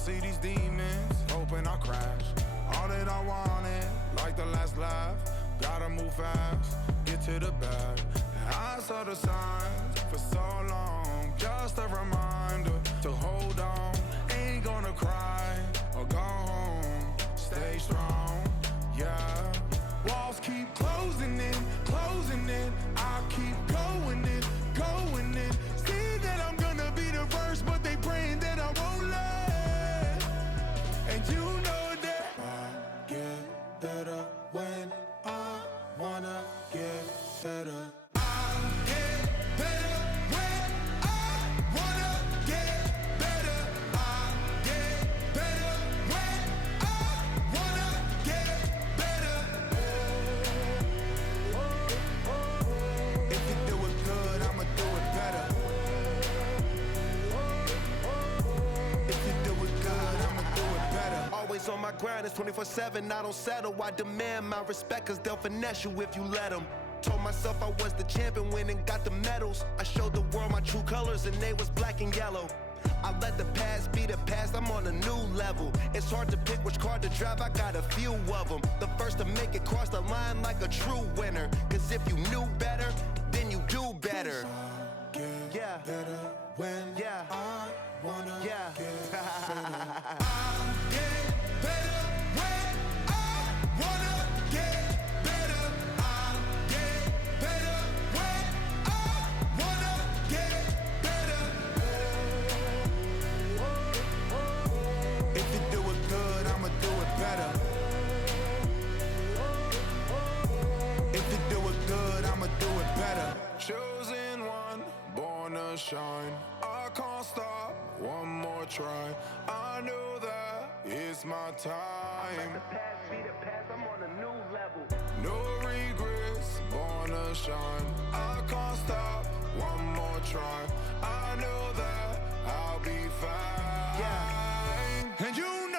see these demons, hoping I crash. All that I wanted, like the last laugh. Gotta move fast, get to the bag. I saw the signs for so long, just a reminder to hold on. Ain't gonna cry or go home, stay strong, yeah. Walls keep closing in, I keep going in. See that I'm gonna be the first, but they praying that I won't let. And you know that I get better when I wanna get better. On my grind, it's 24/7, I don't settle. I demand my respect, cause they'll finesse you if you let them. Told myself I was the champion, went and got the medals. I showed the world my true colors and they was black and yellow. I let the past be the past, I'm on a new level. It's hard to pick which car to drive, I got a few of them. The first to make it cross the line like a true winner. Cause if you knew better, then you do better. Yeah, better when I wanna get better. Chosen one, born to shine. I can't stop, one more try. I know that it's my time. Let the past be the past, I'm on a new level. No regrets, born to shine. I can't stop, one more try. I know that I'll be fine. Yeah. And you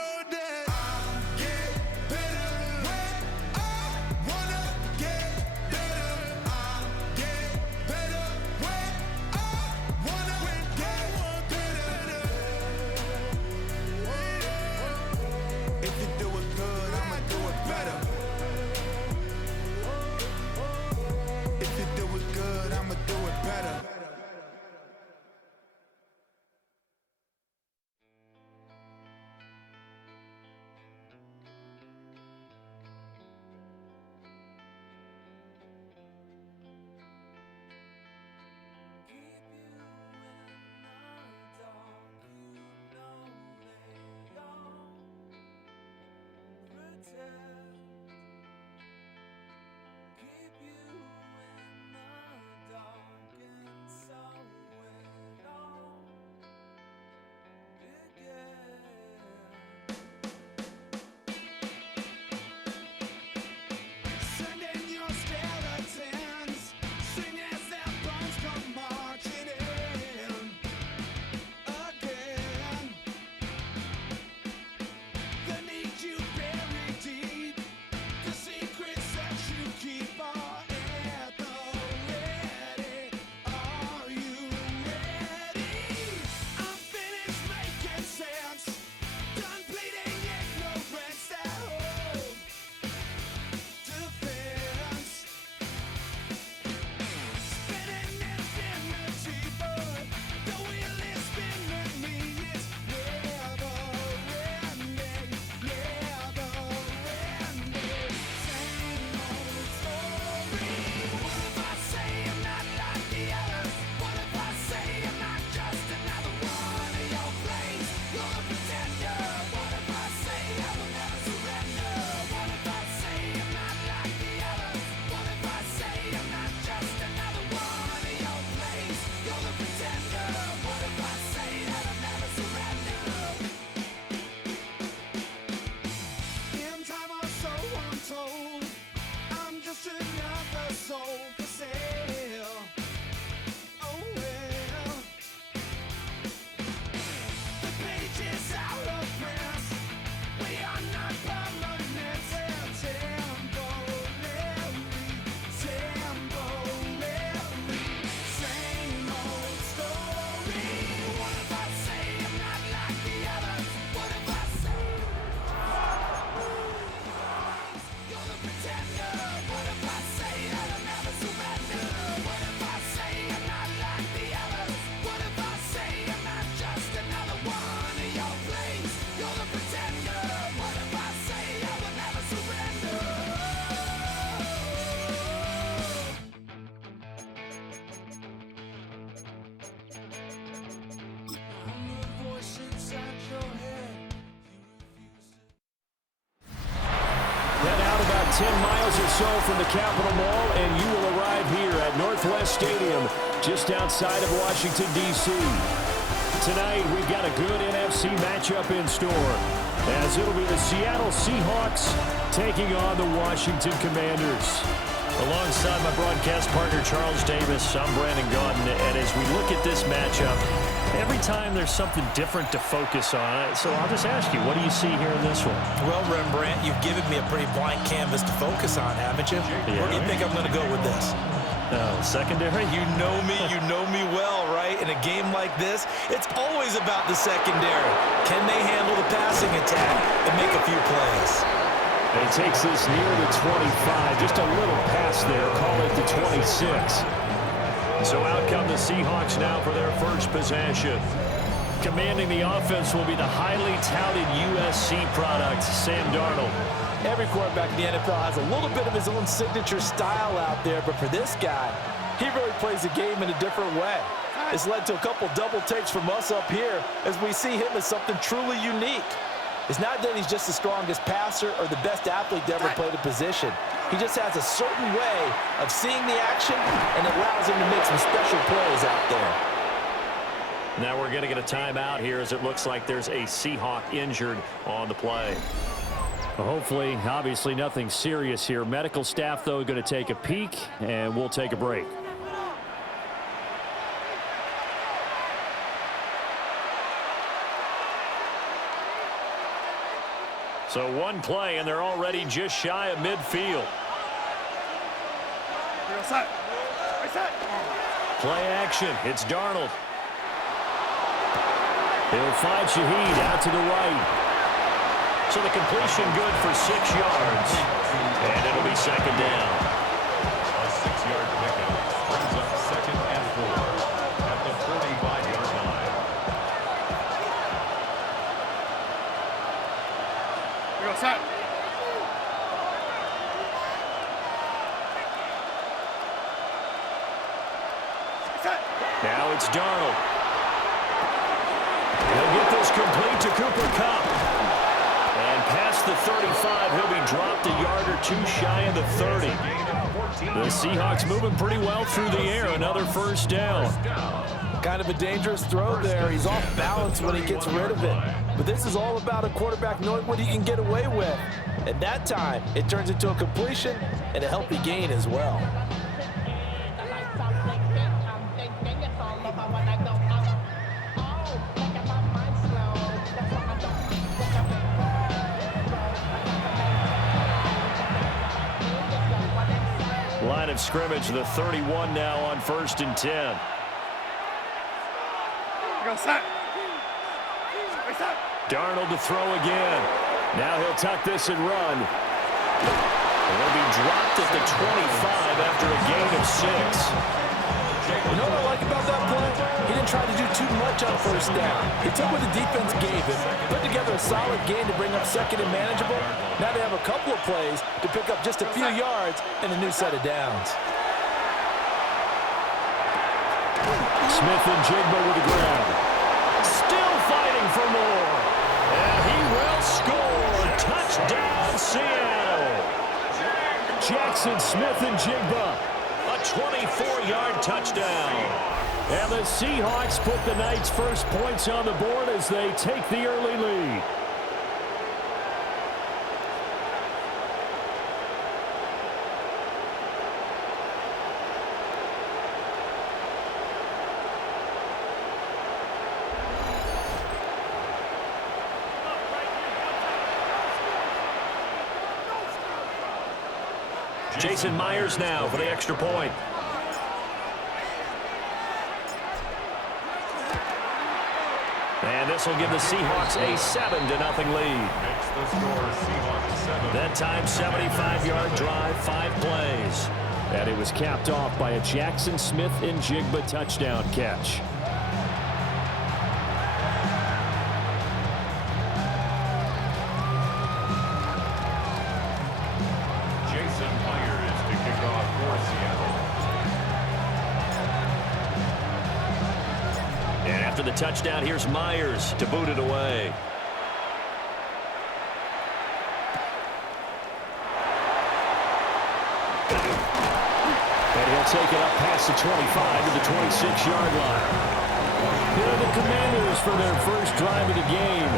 What if 10 miles or so from the Capitol Mall, and you will arrive here at Northwest Stadium, just outside of Washington, D.C. Tonight, we've got a good NFC matchup in store, as it'll be the Seattle Seahawks taking on the Washington Commanders. Alongside my broadcast partner, Charles Davis, I'm Brandon Gaudin, and as we look at this matchup, every time there's something different to focus on. So I'll just ask you, what do you see here in this one? Well, Rembrandt, you've given me a pretty blank canvas to focus on, haven't you? Yeah. Where do you think I'm going to go with this? Secondary? You know me well, right? In a game like this, it's always about the secondary. Can they handle the passing attack and make a few plays? And he takes this near the 25, just a little pass there, call it the 26. So out come the Seahawks now for their first possession. Commanding the offense will be the highly touted USC product, Sam Darnold. Every quarterback in the NFL has a little bit of his own signature style out there, but for this guy, he really plays the game in a different way. It's led to a couple double takes from us up here as we see him as something truly unique. It's not that he's just the strongest passer or the best athlete to ever play the position. He just has a certain way of seeing the action, and it allows him to make some special plays out there. Now we're going to get a timeout here as it looks like there's a Seahawk injured on the play. Well, hopefully, obviously nothing serious here. Medical staff, though, going to take a peek, and we'll take a break. So one play, and they're already just shy of midfield. Play action. It's Darnold. He'll find Shaheed out to the right. So the completion good for 6 yards. And it'll be second down. A 6-yard pickup brings up second and 4 at the 45-yard line. Go set. Now it's Darnold. He'll get this complete to Cooper Kupp. And past the 35, he'll be dropped a yard or two shy of the 30. The Seahawks moving pretty well through the air. Another first down. Kind of a dangerous throw there. He's off balance when he gets rid of it. But this is all about a quarterback knowing what he can get away with. And that time, it turns into a completion and a healthy gain as well. Line of scrimmage, the 31 now on 1st and 10. Go set. Darnold to throw again. Now he'll tuck this and run. He'll be dropped at the 25 after a gain of 6. You know what I like about that play? He didn't try to do too much on first down. He took what the defense gave him, put together a solid gain to bring up second and manageable. Now they have a couple of plays to pick up just a few yards and a new set of downs. Smith and Jigba with the ground. Still fighting for more. And he will score. Touchdown, Seattle. Jackson Smith and Jigba. A 24-yard touchdown. And the Seahawks put the night's first points on the board as they take the early lead. Jason Myers now for the extra point. And this will give the Seahawks a 7-0 lead. Makes the score Seahawks 7. That time, 75-yard drive, 5 plays. And it was capped off by a Jackson Smith and Jigba touchdown catch. Jason Myers to kick off for Seattle. And after the touchdown, here's Myers to boot it away. He'll take it up past the 25 to the 26-yard line. Here are the Commanders for their first drive of the game.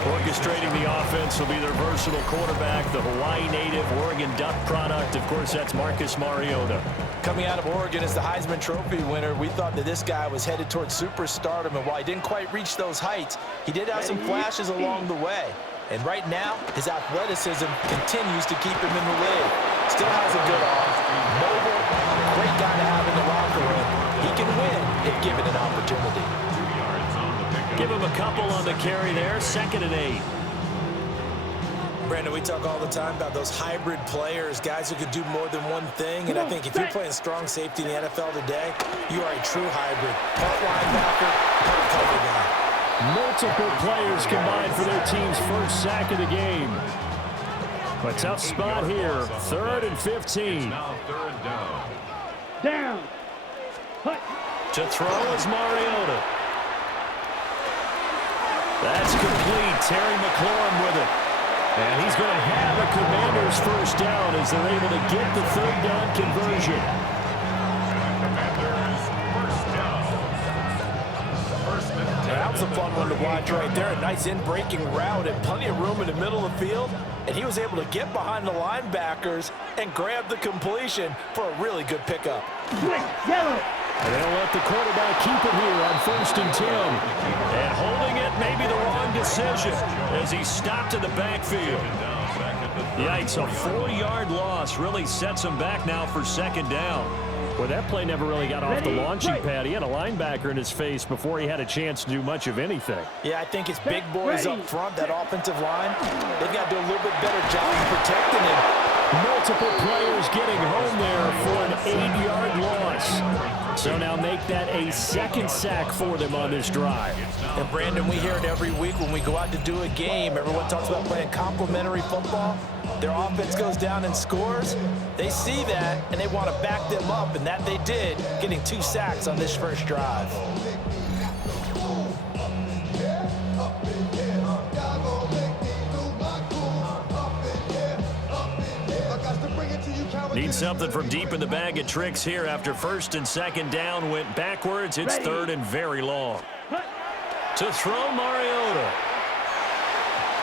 Orchestrating the offense will be their versatile quarterback, the Hawaii native, Oregon Duck product. Of course, that's Marcus Mariota. Coming out of Oregon as the Heisman Trophy winner, we thought that this guy was headed towards superstardom, and while he didn't quite reach those heights, he did have some flashes along the way. And right now, his athleticism continues to keep him in the league. Still has a good arm, mobile, great guy to have in the locker room. He can win if given an opportunity. Give him a couple on the carry there, 2nd and 8. Brandon, we talk all the time about those hybrid players, guys who could do more than one thing. And I think if you're playing strong safety in the NFL today, you are a true hybrid. Part linebacker, part cover guy. Multiple players combined for their team's first sack of the game. A tough spot here, 3rd and 15. Now 3rd down. Down. To throw is Mariota. That's complete. Terry McLaurin with it. And he's going to have a Commanders first down as they're able to get the 3rd down conversion. Commanders first down. First and 10. That was a fun one to watch right there. A nice in-breaking route and plenty of room in the middle of the field. And he was able to get behind the linebackers and grab the completion for a really good pickup. Yellow. And they'll let the quarterback keep it here on 1st and 10. And holding it may be the wrong decision as he stopped in the backfield. Yikes, a 4-yard loss really sets him back now for 2nd down. Well, that play never really got off the launching pad. He had a linebacker in his face before he had a chance to do much of anything. Yeah, I think it's big boys up front, that offensive line. They've got to do a little bit better job of protecting him. Multiple players getting home there for an 8-yard loss. So now make that a 2nd sack for them on this drive. And Brandon, we hear it every week when we go out to do a game. Everyone talks about playing complementary football. Their offense goes down and scores. They see that, and they want to back them up, and that they did, getting 2 sacks on this first drive. Need something from deep in the bag of tricks here after 1st and 2nd down. Went backwards. It's 3rd and very long. To throw Mariota.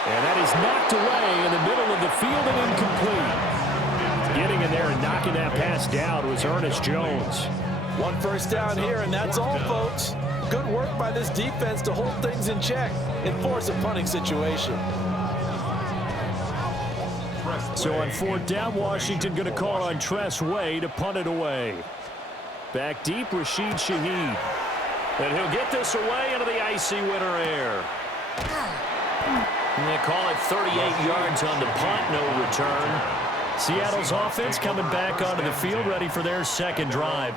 And that is knocked away in the middle of the field and incomplete. Getting in there and knocking that pass down was Ernest Jones. 1 first down here, and that's all, folks. Good work by this defense to hold things in check and force a punting situation. So on 4th down, Washington going to call on Tress Way to punt it away. Back deep, Rashid Shaheed. And he'll get this away into the icy winter air. And they call it 38 yards on the punt, no return. Seattle's offense coming back onto the field, ready for their 2nd drive.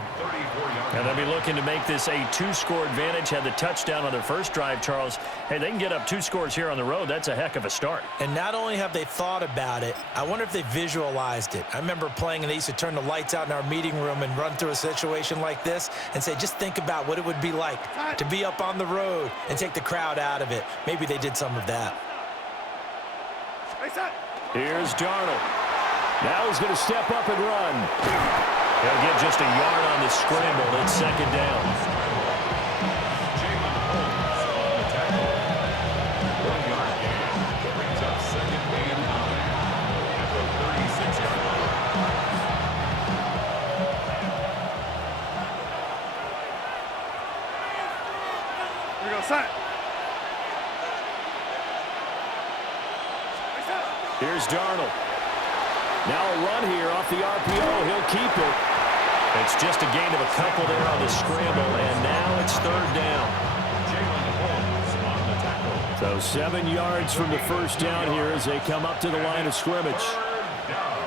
And they'll be looking to make this a 2-score advantage. Had the touchdown on their first drive, Charles. Hey, they can get up 2 scores here on the road. That's a heck of a start. And not only have they thought about it, I wonder if they visualized it. I remember playing and they used to turn the lights out in our meeting room and run through a situation like this and say, just think about what it would be like to be up on the road and take the crowd out of it. Maybe they did some of that. Here's Darnold. Now he's going to step up and run. He'll get just a yard on the scramble. It's 2nd down. Jalen Holmes on the tackle. 1-yard gain. Brings up 2nd and 9 at the 36-yard line. We go set. Here's Darnold. Now a run here off the RPO. He'll keep it. It's just a gain of a couple there on the scramble, and now it's 3rd down. Jalen Holmes on the tackle. So 7 yards from the first down here as they come up to the line of scrimmage. 3rd down.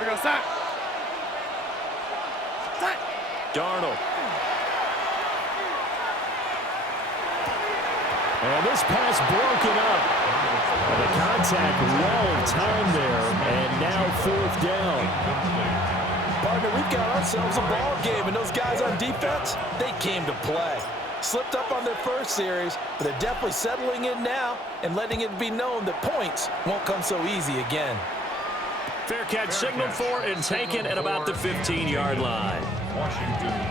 We go set. Set. Darnold. And this pass broken up. And the contact well timed there, and now 4th down. Partner, we've got ourselves a ball game, and those guys on defense, they came to play. Slipped up on their first series, but they're definitely settling in now and letting it be known that points won't come so easy again. Bearcats signaled for and taken at about the 15-yard line.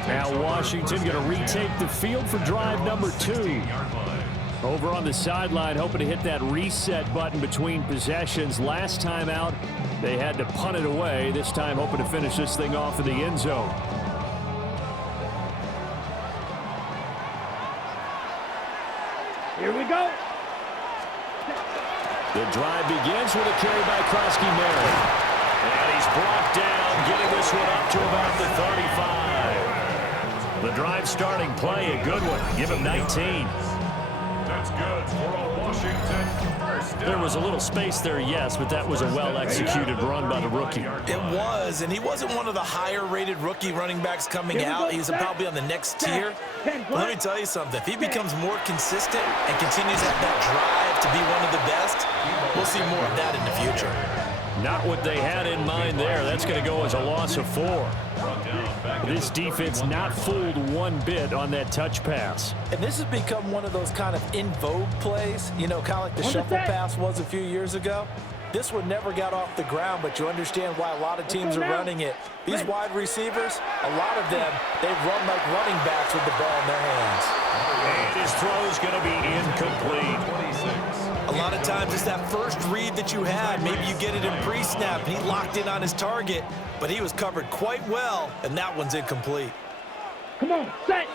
Now Washington going to retake the field for drive number 2. Over on the sideline, hoping to hit that reset button between possessions. Last time out, they had to punt it away. This time, hoping to finish this thing off in the end zone. Here we go. The drive begins with a carry by Krosky-Merritt. And he's brought down, getting this one up to about the 35. The drive starting play, a good one. Give him 19. That's good for a Washington first down. There was a little space there, yes, but that was a well-executed run by the rookie. It was, and he wasn't one of the higher-rated rookie running backs coming out. He's probably on the next tier. But let me tell you something. If he becomes more consistent and continues to have that drive to be one of the best, we'll see more of that in the future. Not what they had in mind there. That's going to go as a loss of 4. This defense not fooled one bit on that touch pass. And this has become one of those kind of in vogue plays, you know, kind of like the shuffle pass was a few years ago. This one never got off the ground, but you understand why a lot of teams are running it. These wide receivers, a lot of them, they run like running backs with the ball in their hands. And his throw is going to be incomplete. A lot of times it's that first read that you had. Maybe you get it in pre-snap, and he locked in on his target, but he was covered quite well, and that one's incomplete. Come on, set.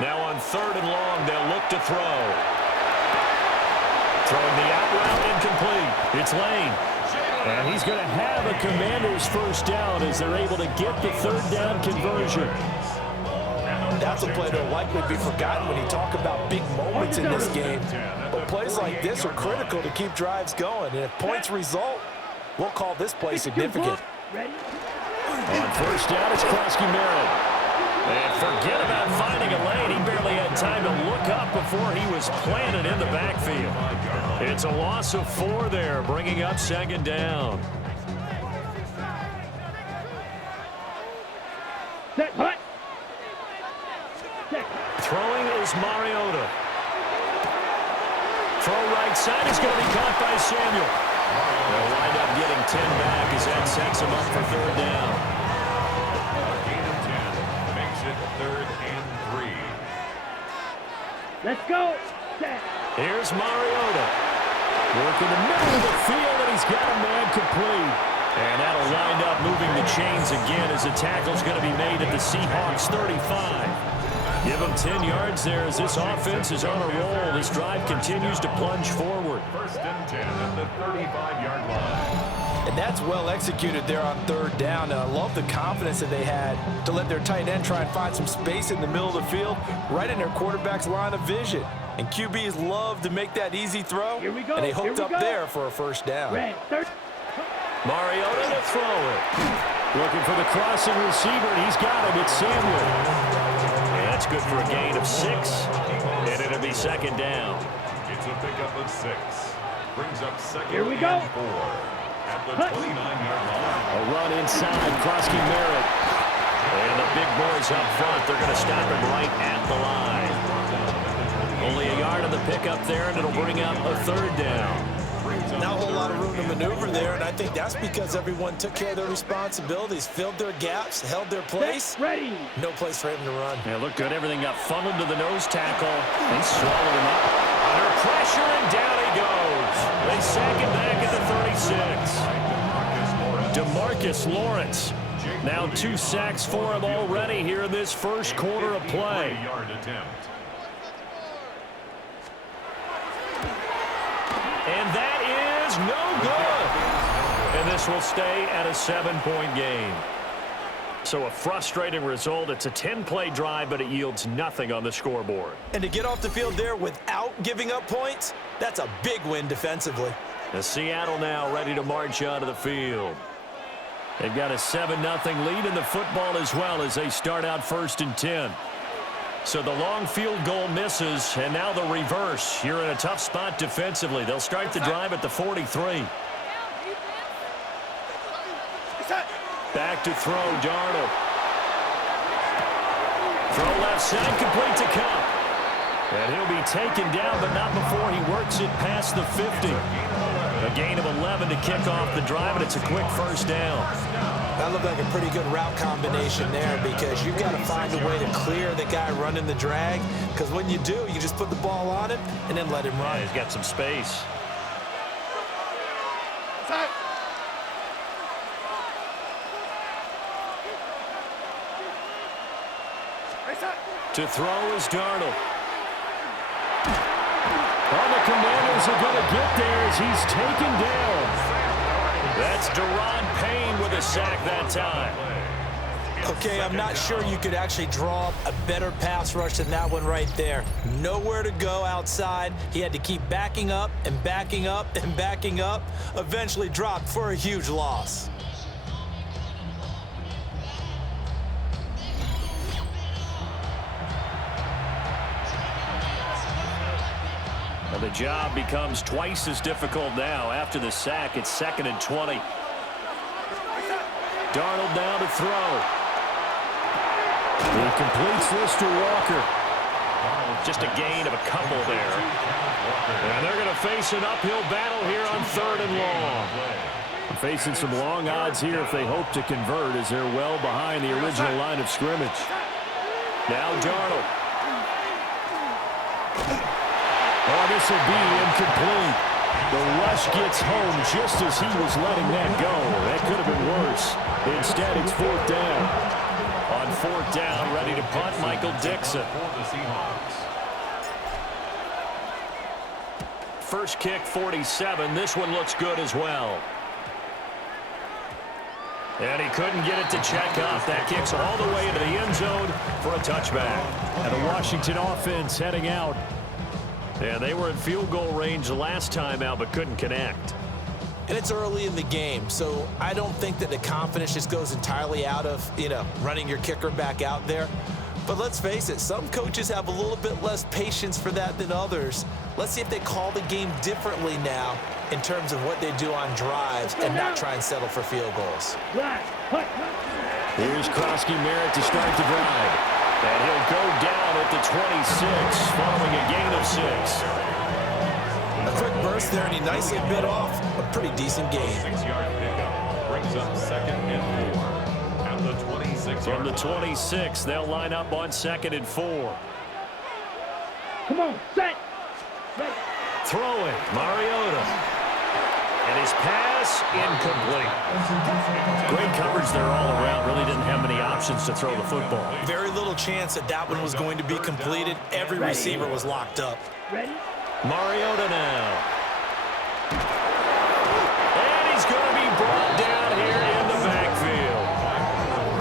Now on 3rd and long, they'll look to throw. Throwing the out route, incomplete. It's Lane. And he's going to have a Commander's first down as they're able to get the 3rd down conversion. That's a play that'll likely be forgotten when you talk about big moments in this game. But plays like this are critical to keep drives going. And if points result, we'll call this play significant. On 1st down, it's Krosky-Merritt. And forget about finding a lane. He barely had time to look up before he was planted in the backfield. It's a loss of 4 there, bringing up 2nd down. Set, hut. Throwing is Mariota. Throw right side is going to be caught by Samuel. They'll wind up getting 10 back as that sets him up for 3rd down. Gain of 10 makes it 3rd and 3. Let's go. Set. Here's Mariota. Working the middle of the field, and he's got a man complete. And that'll wind up moving the chains again as the tackle's going to be made at the Seahawks 35. Give them 10 yards there as this offense is on a roll. This drive continues to plunge forward. 1st and 10 at the 35-yard line. And that's well executed there on 3rd down. And I love the confidence that they had to let their tight end try and find some space in the middle of the field, right in their quarterback's line of vision. And QBs love to make that easy throw. Here we go. And they hooked Here up we go. there for a 1st down. Red, 3rd. Mariota to throw it. Looking for the crossing receiver, and he's got him. It's Samuel. And that's good for a gain of 6. And it'll be 2nd down. It's a pickup of 6. Brings up 2nd Here we go. and 4 at the 29-yard line. A run inside, Krosky-Merritt. And the big boys up front, they're going to stop him right at the line. Only a yard of the pickup there, and it'll bring up a 3rd down. Not a whole lot of room to maneuver there, and I think that's because everyone took care of their responsibilities, filled their gaps, held their place. Ready. No place for him to run. Yeah, look good. Everything got funneled to the nose tackle. They swallowed him up. Under pressure, and down he goes. They sack him back at the 36. DeMarcus Lawrence. Now 2 sacks for him already here in this first quarter of play. And that is no good. And this will stay at a 7-point game. So a frustrating result. It's a 10-play drive, but it yields nothing on the scoreboard. And to get off the field there without giving up points, that's a big win defensively. The Seattle now ready to march onto the field. They've got a 7-0 lead in the football as well as they start out 1st and 10. So the long field goal misses, and now the reverse. You're in a tough spot defensively. They'll start the drive at the 43. Back to throw, Darnold. Throw left side, complete to Cup. And he'll be taken down, but not before he works it past the 50. A A gain of 11 to kick off the drive, and it's a quick first down. That looked like a pretty good route combination there because you've got to find a way to clear the guy running the drag, because when you do, you just put the ball on him and then let him run. Yeah, he's got some space. To throw is Darnold. Oh, the Commanders are going to get there as he's taken down. That's Deron Payne with a sack that time. Okay, I'm not sure you could actually draw up a better pass rush than that one right there. Nowhere to go outside. He had to keep backing up and backing up and backing up. Eventually dropped for a huge loss. The job becomes twice as difficult now. After the sack, it's 2nd and 20. Darnold now to throw. He completes this to Walker. Just a gain of a couple there. And they're going to face an uphill battle here on 3rd and long. Facing some long odds here if they hope to convert, as they're well behind the original line of scrimmage. Now Darnold. Oh, this will be incomplete. The rush gets home just as he was letting that go. That could have been worse. Instead, it's 4th down. On 4th down, ready to punt, Michael Dixon. First kick, 47. This one looks good as well. And he couldn't get it to check up. That kicks all the way into the end zone for a touchback. And the Washington offense heading out. Yeah, they were in field goal range last time out, but couldn't connect. And it's early in the game, so I don't think that the confidence just goes entirely out of, running your kicker back out there. But let's face it, some coaches have a little bit less patience for that than others. Let's see if they call the game differently now in terms of what they do on drives and not try and settle for field goals. Here's Krosky-Merritt to start the drive. And he'll go down at the 26, following a gain of 6. A quick burst there, and he nicely bit off a pretty decent gain. 6-yard pickup brings up 2nd and 4 at the 26. From the 26, they'll line up on 2nd and 4. Come on, set. Ready. Throwing, Mariota. And his pass, incomplete. Great coverage there all around. Really didn't have many options to throw the football. Very little chance that that one was going to be completed. Every receiver was locked up. Ready. Mariota now. And he's going to be brought down here in the backfield.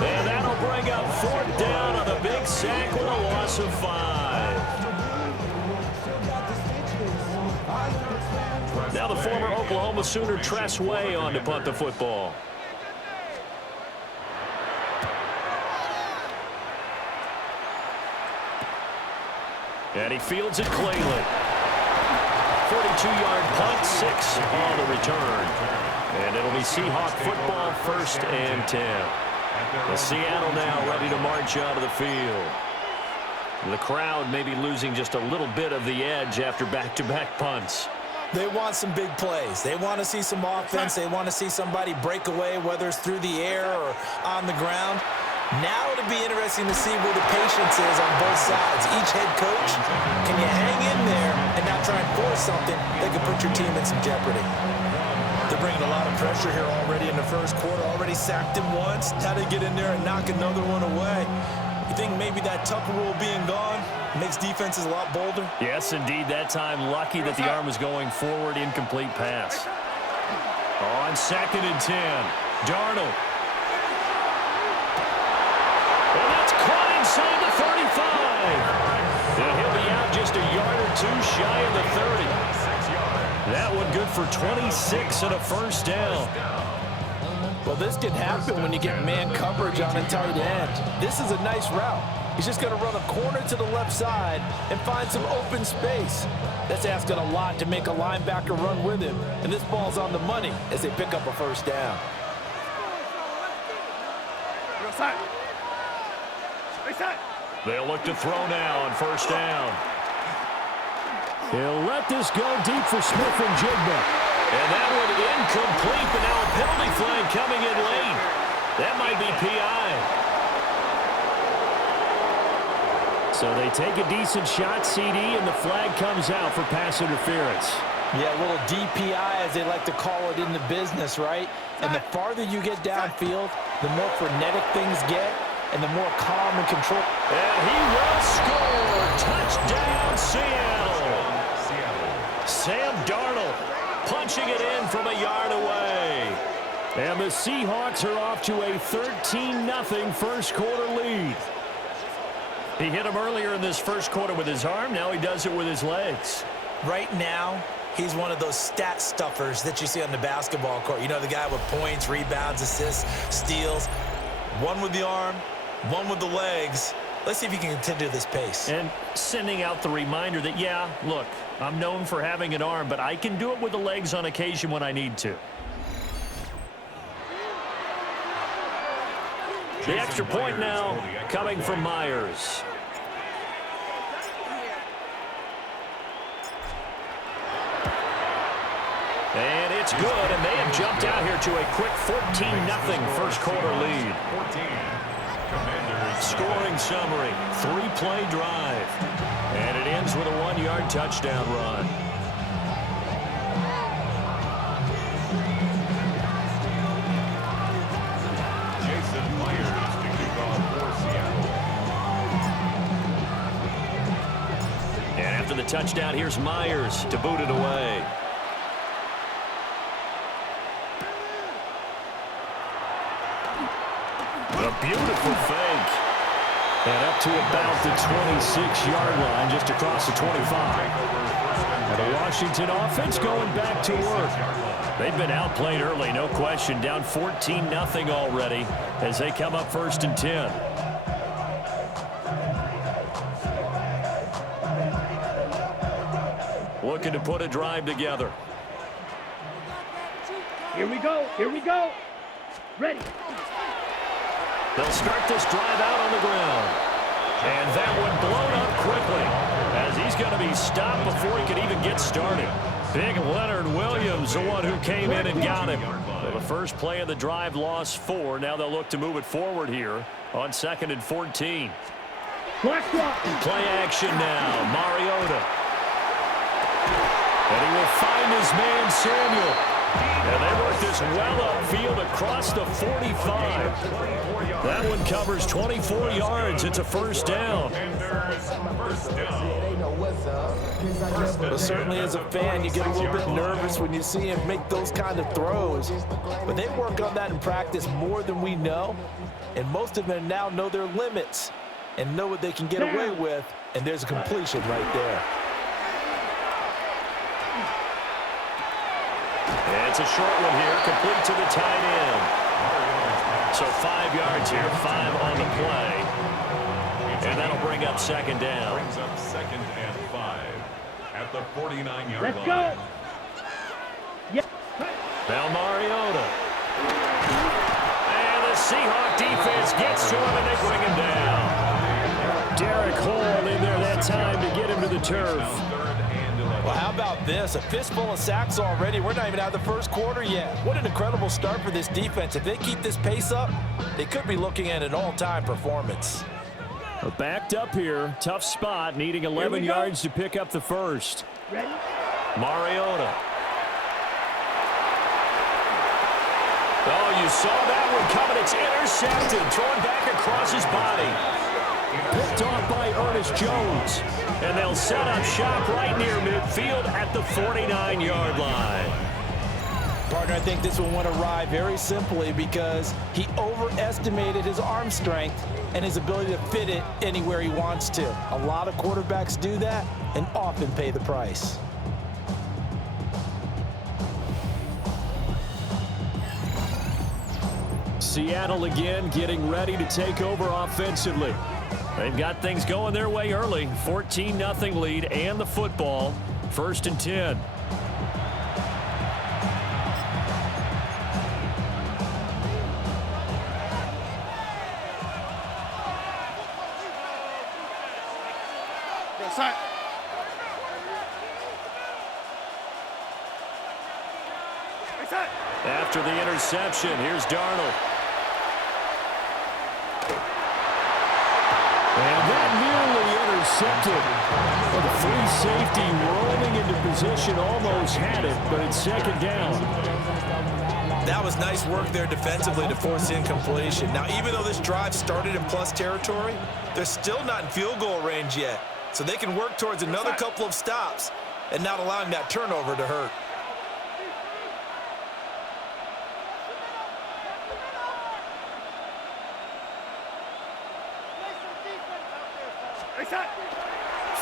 And that'll bring up 4th down on the big sack with a loss of 5. Now the former Oklahoma Sooner Tress Way on to punt the football. And he fields it cleanly. 42-yard punt, 6 on the return. And it'll be Seahawk football, 1st and 10. The Seattle now ready to march out of the field. The crowd maybe losing just a little bit of the edge after back-to-back punts. They want some big plays. They want to see some offense. They want to see somebody break away, whether it's through the air or on the ground. Now it'll be interesting to see where the patience is on both sides. Each head coach, can you hang in there and not try and force something that could put your team in some jeopardy? They're bringing a lot of pressure here already in the first quarter. Already sacked him once. Now they get in there and knock another one away. You think maybe that Tucker rule being gone makes defenses a lot bolder? Yes, indeed. That time, lucky that the arm was going forward. Incomplete pass. On 2nd and 10, Darnold. And that's caught inside the 35. And he'll be out just a yard or two shy of the 30. That one good for 26 and a first down. Well, this can happen when you get man coverage on a tight end. This is a nice route. He's just going to run a corner to the left side and find some open space. That's asking a lot to make a linebacker run with him. And this ball's on the money as they pick up a first down. They'll look to throw now on first down. He'll let this go deep for Smith and Jigba. And that one incomplete, but now a penalty flag coming in late. That might be PI. So they take a decent shot, CD, and the flag comes out for pass interference. Yeah, a little DPI, as they like to call it in the business, right? And the farther you get downfield, the more frenetic things get, and the more calm and control. And he will score. Touchdown, Seattle. Sam Darnold punching it in from a yard away. And the Seahawks are off to a 13-0 first quarter lead. He hit him earlier in this first quarter with his arm. Now he does it with his legs. Right now, he's one of those stat stuffers that you see on the basketball court. You know, the guy with points, rebounds, assists, steals. One with the arm, one with the legs. Let's see if he can continue this pace. And sending out the reminder that, yeah, look, I'm known for having an arm, but I can do it with the legs on occasion when I need to. The extra point now coming from Myers. And it's good, and they have jumped out here to a quick 14-0 first quarter lead. Scoring summary, 3-play drive. And it ends with a 1-yard touchdown run. Jason Myers to kick off for Seattle. And after the touchdown, here's Myers to boot it away. A beautiful fake. And up to about the 26-yard line, just across the 25. And the Washington offense going back to work. They've been outplayed early, no question. Down 14-0 already as they come up 1st and 10. Looking to put a drive together. Here we go. Here we go. Ready. They'll start this drive out on the ground. And that one blown up quickly as he's going to be stopped before he can even get started. Big Leonard Williams, the one who came in and got him. So the first play of the drive lost 4. Now they'll look to move it forward here on 2nd and 14. Play action now. Mariota. And he will find his man Samuel. And they work this well upfield across the 45. That one covers 24 yards. It's a first down. But certainly as a fan, you get a little bit nervous when you see him make those kind of throws. But they work on that in practice more than we know. And most of them now know their limits and know what they can get away with. And there's a completion right there. And it's a short one here, complete to the tight end. So 5 yards here, 5 on the play. And that'll bring up 2nd down. Brings up 2nd and 5 at the 49-yard line. Let's go. Yeah. Now Mariota. And the Seahawk defense gets to him and they bring him down. Derek Hall in there that time to get him to the turf. Well, how about this? A fistful of sacks already. We're not even out of the first quarter yet. What an incredible start for this defense. If they keep this pace up, they could be looking at an all-time performance. Backed up here. Tough spot, needing 11 yards to pick up the first. Ready? Mariota. Oh, you saw that one coming. It's intercepted. Thrown back across his body. Picked off by Ernest Jones. And they'll set up shop right near midfield at the 49-yard line. Partner, I think this one went awry very simply because he overestimated his arm strength and his ability to fit it anywhere he wants to. A lot of quarterbacks do that and often pay the price. Seattle again getting ready to take over offensively. They've got things going their way early. 14-0 lead and the football. 1st and 10. After the interception, here's Darnold. And that nearly intercepted. Well, the free safety rolling into position, almost had it, but it's second down. That was nice work there defensively to force incompletion. Now, even though this drive started in plus territory, they're still not in field goal range yet. So they can work towards another couple of stops and not allowing that turnover to hurt.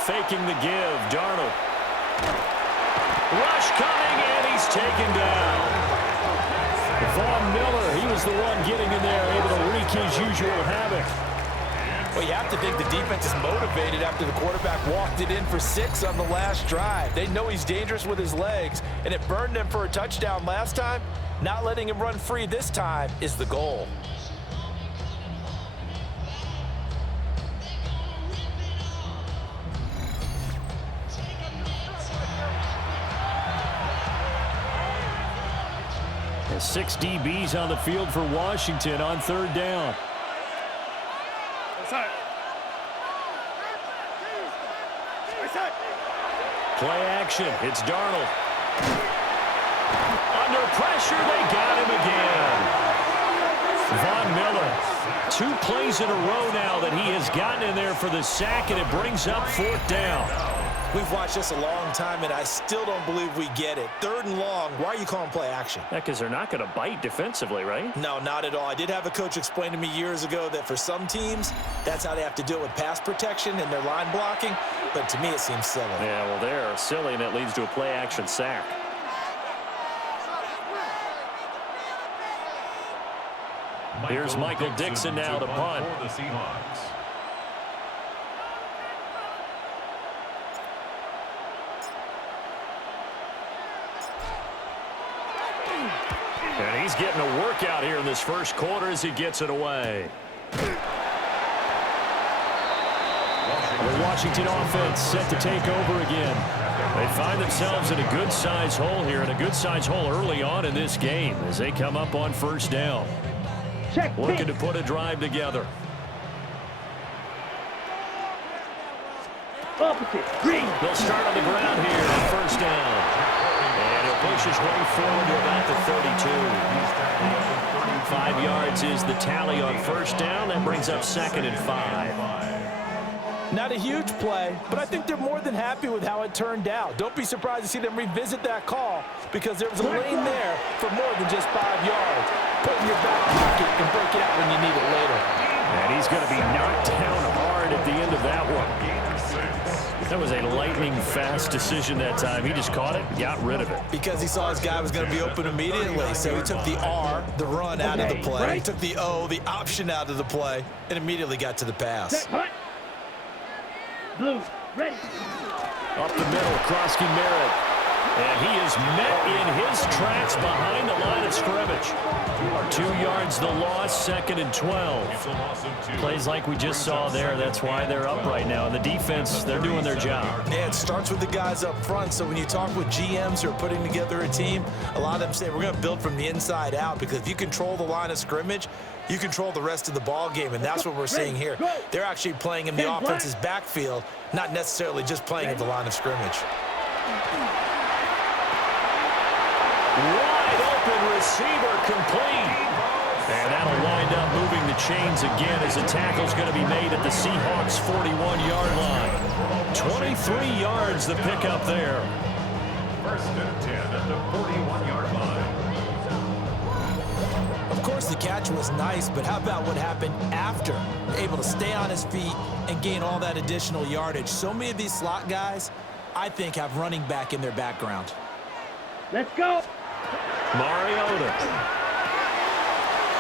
Faking the give, Darnold. Rush coming, and he's taken down. Von Miller, he was the one getting in there, able to wreak his usual havoc. Well, you have to think the defense is motivated after the quarterback walked it in for 6 on the last drive. They know he's dangerous with his legs, and it burned them for a touchdown last time. Not letting him run free this time is the goal. And 6 DBs on the field for Washington on third down. Play action. It's Darnold. Under pressure, they got him again. Von Miller. 2 plays in a row now that he has gotten in there for the sack, and it brings up fourth down. We've watched this a long time, and I still don't believe we get it. 3rd and long, why are you calling play action? Yeah, because they're not going to bite defensively, right? No, not at all. I did have a coach explain to me years ago that for some teams, that's how they have to deal with pass protection and their line blocking. But to me, it seems silly. Yeah, well, they're silly, and it leads to a play-action sack. Here's Michael Dixon now to punt. For the Seahawks. And he's getting a workout here in this first quarter as he gets it away. The Washington offense set to take over again. They find themselves in a good-sized hole here, and a good-sized hole early on in this game as they come up on first down. Looking to put a drive together. Opposite. Green. They'll start on the ground here on first down. And he'll push his way forward to about the 32. 5 yards is the tally on first down. That brings up 2nd and 5. Not a huge play, but I think they're more than happy with how it turned out. Don't be surprised to see them revisit that call because there was a lane there for more than just 5 yards. Put it in your back pocket and break it out when you need it later. And he's going to be knocked down hard at the end of that one. That was a lightning-fast decision that time. He just caught it and got rid of it. Because he saw his guy was going to be open immediately, so he took the R, the run, out of the play. He took the O, the option, out of the play, and immediately got to the pass. Blue, ready. Up the middle, Krosky Merritt. And he is met in his tracks behind the line of scrimmage. 2 yards the loss, 2nd and 12. Plays like we just saw there. That's why they're up right now. And the defense, they're doing their job. Yeah, it starts with the guys up front. So when you talk with GMs who are putting together a team, a lot of them say we're going to build from the inside out, because if you control the line of scrimmage, you control the rest of the ball game, and that's what we're seeing here. They're actually playing in the offense's backfield, not necessarily just playing at the line of scrimmage. Wide open receiver complete. And that'll wind up moving the chains again as the tackle's going to be made at the Seahawks' 41-yard line. 23 yards the pickup there. 1st and 10 at the 41-yard line. Of course, the catch was nice, but how about what happened after? Able to stay on his feet and gain all that additional yardage. So many of these slot guys, I think, have running back in their background. Let's go. Mariota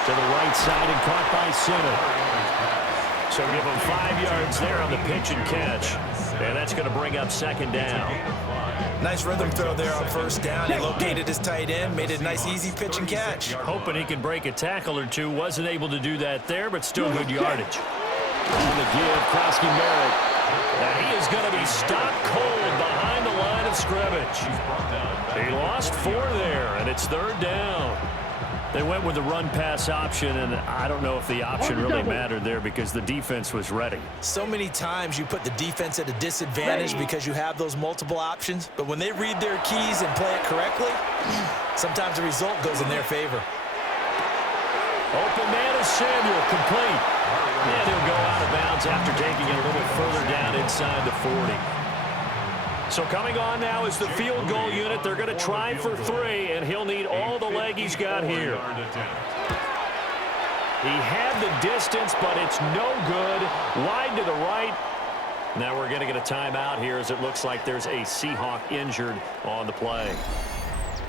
to the right side and caught by center. So give him 5 yards there on the pitch and catch. And that's going to bring up 2nd down. Nice rhythm throw there on first down. He located his tight end, made it a nice easy pitch and catch. Hoping he could break a tackle or two. Wasn't able to do that there, but still good yardage. On the give, Krosky Merritt. And he is going to be stopped cold behind the line line of scrimmage. He lost 4 there, and it's 3rd down. They went with the run-pass option, and I don't know if the option really mattered there because the defense was ready. So many times you put the defense at a disadvantage because you have those multiple options, but when they read their keys and play it correctly, sometimes the result goes in their favor. Open man is Samuel, complete. And he'll go out of bounds after taking it a little further down inside the 40. So coming on now is the field goal unit. They're going to try for 3, and he'll need all the leg he's got here. He had the distance, but it's no good. Wide to the right. Now we're going to get a timeout here as it looks like there's a Seahawk injured on the play.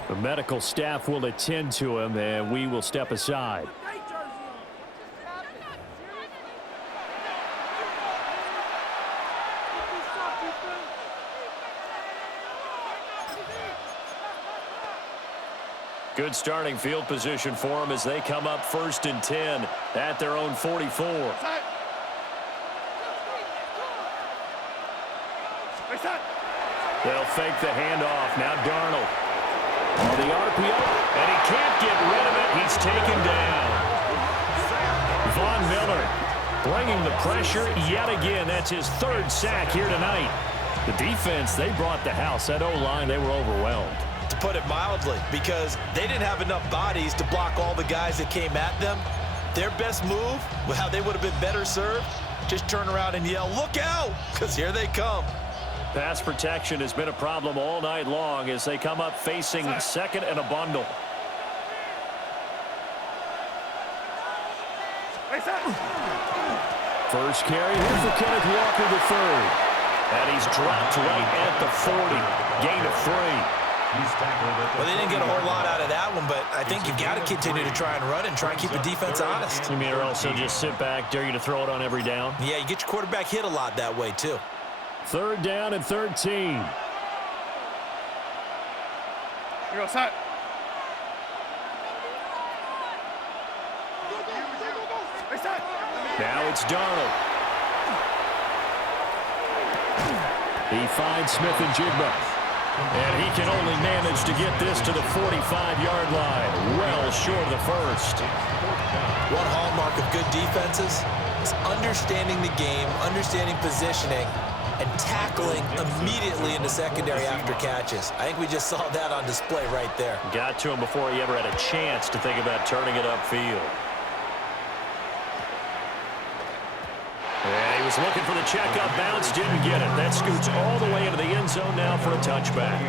The medical staff will attend to him, and we will step aside. Good starting field position for them as they come up 1st and 10 at their own 44. They'll fake the handoff. Now Darnold on the RPO, and he can't get rid of it. He's taken down. Von Miller bringing the pressure yet again. That's his 3rd sack here tonight. The defense, they brought the house. That O-line, they were overwhelmed. To put it mildly, because they didn't have enough bodies to block all the guys that came at them. Their best move, how they would have been better served, just turn around and yell, "Look out!" because here they come. Pass protection has been a problem all night long as they come up facing 2nd and a bundle. First carry here for Kenneth Walker III. And he's dropped right at the 40. Gain of 3. Well, they didn't get a whole lot out of that one, but I think you've got to continue to try and run and try and keep the defense honest. You mean or else they'll just sit back, dare you to throw it on every down? Yeah, you get your quarterback hit a lot that way, too. 3rd down and 13. You're outside. Now it's Darnold. He finds Smith and Jigba. And he can only manage to get this to the 45-yard line. Well short of the 1st. One hallmark of good defenses is understanding the game, understanding positioning, and tackling immediately in the secondary after catches. I think we just saw that on display right there. Got to him before he ever had a chance to think about turning it upfield. And he was looking for the check-up bounce, didn't get it. That scoots all the way into the end zone now for a touchback.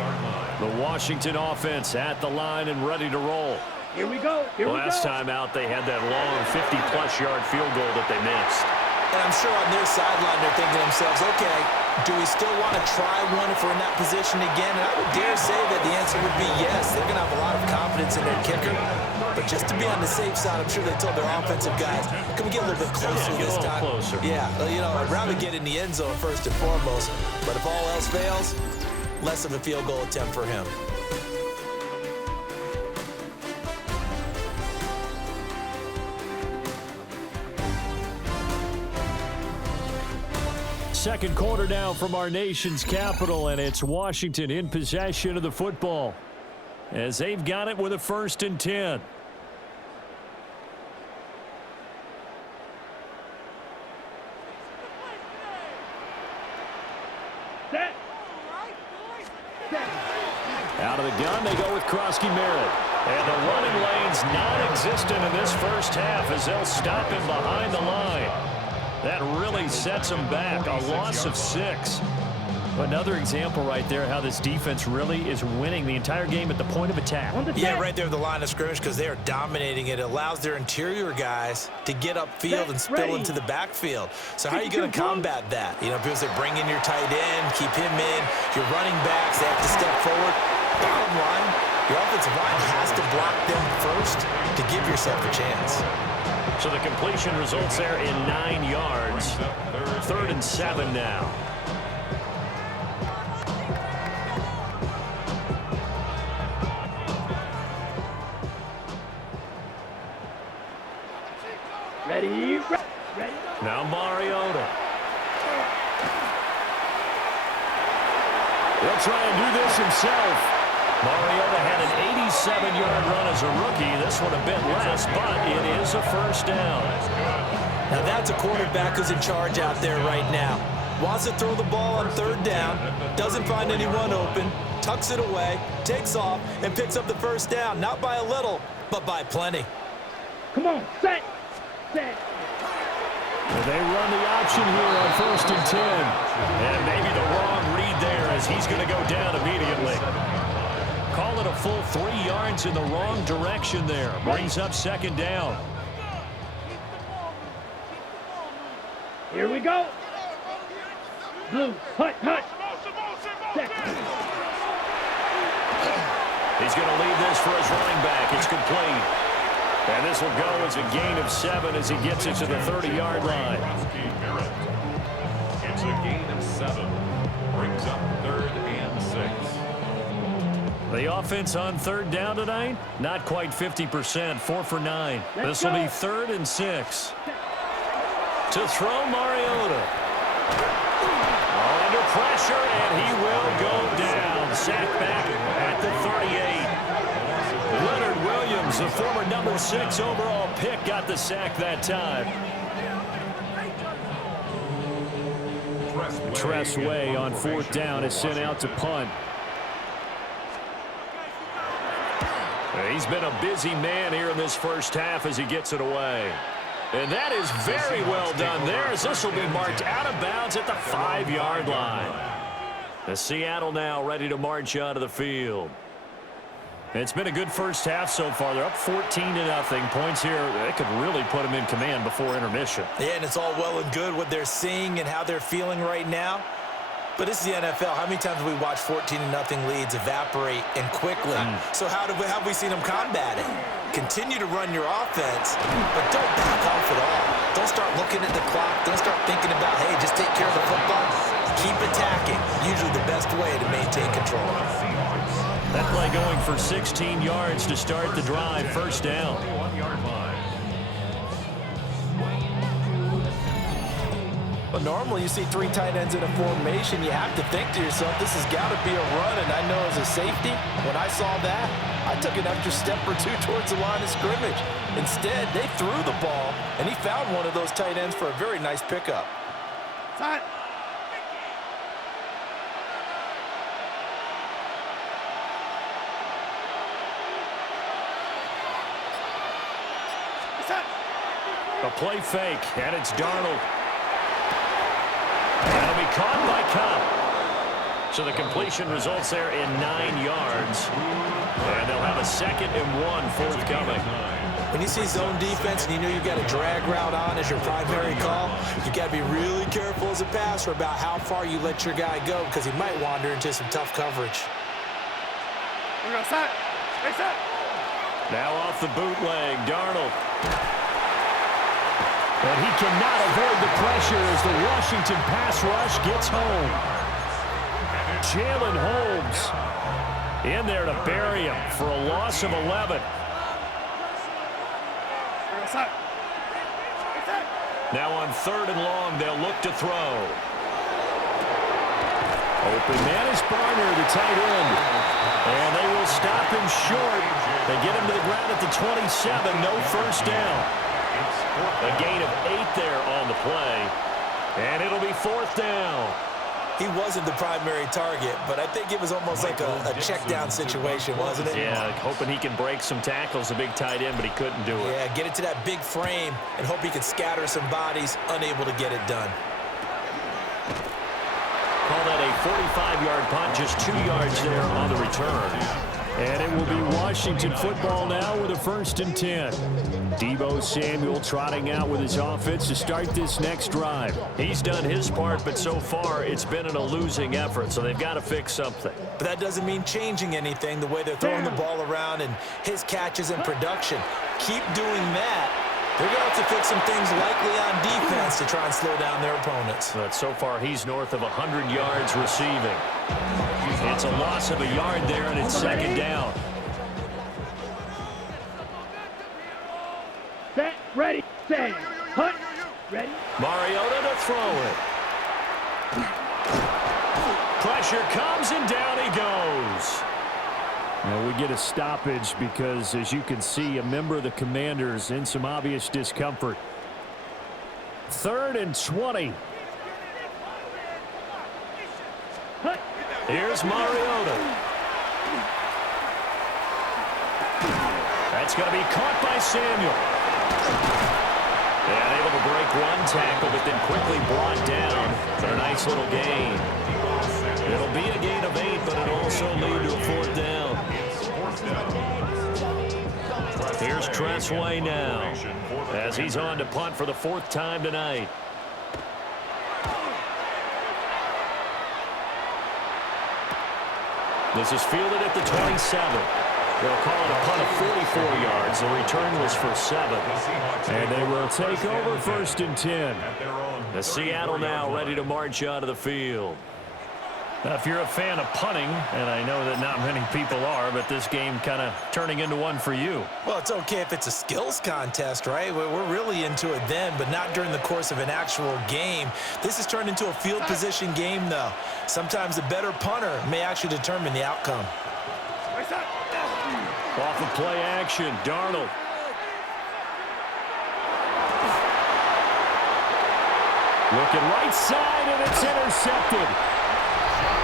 The Washington offense at the line and ready to roll. Here we go. Last time out, they had that long 50-plus yard field goal that they missed. And I'm sure on their sideline they're thinking to themselves, okay, do we still want to try one if we're in that position again? And I would dare say that the answer would be yes. They're going to have a lot of confidence in their kicker. But just to be on the safe side, I'm sure they told their offensive guys, can we get a little bit closer this time? Closer. Yeah, you know, I'd rather get in the end zone first and foremost. But if all else fails, less of a field goal attempt for him. Second quarter now from our nation's capital, and it's Washington in possession of the football as they've got it with a 1st and 10. Out of the gun, they go with Krosky Merritt. And the running lane's non-existent in this first half as they'll stop him behind the line. That really sets them back, a loss of 6. Another example right there how this defense really is winning the entire game at the point of attack. Yeah, right there at the line of scrimmage because they are dominating it. It allows their interior guys to get upfield and spill into the backfield. So how are you going to combat that? You know, people say bring in your tight end, keep him in. Your running backs, they have to step forward. Bottom line, your offensive line has to block them first to give yourself a chance. So the completion results there in 9 yards. 3rd and 7 now. Ready. Now Mariota. They'll to try and do this himself. Mariota had an 87-yard run as a rookie. This one a bit less, but it is a first down. Now that's a quarterback who's in charge out there right now. Wants to throw the ball on third down, doesn't find anyone open, tucks it away, takes off, and picks up the first down. Not by a little, but by plenty. Come on, set. Set. They run the option here on 1st and 10. And maybe the wrong read there as he's going to go down immediately. Call it a full 3 yards in the wrong direction there. Brings up 2nd down. Here we go. Blue, hut. Set. He's going to leave this for his running back. It's complete. And this will go as a gain of 7 as he gets it to the 30-yard line. It's a gain of 7. Brings up 3rd and 6. The offense on 3rd down tonight, not quite 50%, 4 for 9. This will be 3rd and 6. To throw Mariota. Under pressure, and he will go down. Sacked back at the 38. Leonard Williams, the former number 6 overall pick, got the sack that time. Tressway on 4th down is sent out to punt. He's been a busy man here in this first half as he gets it away. And that is very well done there as this will be marked out of bounds at the 5-yard line. The Seattle now ready to march onto the field. It's been a good first half so far. They're up 14-0. Points here, they could really put them in command before intermission. Yeah, and it's all well and good what they're seeing and how they're feeling right now. But this is the NFL. How many times have we watched 14-0 leads evaporate and quickly? So how have we seen them combat it? Continue to run your offense, but don't back off at all. Don't start looking at the clock. Don't start thinking about, hey, just take care of the football. Keep attacking. Usually the best way to maintain control. That play going for 16 yards to start the drive. First down. But normally you see 3 tight ends in a formation. You have to think to yourself, this has got to be a run. And I know as a safety, when I saw that, I took an extra step or 2 towards the line of scrimmage. Instead, they threw the ball, and he found one of those tight ends for a very nice pickup. Set. A play fake, and it's Darnold. That'll be caught by Cobb. So the completion results there in 9 yards. And they'll have a 2nd and 1 forthcoming. When you see zone defense and you know you've got a drag route on as your primary call, you've got to be really careful as a passer about how far you let your guy go because he might wander into some tough coverage. We're going to set. Stay set. Now off the bootleg, Darnold. And he cannot avoid the pressure as the Washington pass rush gets home. Jalen Holmes in there to bury him for a loss of 11. Now on 3rd and long, they'll look to throw. Open man is Barner, the tight end. And they will stop him short. They get him to the ground at the 27, no first down. A gain of 8 there on the play. And it'll be 4th down. He wasn't the primary target, but I think it was almost like a check down situation, wasn't it? Yeah, hoping he can break some tackles, a big tight end, but he couldn't do it. Yeah, get it to that big frame and hope he can scatter some bodies, unable to get it done. Call that a 45-yard punt, just 2 yards there on the return. And it will be Washington football now with a 1st and 10. Deebo Samuel trotting out with his offense to start this next drive. He's done his part, but so far it's been in a losing effort, so they've got to fix something. But that doesn't mean changing anything, the way they're throwing the ball around and his catches and production. Keep doing that. They're going to have to fix some things likely on defense to try and slow down their opponents. But so far he's north of 100 yards receiving. It's a loss of a yard there, and it's 2nd down. Set, ready, set, hut, ready. Mariota to throw it. Pressure comes, and down he goes. Well, we get a stoppage because, as you can see, a member of the Commanders in some obvious discomfort. 3rd and 20. Here's Mariota. That's going to be caught by Samuel. And able to break one tackle, but then quickly brought down for a nice little gain. It'll be a gain of 8, but it'll also lead to a 4th down. Here's Tressway now, as he's on to punt for the 4th time tonight. This is fielded at the 27. They'll call it a punt of 44 yards. The return was for 7. And they will take over 1st and 10. The Seattle now ready to march out of the field. Now, if you're a fan of punting, and I know that not many people are, but this game kind of turning into one for you. Well, it's okay if it's a skills contest, right? We're really into it then, but not during the course of an actual game. This has turned into a field position game, though. Sometimes the better punter may actually determine the outcome. Off of play action, Darnold. Looking right side, and it's intercepted.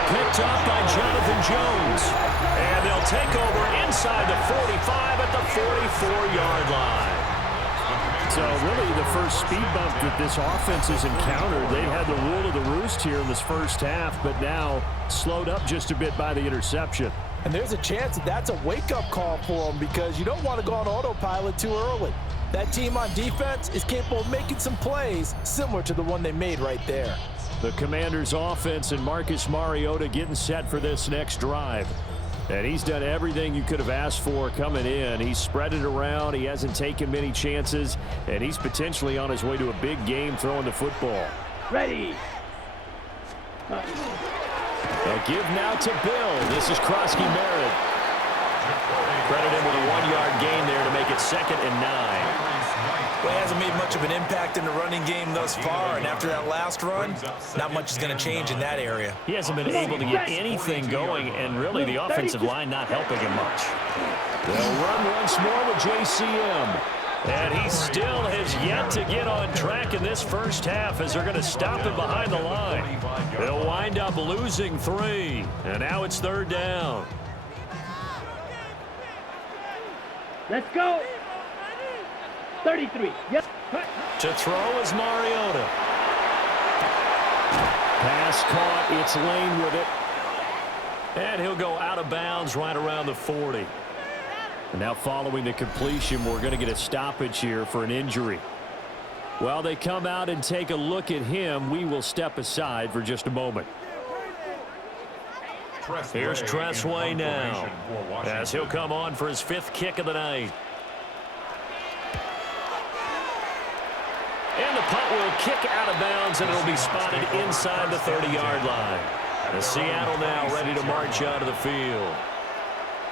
Picked up by Jonathan Jones. And they'll take over inside the 45 at the 44-yard line. So really the first speed bump that this offense has encountered. They had the rule of the roost here in this first half, but now slowed up just a bit by the interception. And there's a chance that that's a wake-up call for them because you don't want to go on autopilot too early. That team on defense is capable of making some plays similar to the one they made right there. The Commanders' offense and Marcus Mariota getting set for this next drive. And he's done everything you could have asked for coming in. He's spread it around. He hasn't taken many chances. And he's potentially on his way to a big game throwing the football. Ready. They'll give now to Bill. This is Krosky-Merritt. Credit him with a 1-yard gain there to make it 2nd and 9. Well, he hasn't made much of an impact in the running game thus far, and after that last run, not much is going to change in that area. He hasn't been able to get anything going, and really the offensive line not helping him much. They'll run once more with JCM. And he still has yet to get on track in this first half as they're going to stop him behind the line. They'll wind up losing 3, and now it's 3rd down. Let's go. 33. Yep. To throw is Mariota. Pass caught. It's Lane with it. And he'll go out of bounds right around the 40. And now following the completion, we're going to get a stoppage here for an injury. While they come out and take a look at him, we will step aside for just a moment. Here's Tressway now, as he'll come on for his 5th kick of the night. And the punt will kick out of bounds, and it'll be spotted inside the 30-yard line. The Seattle now ready to march out of the field.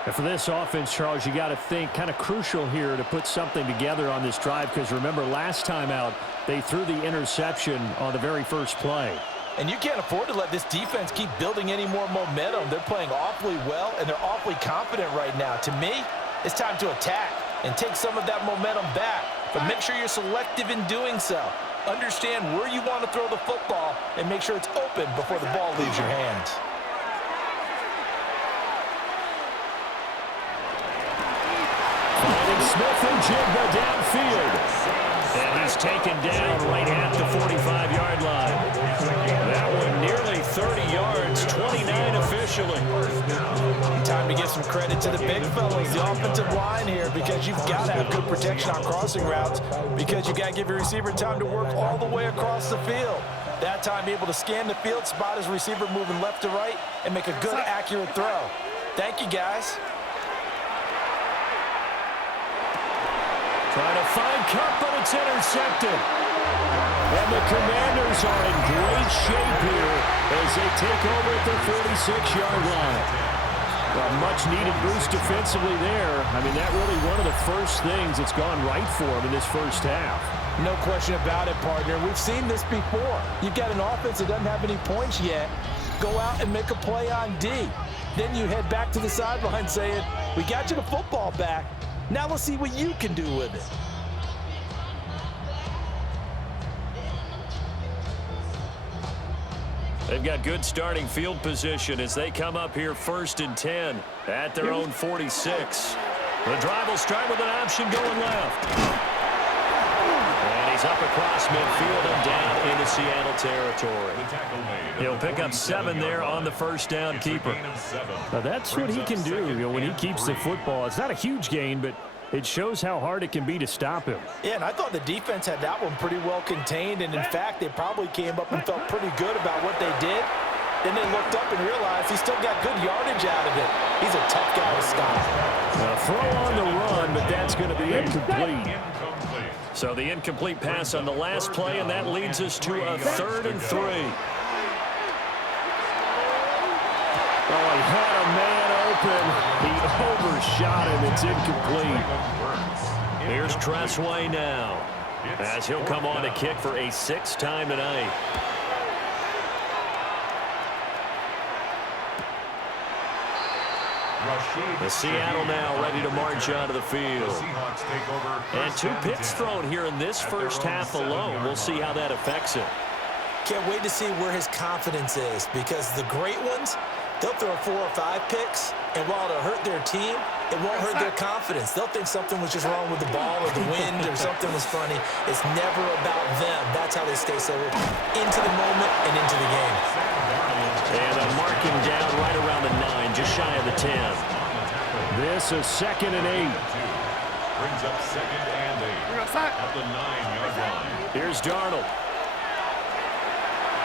And for this offense, Charles, you got to think kind of crucial here to put something together on this drive, because remember last time out they threw the interception on the very first play. And you can't afford to let this defense keep building any more momentum. They're playing awfully well, and they're awfully confident right now. To me, it's time to attack and take some of that momentum back. But make sure you're selective in doing so. Understand where you want to throw the football and make sure it's open before the ball leaves your hands. Finding Smith and Jigba downfield. And he's taken down right at the 45-yard line. That one nearly 30 yards, 29 officially. Time to give some credit to the big fellas, the offensive line here, because you've got to have good protection on crossing routes, because you've got to give your receiver time to work all the way across the field. That time, be able to scan the field, spot his receiver moving left to right, and make a good, accurate throw. Thank you, guys. Trying to find Cup, but it's intercepted. And the Commanders are in great shape here as they take over at the 46-yard line. A much-needed boost defensively there. I mean, that really one of the first things that's gone right for them in this first half. No question about it, partner. We've seen this before. You've got an offense that doesn't have any points yet, go out and make a play on D. Then you head back to the sideline saying, we got you the football back. Now let's see what you can do with it. They've got good starting field position as they come up here 1st and 10 at their own 46. The drive will start with an option going left. And he's up across midfield and down into Seattle territory. He'll pick up 7 there on the first down keeper. Now that's what he can do, when he keeps the football. It's not a huge gain, but it shows how hard it can be to stop him. Yeah, and I thought the defense had that one pretty well contained, and in fact, they probably came up and felt pretty good about what they did. Then they looked up and realized he still got good yardage out of it. He's a tough guy to stop. A throw on the run, but that's going to be incomplete. So the incomplete pass on the last play, and that leads us to a 3rd and 3. Oh, he had a man open. He overshot him. It's incomplete. Here's Tressway now, as he'll come on to kick for a 6th time tonight. The Seattle now ready to march onto the field. And 2 picks thrown here in this first half alone. We'll see how that affects him. Can't wait to see where his confidence is, because the great ones, they'll throw 4 or 5 picks, and while it'll hurt their team, it won't hurt their confidence. They'll think something was just wrong with the ball or the wind or something was funny. It's never about them. That's how they stay so into the moment and into the game. And a marking down right around the 9, just shy of the 10. This is 2nd and 8. Brings up 2nd and 8 at the 9-yard line. Here's Darnold.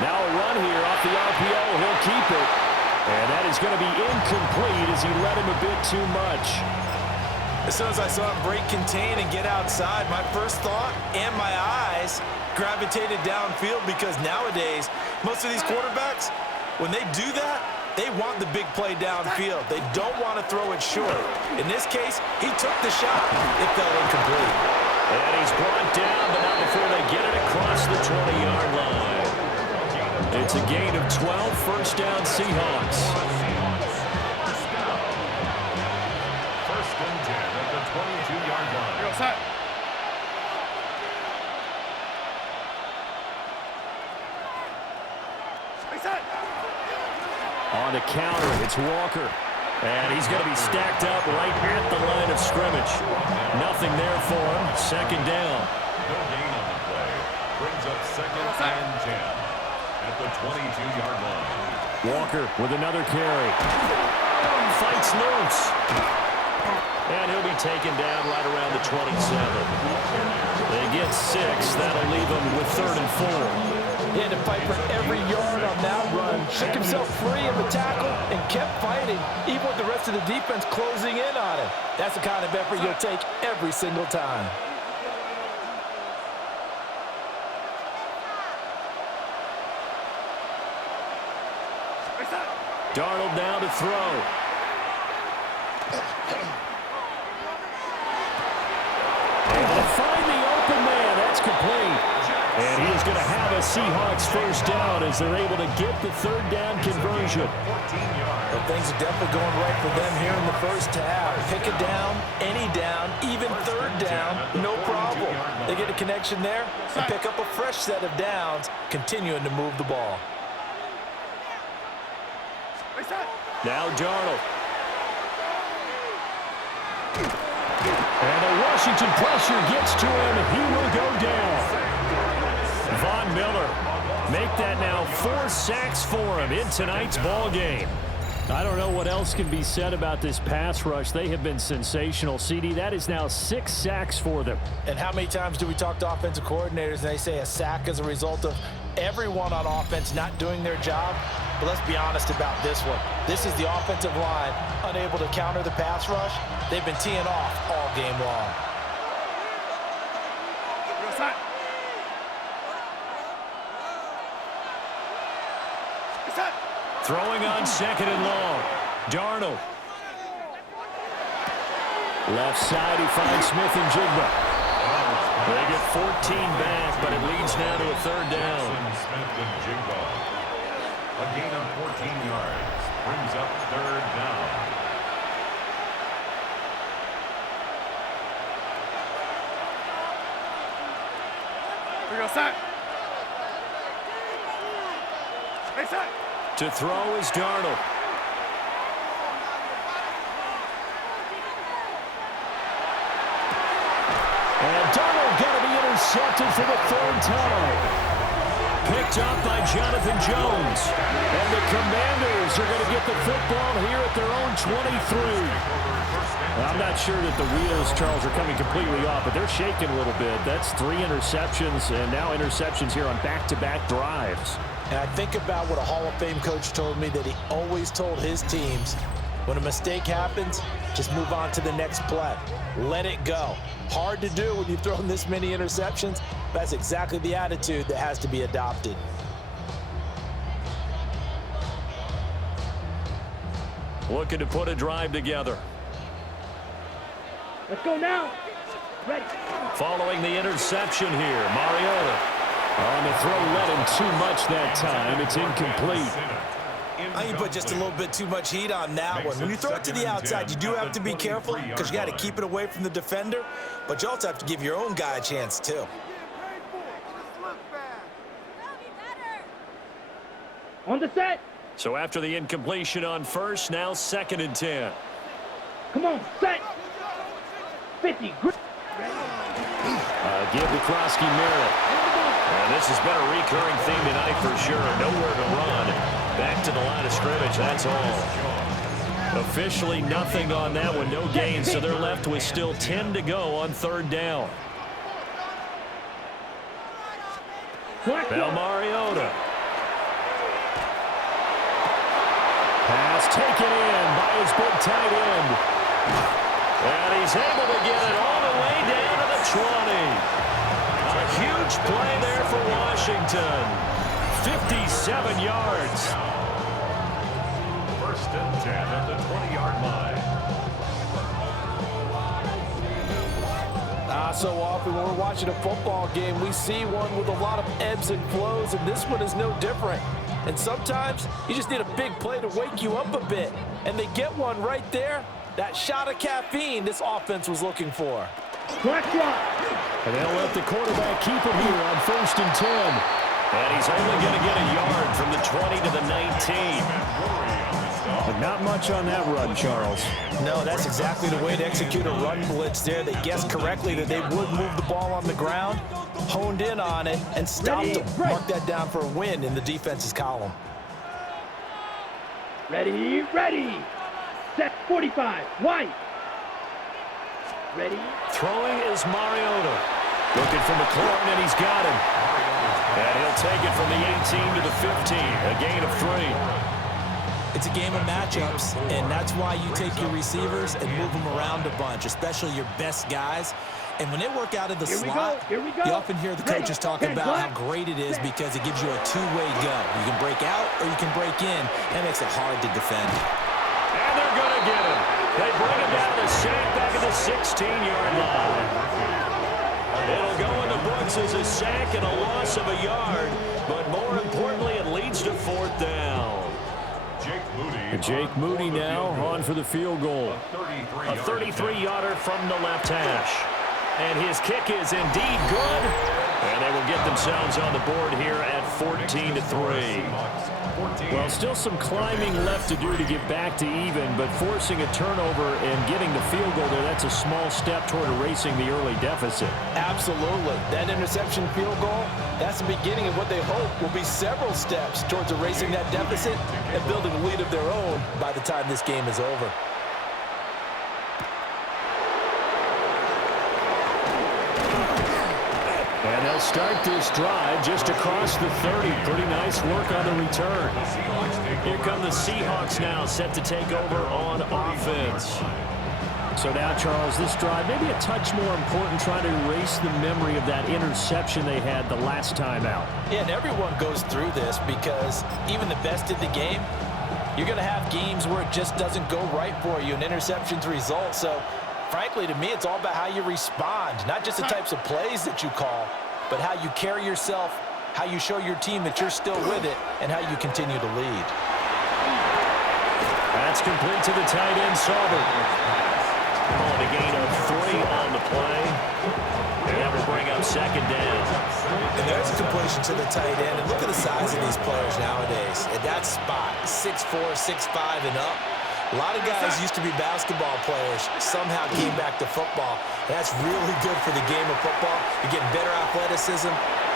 Now a run here off the RPO. He'll keep it. And that is going to be incomplete as he led him a bit too much. As soon as I saw him break contain and get outside, my first thought and my eyes gravitated downfield, because nowadays, most of these quarterbacks, when they do that, they want the big play downfield. They don't want to throw it short. In this case, he took the shot. It fell incomplete. And he's brought down, but not before they get it across the 20-yard line. It's a gain of 12, first down Seahawks. 1st and 10 at the 22-yard line. On the counter, it's Walker. And he's going to be stacked up right at the line of scrimmage. Nothing there for him. 2nd down. No gain on the play. Brings up 2nd and 10 at the 22-yard line. Walker with another carry. Fights loose. And he'll be taken down right around the 27. They get 6. That'll leave them with 3rd and 4. He had to fight for every yard on that run. Shook himself free of the tackle and kept fighting, even with the rest of the defense closing in on him. That's the kind of effort you'll take every single time. Darnold down to throw. Able to find the open man. That's complete. And he is going to have a Seahawks first down as they're able to get the 3rd down conversion. Well, things are definitely going right for them here in the first half. Pick a down, any down, even 3rd down, no problem. They get a connection there and pick up a fresh set of downs, continuing to move the ball. Now Darnold. And the Washington pressure gets to him, and he will go down. Von Miller make that now 4 sacks for him in tonight's ball game. I don't know what else can be said about this pass rush. They have been sensational. CD, that is now 6 sacks for them. And how many times do we talk to offensive coordinators and they say a sack is a result of everyone on offense not doing their job? But let's be honest about this one. This is the offensive line unable to counter the pass rush. They've been teeing off all game long. Throwing on 2nd and long. Darnold. Left side, he finds Smith and Jigba. They get 14 back, but it leads now to a 3rd down. A gain of 14 yards. Brings up third down. We go set. Hey, set. To throw is Darnold. And Darnold going to be intercepted for the third time. Picked up by Jonathan Jones. And the Commanders are going to get the football here at their own 23. I'm not sure that the wheels, Charles, are coming completely off, but they're shaking a little bit. That's 3 interceptions, and now interceptions here on back-to-back drives. And I think about what a Hall of Fame coach told me, that he always told his teams, when a mistake happens, just move on to the next play. Let it go. Hard to do when you've thrown this many interceptions. That's exactly the attitude that has to be adopted. Looking to put a drive together. Let's go now. Ready. Following the interception here, Mariota on the throw, led him too much that time. It's incomplete. I think you put just a little bit too much heat on that one. When you throw it to the outside, you do have to be careful because you got to keep it away from the defender, but you also have to give your own guy a chance too. On the set. So after the incompletion on first, now 2nd and 10. Come on, set. 50. Give to Krosky Merritt. And this has been a recurring theme tonight for sure. Nowhere to run. Back to the line of scrimmage, that's all. Officially nothing on that one, no gain, so they're left with still 10 to go on 3rd down. Now Mariota. Pass taken in by his big tight end. And he's able to get it all the way down to the 20. A huge play there for Washington. 57 yards. 1st and 10 at the 20-yard line. So often when we're watching a football game, we see one with a lot of ebbs and flows, and this one is no different. And sometimes you just need a big play to wake you up a bit. And they get one right there. That shot of caffeine this offense was looking for. And they'll let the quarterback keep it here on 1st and 10. And he's only going to get a yard from the 20 to the 19. But not much on that run, Charles. No, that's exactly the way to execute a run blitz there. They guessed correctly that they would move the ball on the ground, honed in on it, and stopped them. Mark that down for a win in the defense's column. Ready, ready. Set 45. White. Ready. Throwing is Mariota. Looking for McLaurin, and he's got him. And he'll take it from the 18 to the 15. A gain of 3. It's a game of matchups, and that's why you take your receivers and move them around a bunch, especially your best guys. And when they work out of the slot, you often hear the coaches talk about how great it is because it gives you a two-way go. You can break out or you can break in. That makes it hard to defend. And they're going to get him. They bring him down to sack back at the 16-yard line. It'll go in the books as a sack and a loss of a yard, but more importantly, it leads to 4th down. Jake Moody now on for the field goal. A 33-yarder from the left hash. And his kick is indeed good. And they will get themselves on the board here at 14-3. Well, still some climbing left to do to get back to even, but forcing a turnover and getting the field goal there, that's a small step toward erasing the early deficit. Absolutely. That interception field goal, that's the beginning of what they hope will be several steps towards erasing that deficit and building a lead of their own by the time this game is over. And they'll start this drive just across the 30. Pretty nice work on the return. Here come the Seahawks now, set to take over on offense. So now, Charles, this drive maybe a touch more important, trying to erase the memory of that interception they had the last time out. Yeah, and everyone goes through this because even the best in the game, you're going to have games where it just doesn't go right for you and interceptions result. So frankly, to me, it's all about how you respond, not just the types of plays that you call, but how you carry yourself how you show your team that you're still with it, and how you continue to lead. That's complete to the tight end, Sauber. Calling a gain of 3 on the play. And that will bring up second down. And there's a completion to the tight end. And look at the size of these players nowadays. At that spot, 6'4", 6'5", and up. A lot of guys used to be basketball players, somehow came back to football. That's really good for the game of football. You're getting better athleticism,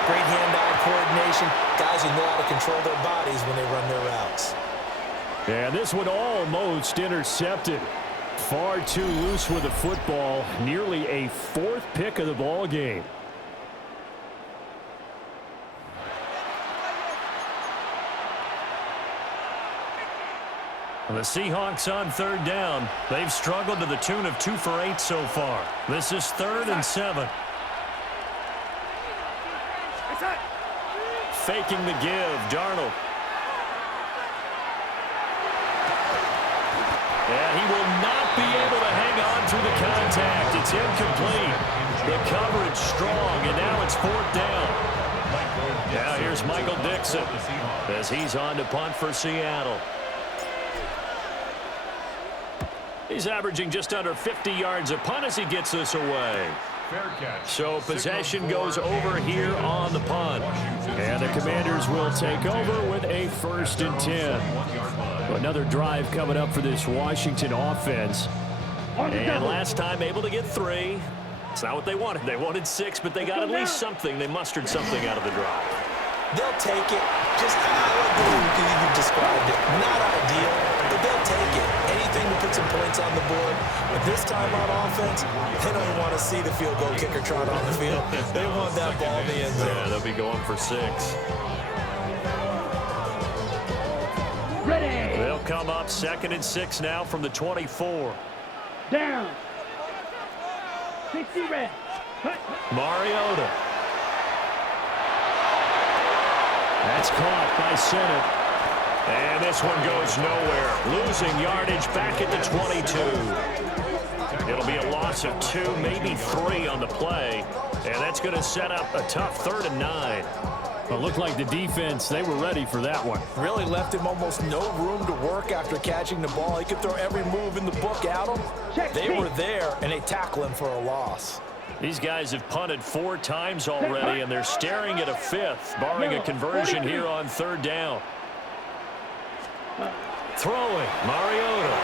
great hand-eye coordination, guys who know how to control their bodies when they run their routes. And this one almost intercepted. Far too loose with the football. Nearly a 4th pick of the ball game. The Seahawks on 3rd down. They've struggled to the tune of 2 for 8 so far. This is 3rd and 7. Faking the give, Darnold. And he will not be able to hang on through the contact. It's incomplete. The coverage strong, and now it's 4th down. Now here's Michael Dixon as he's on to punt for Seattle. He's averaging just under 50 yards a punt as he gets this away. So possession goes over here on the punt. And the Commanders will take over with a 1st and 10. Another drive coming up for this Washington offense. And last time able to get 3. It's not what they wanted. They wanted 6, but they got at least something. They mustered something out of the drive. They'll take it. Just like the way you described it. Not ideal, but they'll take it. Anything to put some points on the board. But this time on offense, they don't want to see the field goal kicker trot on the field. They want that ball in the end zone. Yeah, they'll be going for 6. Ready. They'll come up 2nd and 6 now from the 24. Down. 60 red. Mariota. That's caught by Senate. And this one goes nowhere. Losing yardage back at the 22. It'll be a loss of 2, maybe 3 on the play. And that's going to set up a tough 3rd and 9. Well, it looked like the defense, they were ready for that one. Really left him almost no room to work after catching the ball. He could throw every move in the book at him. They were there, and they tackle him for a loss. These guys have punted 4 times already, and they're staring at a 5th, barring a conversion here on 3rd down. Throwing, Mariota.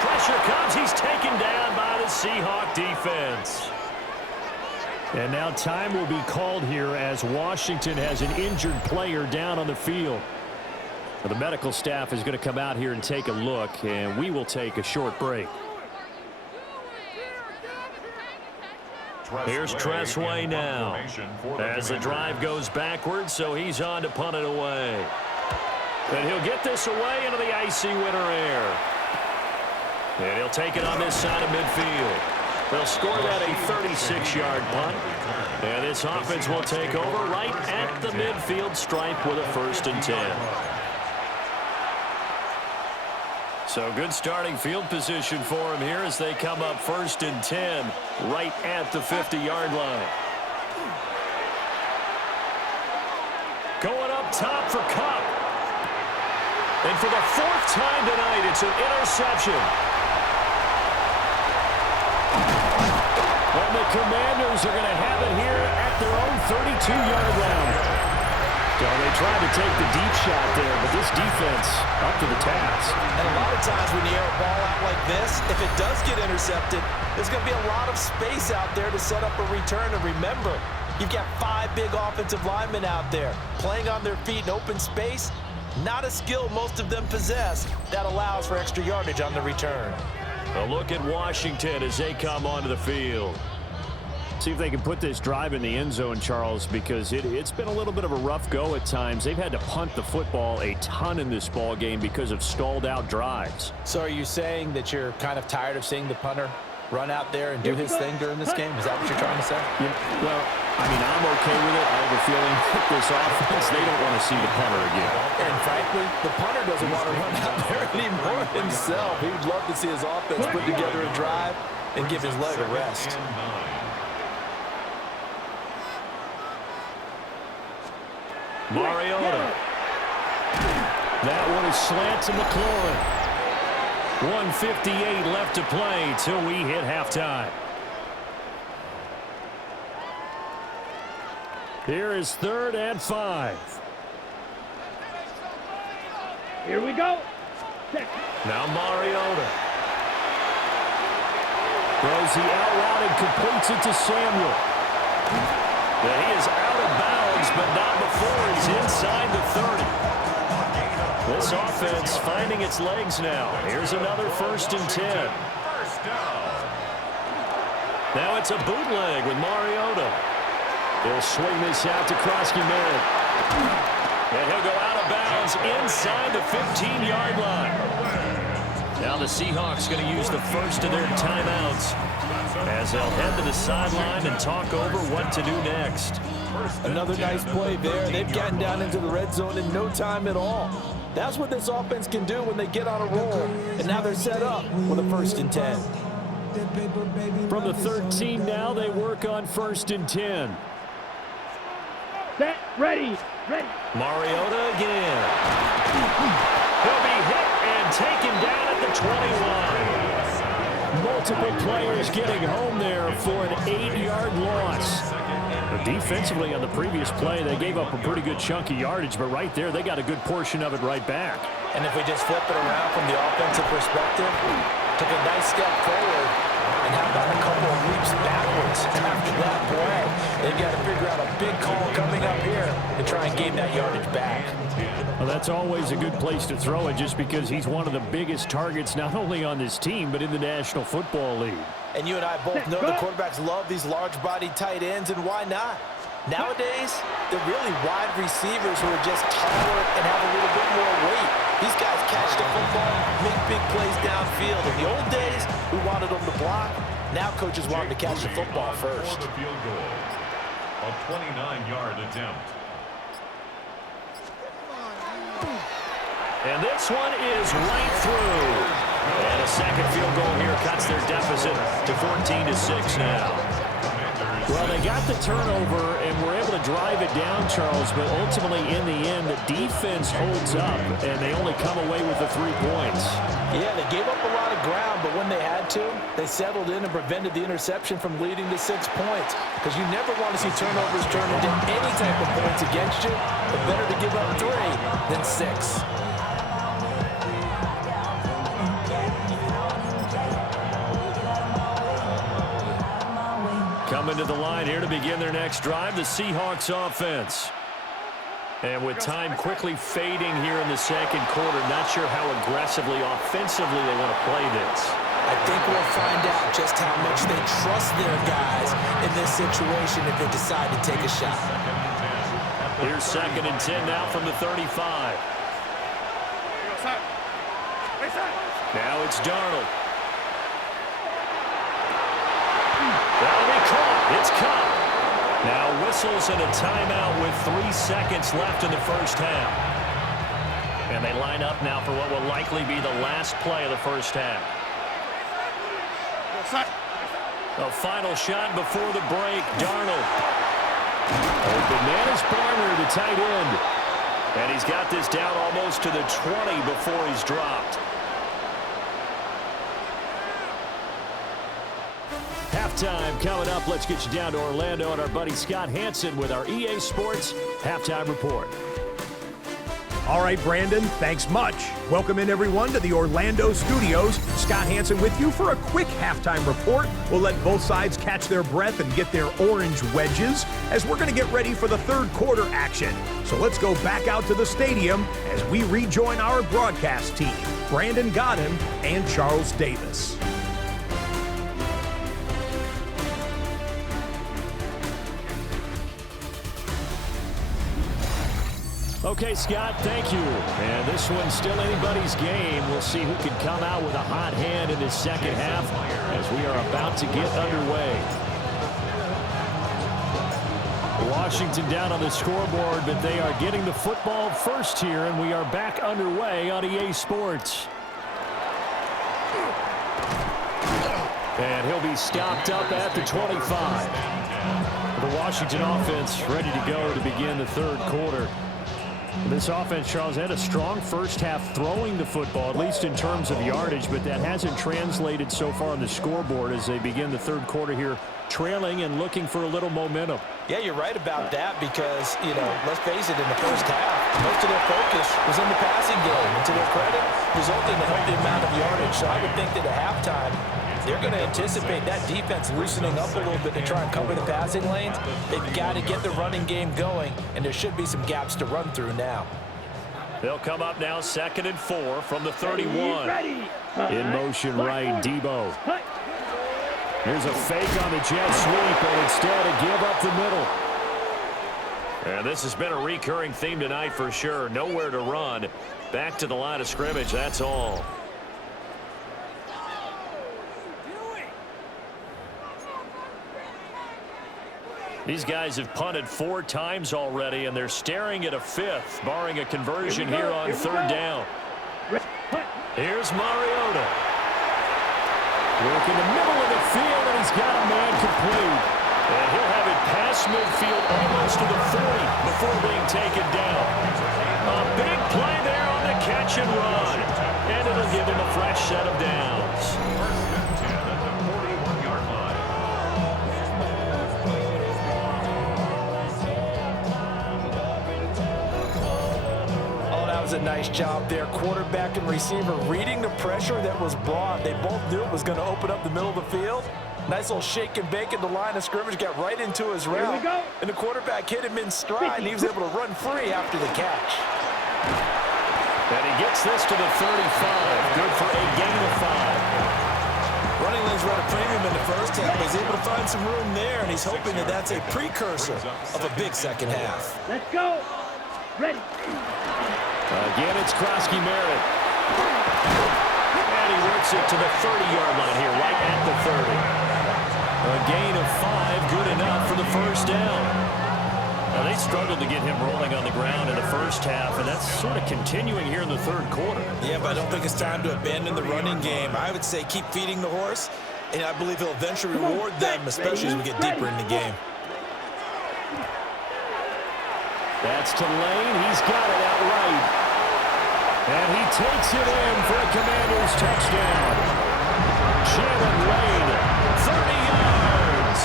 Pressure comes. He's taken down by the Seahawk defense. And now time will be called here as Washington has an injured player down on the field. The medical staff is going to come out here and take a look, and we will take a short break. Here's Tressway now as the drive goes backwards, so he's on to punt it away. And he'll get this away into the icy winter air. And he'll take it on this side of midfield. They'll score that a 36-yard punt. And this offense will take over right at the midfield stripe with a 1st and 10. So good starting field position for him here as they come up 1st and 10 right at the 50-yard line. Going up top for Cup. And for the 4th time tonight, it's an interception. And the Commanders are going to have it here at their own 32-yard line. So they tried to take the deep shot there, but this defense up to the task. And a lot of times when you air a ball out like this, if it does get intercepted, there's going to be a lot of space out there to set up a return. And remember, you've got 5 big offensive linemen out there playing on their feet in open space. Not a skill most of them possess that allows for extra yardage on the return. A look at Washington as they come onto the field. See if they can put this drive in the end zone, Charles, because it's been a little bit of a rough go at times. They've had to punt the football a ton in this ball game because of stalled out drives. So are you saying that you're kind of tired of seeing the punter run out there and do his thing during this game? Is that what you're trying to say? Yeah, well, I mean, I'm okay with it. I have a feeling that this offense, they don't want to see the punter again. And frankly, the punter doesn't want to run out there anymore himself. He would love to see his offense put together a drive and give his leg a rest. Mariota. That one is slant to McLaurin. 1:58 left to play till we hit halftime. Here is 3rd and 5. Here we go. Set. Now Mariota. Throws the out route and completes it to Samuel. But he is out of bounds, but not before he's inside the 30. This offense finding its legs now. Here's another 1st and 10. Now it's a bootleg with Mariota. He'll swing this out to Krosky-Man. And he'll go out of bounds inside the 15-yard line. Now the Seahawks going to use the first of their timeouts as they'll head to the sideline and talk over what to do next. Another nice play there. They've gotten down into the red zone in no time at all. That's what this offense can do when they get on a roll. And now they're set up with a 1st and 10. From the 13 now, they work on 1st and 10. Set. Ready. Ready. Mariota again. He'll be hit and taken down at the 20 line. Multiple players getting home there for an 8-yard loss. But defensively on the previous play, they gave up a pretty good chunk of yardage, but right there, they got a good portion of it right back. And if we just flip it around from the offensive perspective, took a nice step forward, and how about a couple of leaps backwards after that play? They've got to figure out a big call coming up here to try and gain that yardage back. Well, that's always a good place to throw it just because he's one of the biggest targets not only on this team but in the National Football League. And you and I both know the quarterbacks love these large-bodied tight ends, and why not? Nowadays, they're really wide receivers who are just taller and have a little bit more weight. These guys catch the football, make big plays downfield. In the old days, we wanted them to block. Now coaches want them to catch the football first. The field goal. A 29-yard attempt. And this one is right through. And a second field goal here cuts their deficit to 14-6 now. Well, they got the turnover and were able to drive it down, Charles, but ultimately in the end, the defense holds up, and they only come away with the 3 points. Yeah, they gave up a lot of ground, but when they had to, they settled in and prevented the interception from leading to 6 points. Because you never want to see turnovers turn into any type of points against you, but better to give up 3 than 6. Coming to the line here to begin their next drive, the Seahawks offense. And with time quickly fading here in the second quarter, not sure how aggressively, offensively they want to play this. I think we'll find out just how much they trust their guys in this situation if they decide to take a shot. Here's 2nd and 10 now from the 35. Now it's Darnold. That'll be caught. It's caught. Now whistles and a timeout with 3 seconds left in the first half. And they line up now for what will likely be the last play of the first half. A final shot before the break. Darnold. Open man is Barner, the tight end. And he's got this down almost to the 20 before he's dropped. Halftime coming up. Let's get you down to Orlando and our buddy Scott Hansen with our EA Sports Halftime Report. All right, Brandon, thanks much. Welcome in, everyone, to the Orlando studios. Scott Hansen with you for a quick halftime report. We'll let both sides catch their breath and get their orange wedges as we're going to get ready for the third quarter action. So let's go back out to the stadium as we rejoin our broadcast team, Brandon Godden and Charles Davis. Okay, Scott, thank you. And this one's still anybody's game. We'll see who can come out with a hot hand in this second half as we are about to get underway. Washington down on the scoreboard, but they are getting the football first here, and we are back underway on EA Sports. And he'll be stopped up at the 25. The Washington offense ready to go to begin the third quarter. This offense, Charles, had a strong first half throwing the football, at least in terms of yardage, but that hasn't translated so far on the scoreboard as they begin the third quarter here, trailing and looking for a little momentum. Yeah, you're right about that because, let's face it, in the first half, most of their focus was in the passing game. And to their credit, resulted in a healthy amount of yardage. So I would think that at halftime, they're going to anticipate that defense loosening up a little bit to try and cover the passing lanes. They've got to get the running game going, and there should be some gaps to run through now. They'll come up now 2nd and 4 from the 31. In motion right, Debo. Here's a fake on the jet sweep, and instead a give up the middle. And this has been a recurring theme tonight for sure. Nowhere to run. Back to the line of scrimmage, that's all. These guys have punted 4 times already, and they're staring at a 5th, barring a conversion here on 3rd down. Here's Mariota. Work in the middle of the field, and he's got a man complete. And he'll have it past midfield almost to the 40 before being taken down. A big play there on the catch and run. And it'll give him a fresh set of downs. First and 10 at the 41-yard line. Oh, that was a nice job there. Quarterback and receiver reading the pressure that was brought. They both knew it was going to open up the middle of the field. Nice little shake and bake at the line of scrimmage. Got right into his route. And the quarterback hit him in stride, and he was able to run free after the catch. And he gets this to the 35. Good for a gain of 5. Running lanes were at a premium in the first half. He's able to find some room there, and he's hoping that that's a precursor of a big second half. Let's go. Ready. Again, it's Krosky Merritt. And he works it to the 30-yard line here, right at the 30. A gain of 5, good enough for the first down. Now, they struggled to get him rolling on the ground in the first half, and that's sort of continuing here in the third quarter. Yeah, but I don't think it's time to abandon the running game. I would say keep feeding the horse, and I believe he'll eventually reward them, especially as we get deeper in the game. That's to Lane. He's got it outright. And he takes it in for a Commanders touchdown. Jalen Lane, 30 yards.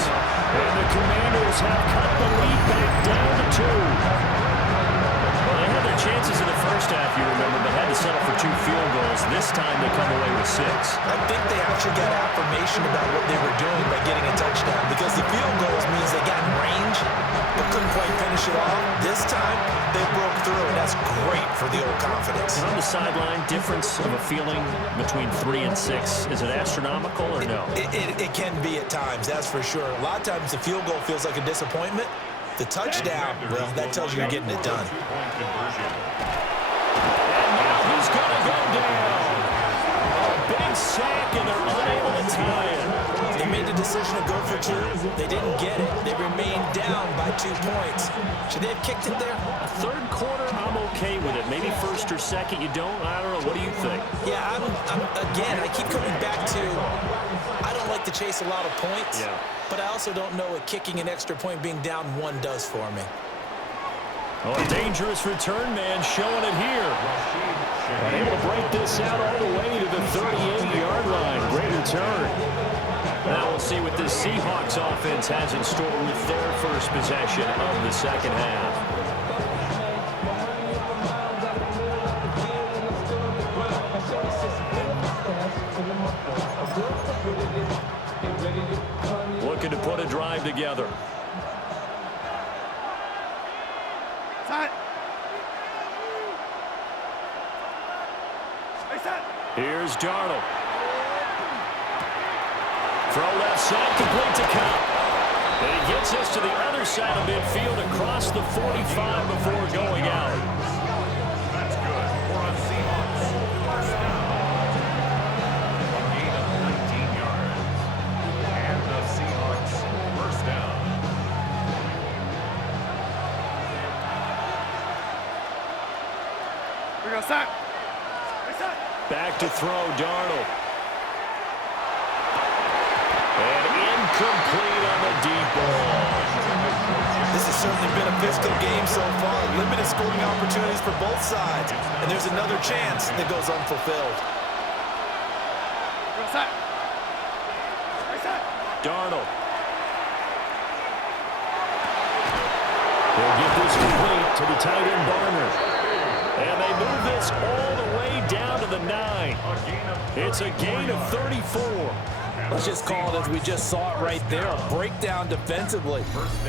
And the Commanders have cut the lead back down to 2. Well, they had their chances in the first half, you remember, but had to settle for 2 field goals. This time they come away with 6. I think they actually got affirmation about what they were doing by getting a touchdown, because the field goals means they got in range but couldn't quite finish it off. This time, they broke through, and that's great for the old confidence. On the sideline, difference of a feeling between 3 and 6. Is it astronomical or no? It can be at times, that's for sure. A lot of times the field goal feels like a disappointment. The touchdown, well, that tells you you're getting it done. And now he's going to go down. A big sack, and they're unable to tie it. They made the decision to go for 2. They didn't get it. They remained down by 2 points. Should they have kicked it there? Third quarter, I'm okay with it. Maybe first or second, you don't? I don't know. What do you think? Yeah, again, I keep coming back to I don't like to chase a lot of points, but I also don't know what kicking an extra point being down 1 does for me. Oh, a dangerous return man showing it here. And able to break this out all the way to the 38-yard line. Great return. Now we'll see what this Seahawks offense has in store with their first possession of the second half. Looking to put a drive together. Here's Darnold. Throw left side, complete to Cup. And he gets us to the other side of midfield across the 45 before going out. That's good for a Seahawks. First down. A gain of 19 yards. And the Seahawks first down. We're going to sack. Back to throw, Darnold. And incomplete on the deep ball. This is certainly been a physical game so far. Limited scoring opportunities for both sides. And there's another chance that goes unfulfilled. Darnold. They'll get this complete to the tight end Barner. And they move this all the way down to the 9. It's a gain of 34. Let's just call it as we just saw it right there, a breakdown defensively.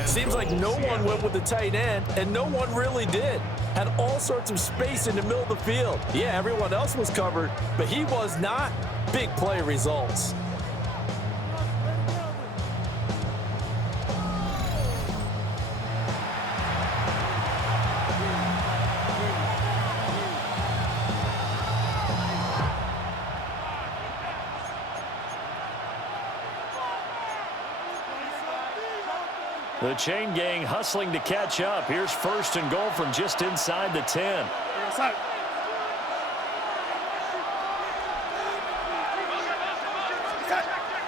Seems like no one went with the tight end, and no one really did. Had all sorts of space in the middle of the field. Yeah, everyone else was covered, but he was not. Big play results. The chain gang hustling to catch up. Here's 1st and goal from just inside the 10.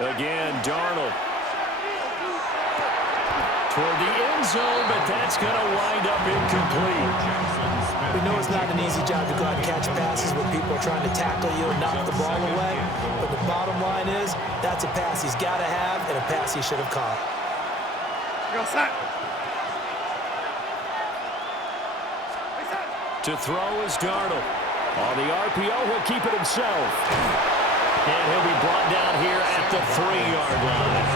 Again, Darnold. Toward the end zone, but that's going to wind up incomplete. We know it's not an easy job to go out and catch passes when people are trying to tackle you and knock the ball away. But the bottom line is, that's a pass he's got to have and a pass he should have caught. To throw is Darnold. On the RPO, he'll keep it himself. And he'll be brought down here at the 3-yard line.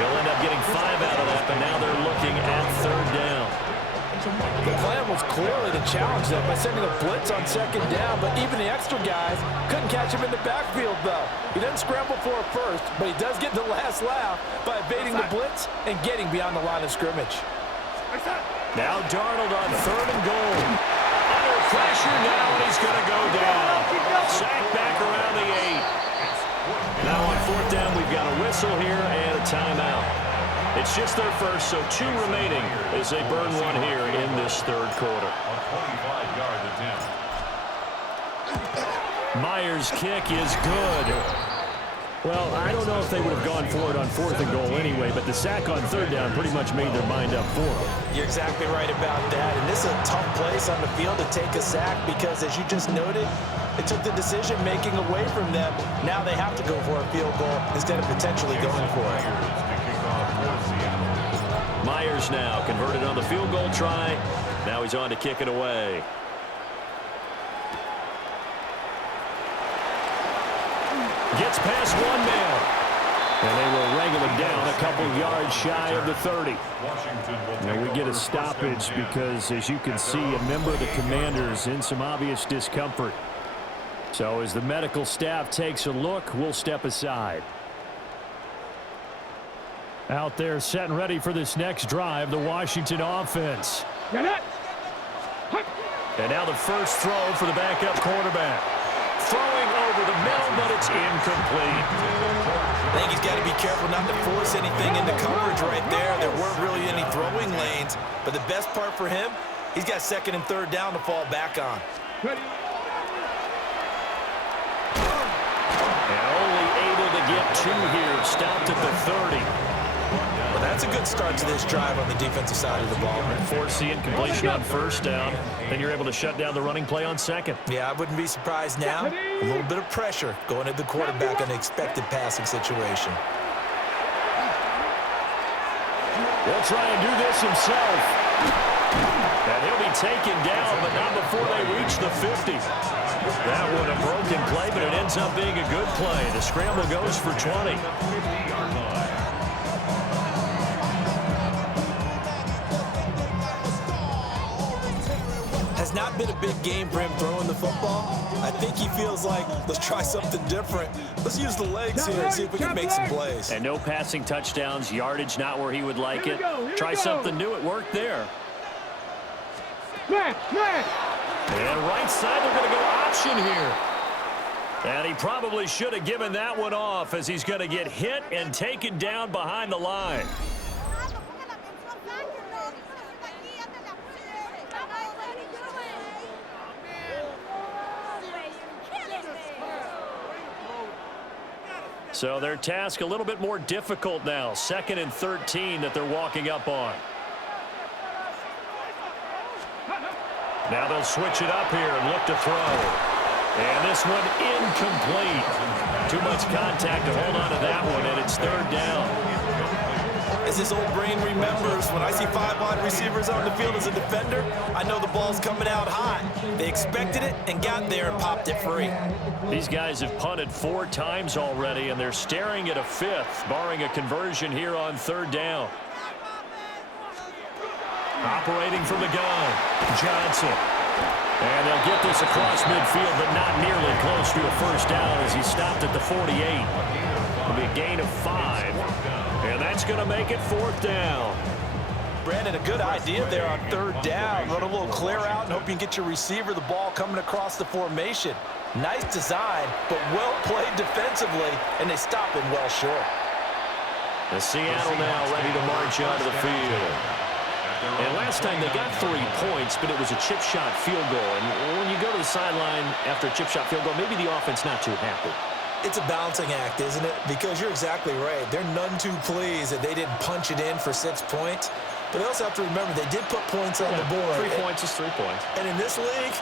He'll end up getting 5 out of that, but now they're looking at 3rd down. The plan was clearly to challenge them by sending a blitz on 2nd down, but even the extra guys couldn't catch him in the backfield, though. He doesn't scramble for it first, but he does get the last laugh by evading the blitz and getting beyond the line of scrimmage. Now Darnold on 3rd and goal. Under pressure now, and he's going to go down. Sacked back around the 8. Now on 4th down, we've got a whistle here and a timeout. It's just their first, so 2 remaining as they burn one here in this 3rd quarter. 25-yard attempt. Myers' kick is good. Well, I don't know if they would have gone for it on 4th and goal anyway, but the sack on 3rd down pretty much made their mind up for them. You're exactly right about that, and this is a tough place on the field to take a sack because, as you just noted, it took the decision-making away from them. Now they have to go for a field goal instead of potentially going for it. Myers now converted on the field goal try. Now he's on to kick it away. Gets past one man. And they will wrangle him down a couple yards shy of the 30. Now we get a stoppage because, as you can see, a member of the Commanders in some obvious discomfort. So as the medical staff takes a look, we'll step aside. Out there set and ready for this next drive, the Washington offense. And now the first throw for the backup quarterback. Throwing over the middle, but it's incomplete. I think he's got to be careful not to force anything into coverage right there. There weren't really any throwing lanes, but the best part for him, he's got 2nd and 3rd down to fall back on. And only able to get 2 here, stopped at the 30. Well, that's a good start to this drive on the defensive side of the ball. Forcing incompletion on 1st down. Then you're able to shut down the running play on 2nd. Yeah, I wouldn't be surprised now. A little bit of pressure going at the quarterback in an expected passing situation. He'll try and do this himself. And he'll be taken down, but not before they reach the 50. That one a broken play, but it ends up being a good play. The scramble goes for 20. Has not been a big game for him throwing the football. I think he feels like, let's try something different. Let's use the legs here and see if we can make some plays. And no passing touchdowns, yardage not where he would like it. Try something new, it worked there. And right side, they're going to go option here. And he probably should have given that one off as he's going to get hit and taken down behind the line. So their task a little bit more difficult now. 2nd and 13 that they're walking up on. Now they'll switch it up here and look to throw. And this one incomplete. Too much contact to hold on to that one, and it's third down. As this old brain remembers, when I see 5 wide receivers on the field as a defender, I know the ball's coming out hot. They expected it and got there and popped it free. These guys have punted 4 times already, and they're staring at a 5th, barring a conversion here on third down. Operating from the gun, Johnson. And they'll get this across midfield, but not nearly close to a first down as he stopped at the 48. It'll be a gain of 5. And that's going to make it fourth down. Brandon, a good idea there on third down. Run a little clear out and hope you can get your receiver the ball coming across the formation. Nice design, but well played defensively, and they stop him well short. The Seattle now ready to march onto the field. And last time they got 3 points, but it was a chip shot field goal. And when you go to the sideline after a chip shot field goal, maybe the offense not too happy. It's a balancing act, isn't it? Because you're exactly right. They're none too pleased that they didn't punch it in for 6 points. But they also have to remember they did put points on the board. 3 points is 3 points. And in this league,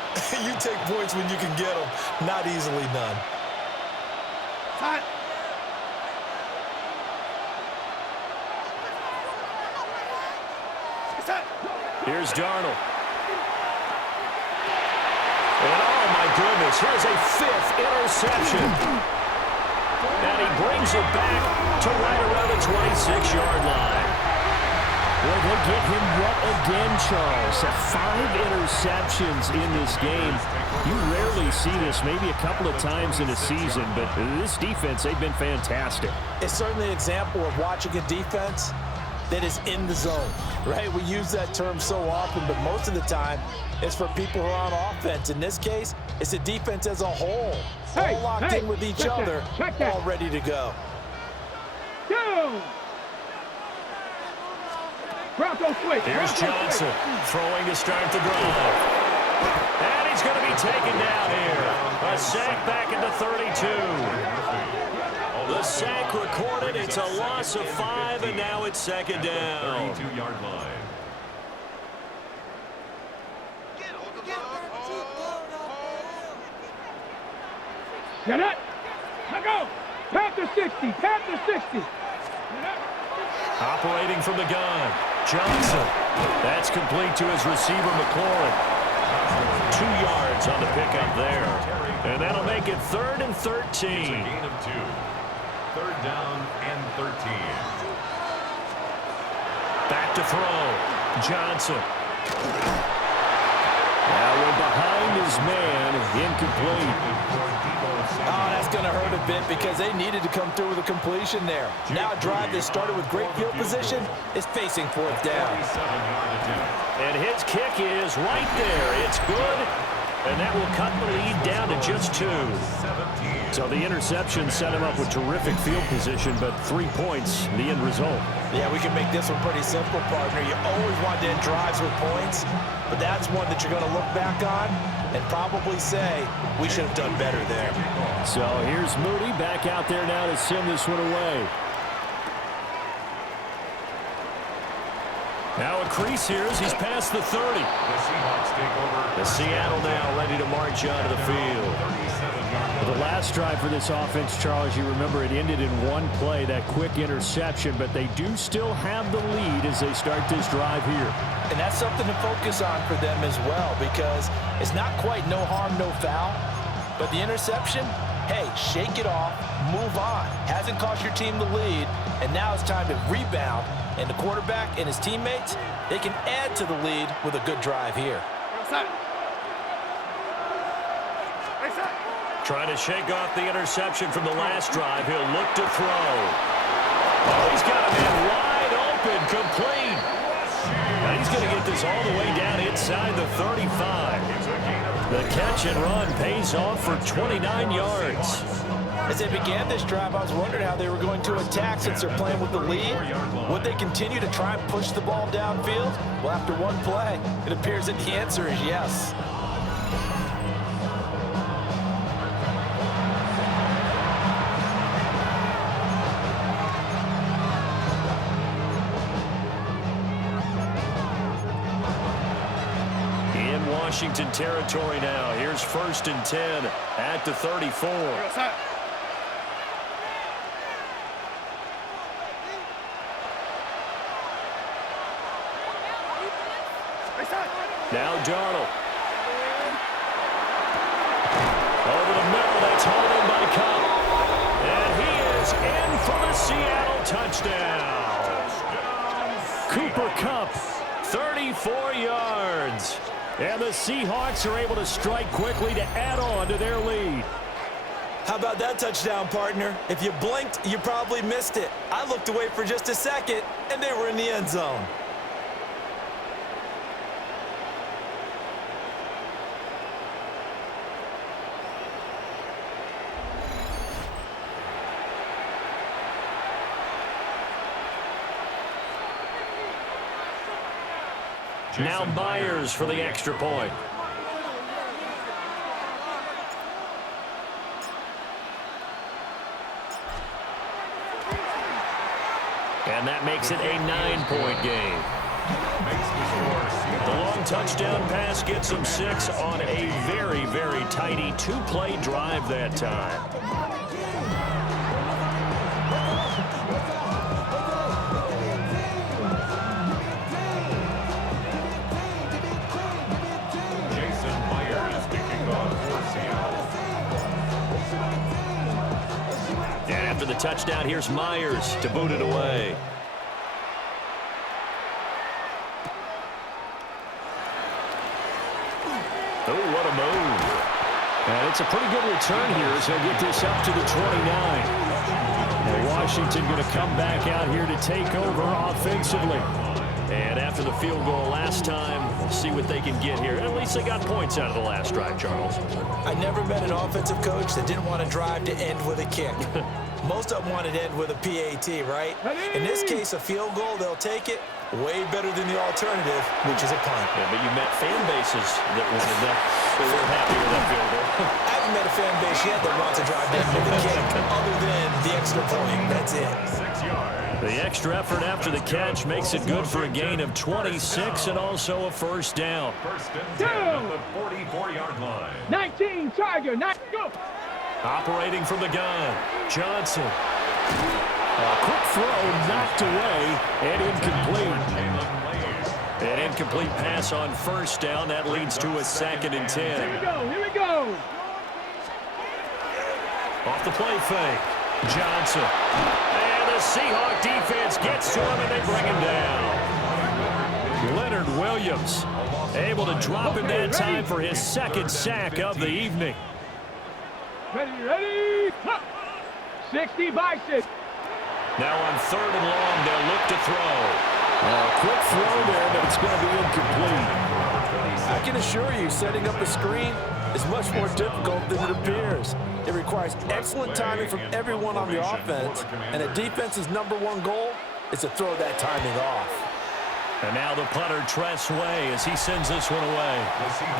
you take points when you can get them. Not easily done. Time. Here's Darnold. And oh my goodness, here's a 5th interception. And he brings it back to right around the 26-yard line. Well, they'll get him yet again, Charles. 5 interceptions in this game. You rarely see this, maybe a couple of times in a season, but this defense, they've been fantastic. It's certainly an example of watching a defense that is in the zone, right? We use that term so often, but most of the time, it's for people who are on offense. In this case, it's the defense as a whole, all locked in with each other, all ready to go. Here's Johnson throwing to start the drive. And he's going to be taken down here. A sack back into 32. The sack recorded. It's a loss of 5, and now it's second down. 32-yard line. Get it. Let go. Panther 60. Panther 60. Operating from the gun, Johnson. That's complete to his receiver, McLaurin. 2 yards on the pickup there. And that'll make it 3rd and 13. It's a gain of 2. 3rd down and 13. Back to throw. Johnson. Now we're behind his man. Incomplete. Oh, that's going to hurt a bit because they needed to come through with a completion there. Now a drive that started with great field position is facing fourth down. And his kick is right there. It's good. And that will cut the lead down to just 2. So the interception set him up with terrific field position, but 3 points, the end result. Yeah, we can make this one pretty simple, partner. You always want to end drives with points, but that's one that you're going to look back on and probably say, we should have done better there. So here's Moody back out there now to send this one away. Now a crease here as he's past the 30. The Seahawks take over. The Seattle now ready to march onto the field. The last drive for this offense, Charles, you remember it ended in 1 play, that quick interception, but they do still have the lead as they start this drive here. And that's something to focus on for them as well, because it's not quite no harm, no foul, but the interception, hey, shake it off, move on. Hasn't cost your team the lead, and now it's time to rebound. And the quarterback and his teammates, they can add to the lead with a good drive here. Trying to shake off the interception from the last drive. He'll look to throw. Oh, he's got a man wide open, complete. Now he's going to get this all the way down inside the 35. The catch and run pays off for 29 yards. As they began this drive, I was wondering how they were going to attack since they're playing with the lead. Would they continue to try and push the ball downfield? Well, after 1 play, it appears that the answer is yes. Washington territory now. Here's 1st and 10 at the 34. Now Darnold. Over the middle, that's hauled in by Cup. And he is in for the Seattle touchdown. Cooper Kupp, 34 yards. And the Seahawks are able to strike quickly to add on to their lead. How about that touchdown, partner? If you blinked, you probably missed it. I looked away for just a second, and they were in the end zone. Now Myers for the extra point. And that makes it a 9-point game. The long touchdown pass gets them 6 on a very, very tidy 2-play drive that time. After the touchdown, here's Myers to boot it away. Oh, what a move. And it's a pretty good return here as they'll get this up to the 29. And Washington going to come back out here to take over offensively. And after the field goal last time, we'll see what they can get here. At least they got points out of the last drive, Charles. I never met an offensive coach that didn't want to drive to end with a kick. Most of them wanted to end with a PAT, right? In this case, a field goal, they'll take it. Way better than the alternative, which is a punt. Yeah, but you met fan bases that wanted that. They weren't happy with that field goal. I haven't met a fan base yet that wants to drive down with a kick, other than the extra point. That's it. 6 yards. The extra effort after the catch makes it good for a gain of 26 and also a first down. 1st and 10 at the 44-yard line. 19, Tiger, go! Operating from the gun, Johnson. A quick throw knocked away and incomplete. An incomplete pass on first down. That leads to a 2nd and 10. Here we go. Off the play fake. Johnson. And the Seahawk defense gets to him and they bring him down. Leonard Williams able to drop him that time for his 2nd sack of the evening. Ready, 60 by 6. Now on 3rd and long, they'll look to throw. Quick throw there, but it's going to be incomplete. I can assure you, setting up a screen is much more difficult than it appears. It requires excellent timing from everyone on the offense, and a defense's #1 goal is to throw that timing off. And now the punter, Tress Way, as he sends this one away.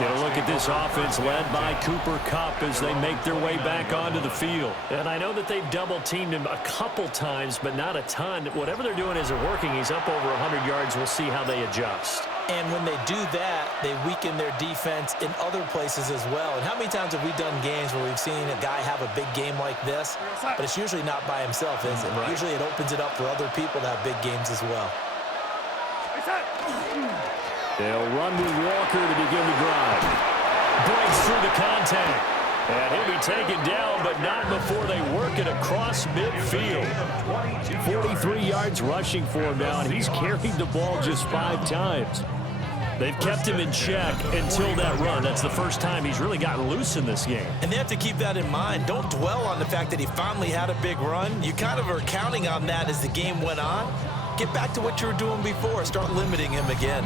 Get a look at this offense led by Cooper Kupp as they make their way back onto the field. And I know that they've double-teamed him a couple times, but not a ton. Whatever they're doing isn't working. He's up over 100 yards. We'll see how they adjust. And when they do that, they weaken their defense in other places as well. And how many times have we done games where we've seen a guy have a big game like this? But it's usually not by himself, is it? Right. Usually it opens it up for other people to have big games as well. They'll run with Walker to begin the drive. Breaks through the contact. And he'll be taken down, but not before they work it across midfield. 43 yards rushing for him now, and he's carried the ball just 5 times. They've kept him in check until that run. That's the first time he's really gotten loose in this game. And they have to keep that in mind. Don't dwell on the fact that he finally had a big run. You kind of are counting on that as the game went on. Get back to what you were doing before. Start limiting him again.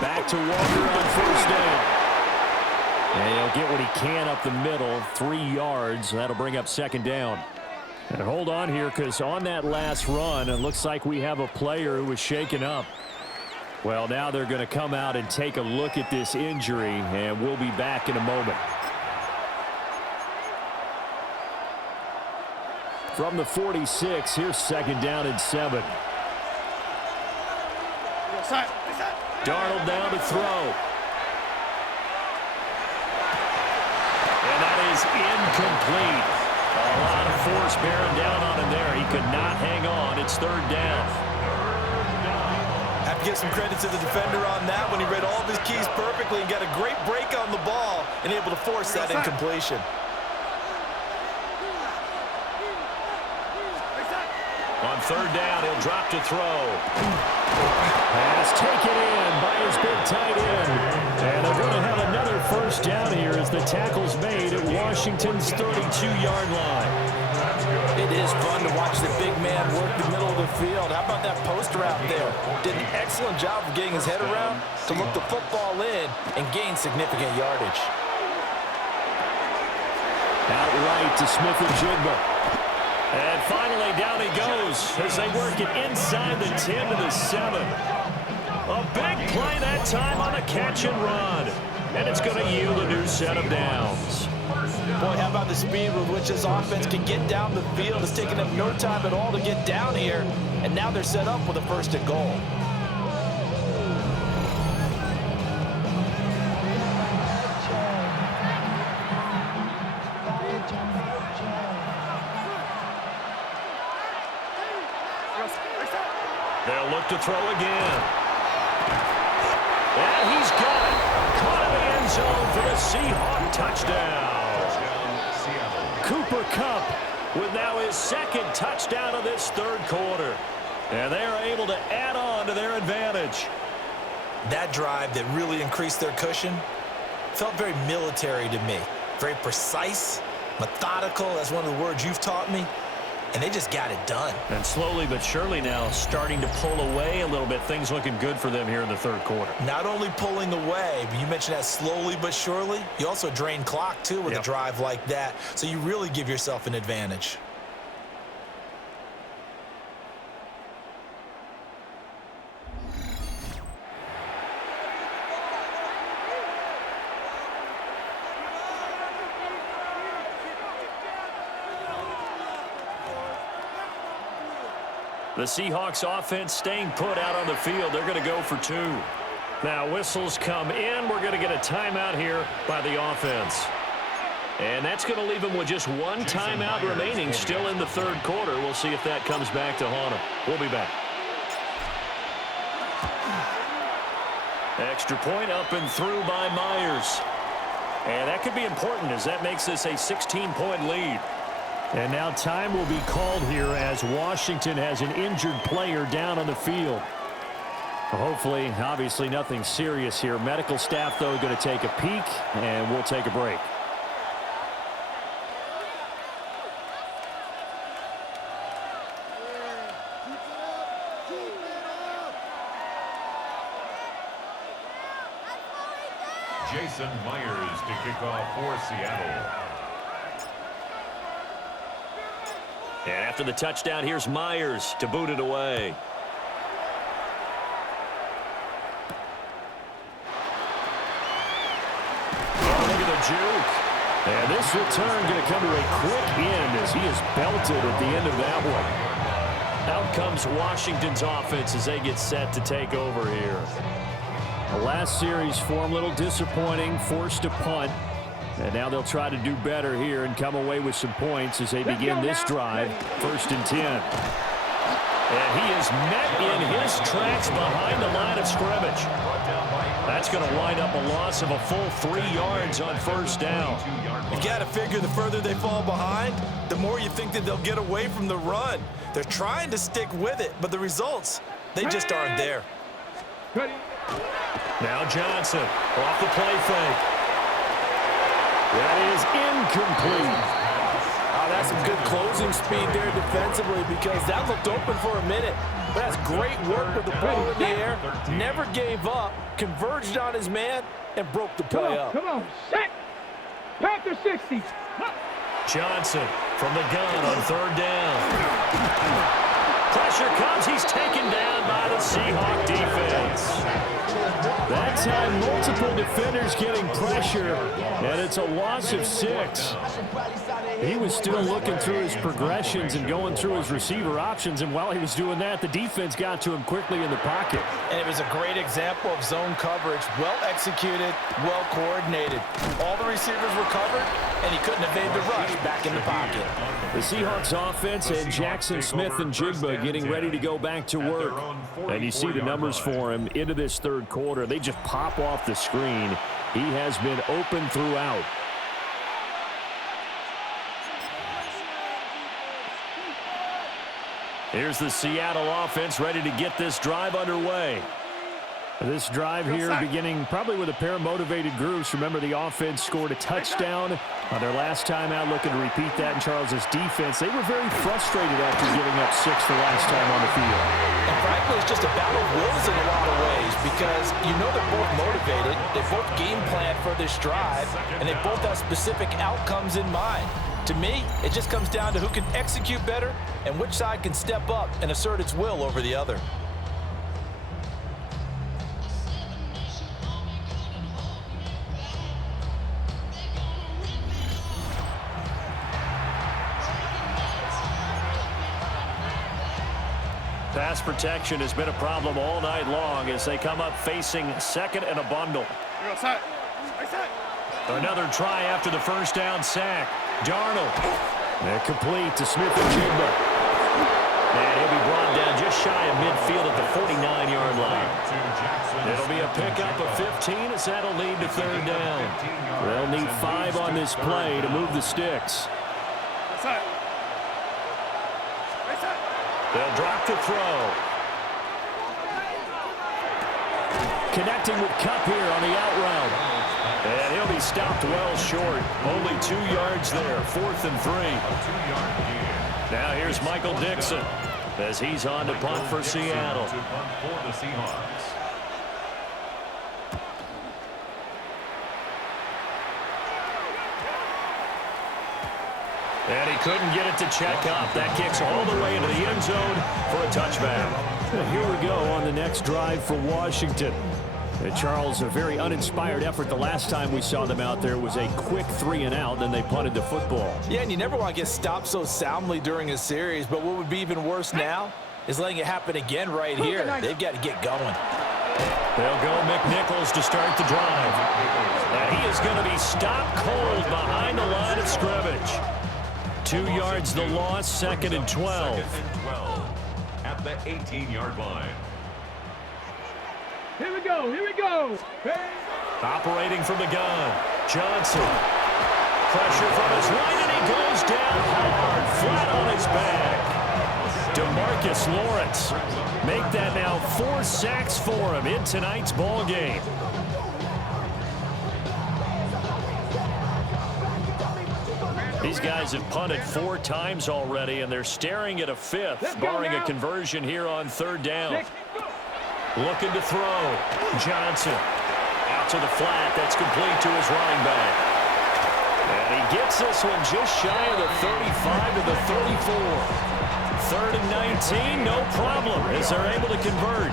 Back to Walker on first down. And he'll get what he can up the middle, 3 yards. That'll bring up 2nd down. And hold on here, because on that last run, it looks like we have a player who was shaken up. Well, now they're going to come out and take a look at this injury, and we'll be back in a moment. From the 46, here's 2nd down and 7. Darnold down to throw. And that is incomplete. A lot of force bearing down on him there. He could not hang on. It's 3rd down. Have to give some credit to the defender on that when he read all of his keys perfectly and got a great break on the ball and able to force that incompletion. On 3rd down, he'll drop to throw. Pass taken in by his big tight end. And they're going to have another 1st down here as the tackle's made at Washington's 32-yard line. It is fun to watch the big man work the middle of the field. How about that post route there? Did an excellent job of getting his head around to look the football in and gain significant yardage. Out right to Smith and Jigba. And finally, down he goes as they work it inside the 10 to the 7. A big play that time on the catch and run. And it's going to yield a new set of downs. Boy, how about the speed with which this offense can get down the field? It's taken them no time at all to get down here. And now they're set up with a 1st and goal. They'll look to throw again. And he's got it. Caught in the end zone for the Seahawks touchdown. Cooper Kupp with now his 2nd touchdown of this 3rd quarter. And they are able to add on to their advantage. That drive that really increased their cushion felt very military to me. Very precise, methodical. That's one of the words you've taught me. And they just got it done. And slowly but surely now starting to pull away a little bit. Things looking good for them here in the 3rd quarter. Not only pulling away, but you mentioned that slowly but surely. You also drain clock, too, with a drive like that. So you really give yourself an advantage. The Seahawks offense staying put out on the field. They're going to go for 2. Now whistles come in. We're going to get a timeout here by the offense. And that's going to leave them with just 1 timeout remaining still in the 3rd quarter. We'll see if that comes back to haunt them. We'll be back. Extra point up and through by Myers. And that could be important as that makes this a 16-point lead. And now time will be called here as Washington has an injured player down on the field. Hopefully, obviously nothing serious here. Medical staff, though, going to take a peek, and we'll take a break. Jason Myers to kick off for Seattle. And after the touchdown, here's Myers to boot it away. Oh, look at the juke. And this return going to come to a quick end as he is belted at the end of that one. Out comes Washington's offense as they get set to take over here. The last series for them, a little disappointing, forced to punt. And now they'll try to do better here and come away with some points as they begin this drive. 1st and 10. And he is met in his tracks behind the line of scrimmage. That's going to wind up a loss of a full 3 yards on 1st down. You got to figure the further they fall behind, the more you think that they'll get away from the run. They're trying to stick with it, but the results, they just aren't there. Now Johnson off the play fake. That is incomplete. That's some good closing speed there defensively because that looked open for a minute. But that's great work with the ball in the air. Never gave up, converged on his man, and broke the play up. Come on, set. Panther 60. Johnson from the gun on 3rd down. Pressure comes. He's taken down by the Seahawk defense. time, multiple defenders getting pressure, and it's a loss of 6. He was still looking through his progressions and going through his receiver options, and while he was doing that, the defense got to him quickly in the pocket. And it was a great example of zone coverage, well executed, well coordinated. All the receivers were covered, and he couldn't evade the rush back in the pocket. The Seahawks offense and Jackson Smith and Jigba getting ready to go back to work. And you see the numbers for him into this third quarter. They just pop off the screen. He has been open throughout. Here's the Seattle offense ready to get this drive underway. This drive here beginning probably with a pair of motivated groups. Remember, the offense scored a touchdown on their last time out, looking to repeat that in Charles's defense. They were very frustrated after giving up 6 the last time on the field. And frankly, it's just a battle of wills in a lot of ways because you know they're both motivated, they both game plan for this drive, and they both have specific outcomes in mind. To me, it just comes down to who can execute better and which side can step up and assert its will over the other. Pass protection has been a problem all night long as they come up facing second and a bundle. Another try after the first down sack. Darnold. They're complete to Smith and Jigba. And he'll be brought down just shy of midfield at the 49-yard line. It'll be a pickup of 15 as that'll lead to third down. They'll need 5 on this play to move the sticks. They'll drop the throw. Connecting with Kupp here on the out route. And he'll be stopped well short. Only 2 yards there. 4th and 3. Now here's Michael Dixon as he's on to punt for Seattle. And he couldn't get it to check up. That kicks all the way into the end zone for a touchback. And here we go on the next drive for Washington. And Charles, a very uninspired effort. The last time we saw them out there was a quick 3 and out, then they punted the football. Yeah, and you never want to get stopped so soundly during a series, but what would be even worse now is letting it happen again right here. They've got to get going. They'll go McNichols to start the drive. And he is going to be stopped cold behind the line of scrimmage. 2 yards the loss, 2nd and 12. At the 18-yard line. Here we go, here we go. Hey. Operating from the gun, Johnson. Pressure from his right, and he goes down hard, flat on his back. DeMarcus Lawrence make that now 4 sacks for him in tonight's ball game. These guys have punted 4 times already, and they're staring at a 5th, barring a conversion here on 3rd down. Looking to throw. Johnson out to the flat. That's complete to his running back. And he gets this one just shy of the 35 to the 34. 3rd and 19, no problem, as they're able to convert.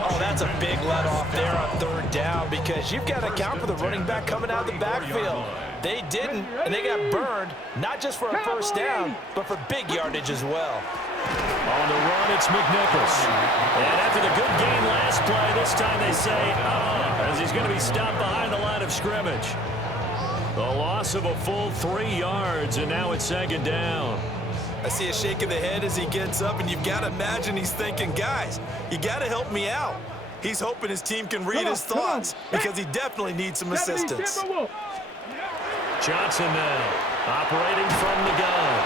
Oh, that's a big let off there on 3rd down because you've got to account for the running back coming out of the backfield. They didn't, and they got burned, not just for a 1st down, but for big yardage as well. On the run, it's McNichols. And after the good game last play, this time they say, as he's going to be stopped behind the line of scrimmage. The loss of a full 3 yards, and now it's 2nd down. I see a shake of the head as he gets up, and you've got to imagine he's thinking, guys, you got to help me out. He's hoping his team can read his thoughts because he definitely needs some assistance. Johnson now, operating from the gun.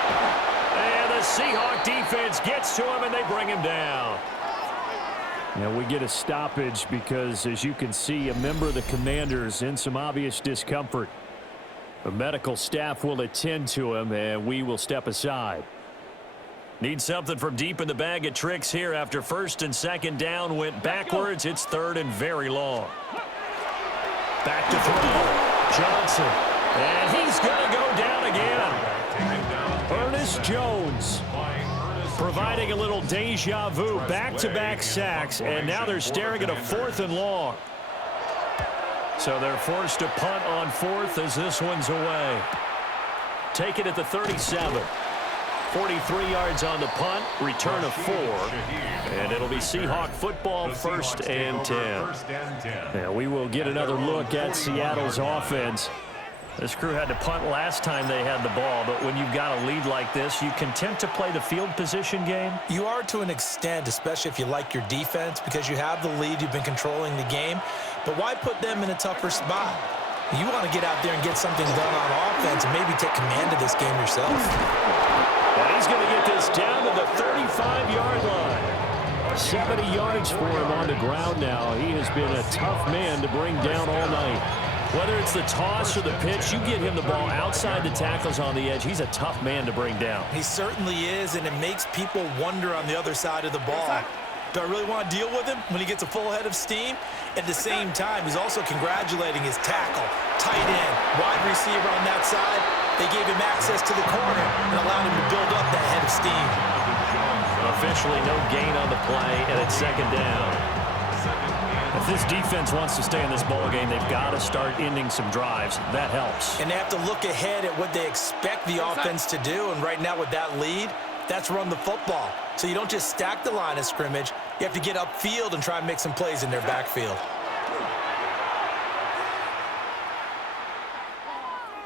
And the Seahawk defense gets to him, and they bring him down. Now we get a stoppage because, as you can see, a member of the Commanders in some obvious discomfort. The medical staff will attend to him, and we will step aside. Need something from deep in the bag of tricks here after 1st and 2nd down went backwards. It's 3rd and very long. Back to throw. Johnson. And he's going to go down again. Ernest Jones providing a little deja vu. Back-to-back sacks, and now they're staring at a 4th and long. So they're forced to punt on fourth as this one's away. Take it at the 37. 43 yards on the punt, return of 4. And it'll be Seahawk football, first and 10. Yeah, we will get another look at Seattle's offense. This crew had to punt last time they had the ball, but when you've got a lead like this, you content to play the field position game? You are to an extent, especially if you like your defense, because you have the lead, you've been controlling the game. But why put them in a tougher spot? You want to get out there and get something done on offense and maybe take command of this game yourself. And he's going to get this down to the 35-yard line. 70 yards for him on the ground now. He has been a tough man to bring down all night. Whether it's the toss or the pitch, you get him the ball outside the tackles on the edge. He's a tough man to bring down. He certainly is, and it makes people wonder on the other side of the ball. Do I really want to deal with him when he gets a full head of steam? At the same time, he's also congratulating his tackle, tight end, wide receiver on that side. They gave him access to the corner and allowed him to build up that head of steam. Officially no gain on the play, and it's second down. If this defense wants to stay in this ball game, they've got to start ending some drives. That helps. And they have to look ahead at what they expect the offense to do. And right now with that lead, that's run the football. So you don't just stack the line of scrimmage. You have to get upfield and try and make some plays in their backfield.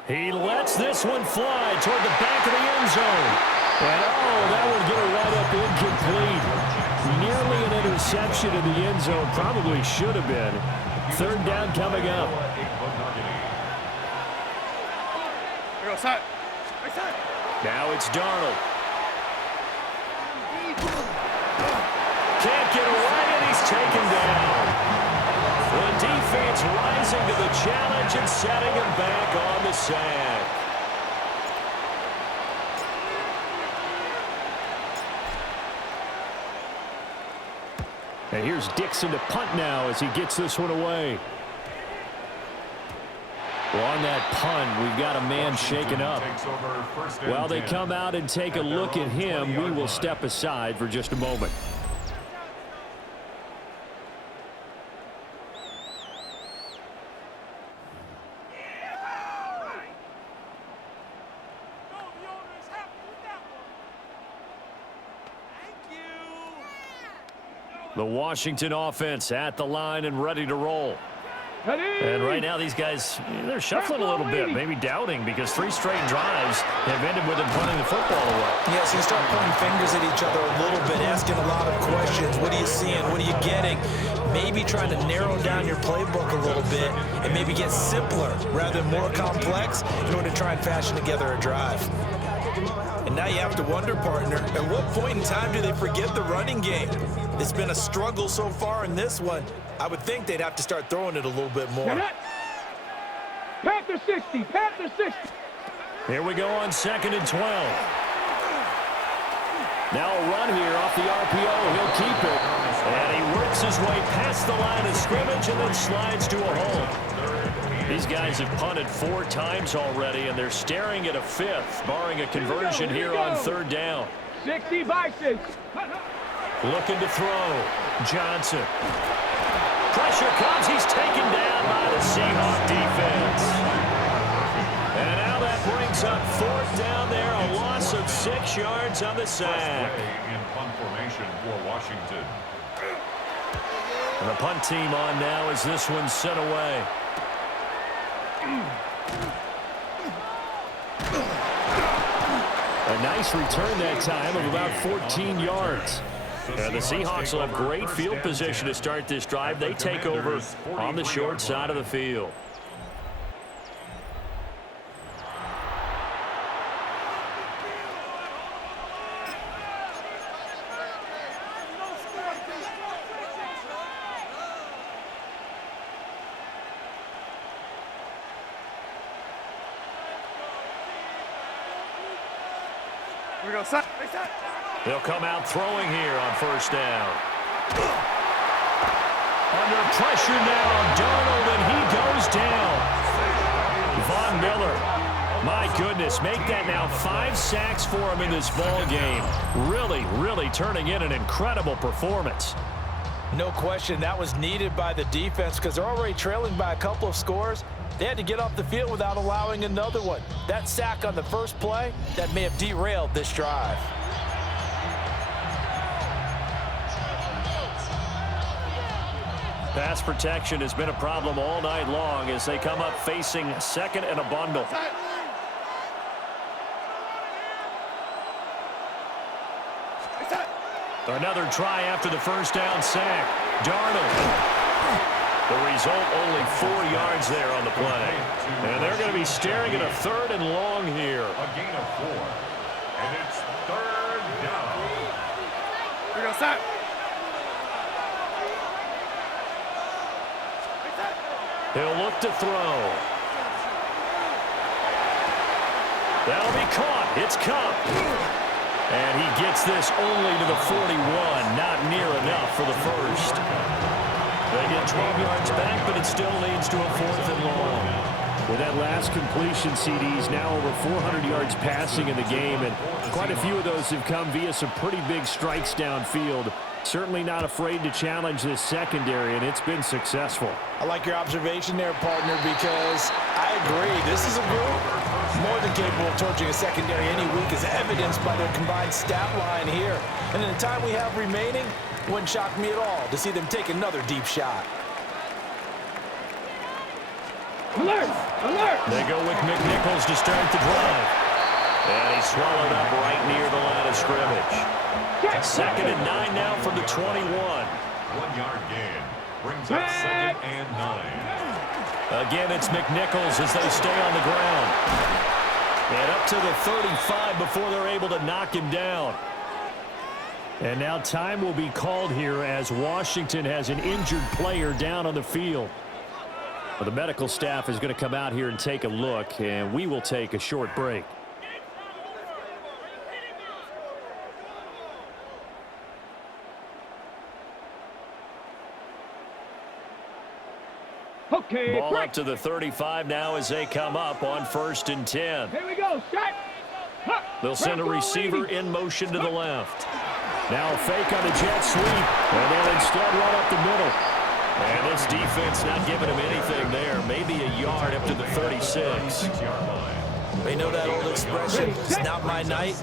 He lets this one fly toward the back of the end zone. And that will get a right-up incomplete. Nearly an interception in the end zone. Probably should have been. Third down coming up. Now it's Darnold. Can't get away, and he's taken down. The defense rising to the challenge and setting him back on the sack. And here's Dixon to punt now as he gets this one away. Well, on that punt, we've got a man shaken up. While they come out and take a look at him, we will step aside for just a moment. The Washington offense at the line and ready to roll. And right now these guys, they're shuffling a little bit, maybe doubting, because 3 straight drives have ended with them punting the football away. Yeah, so you start pointing fingers at each other a little bit, asking a lot of questions. What are you seeing? What are you getting? Maybe trying to narrow down your playbook a little bit and maybe get simpler rather than more complex in order to try and fashion together a drive. And now you have to wonder, partner, at what point in time do they forget the running game? It's been a struggle so far in this one. I would think they'd have to start throwing it a little bit more. Panther 60, Panther 60. Here we go on 2nd and 12. Now a run here off the RPO. He'll keep it. And he works his way past the line of scrimmage and then slides to a hole. These guys have punted 4 times already, and they're staring at a 5th, barring a conversion here on 3rd down. 60 by 6. Looking to throw. Johnson. Pressure comes. He's taken down by the Seahawk defense. And now that brings up 4th down there, a loss of 6 yards on the sack. In punt formation for Washington. And the punt team on now as this one's sent away. A nice return that time of about 14 yards. The Seahawks will have great field position to start this drive. They take over on the short side of the field. They'll come out throwing here on 1st down. Under pressure now, Darnold, and he goes down. Von Miller, my goodness, make that now 5 sacks for him in this ball game. Really, really turning in an incredible performance. No question, that was needed by the defense because they're already trailing by a couple of scores. They had to get off the field without allowing another one. That sack on the first play, that may have derailed this drive. Pass protection has been a problem all night long as they come up facing second and a bundle. Another try after the first down sack. Darnold. The result, only 4 yards there on the play. And they're going to be staring at a third and long here. A gain of 4. And it's third down. Here we go, stop. He'll look to throw. That'll be caught. It's Cup. And he gets this only to the 41. Not near enough for the first. They get 12 yards back, but it still leads to a 4th and long. With that last completion, CD's now over 400 yards passing in the game, and quite a few of those have come via some pretty big strikes downfield. Certainly not afraid to challenge this secondary, and it's been successful. I like your observation there, partner, because I agree. This is a group more than capable of torching a secondary any week, as evidenced by their combined stat line here. And in the time we have remaining, wouldn't shock me at all to see them take another deep shot. Alert! Alert! They go with McNichols to start the drive. And he's swallowed up right near the line of scrimmage. Second and 9 now from the 21. 1 yard gain. Brings up second and 9. Again, it's McNichols as they stay on the ground. And up to the 35 before they're able to knock him down. And now time will be called here as Washington has an injured player down on the field. Well, the medical staff is going to come out here and take a look, and we will take a short break. Okay, Ball up to the 35 now as they come up on 1st and 10. Here we go, shot. They'll send a receiver in motion to the left. Now a fake on the jet sweep, and they'll instead run up the middle. And this defense not giving him anything there. Maybe a yard up to the 36. They know that old expression, it's not my night.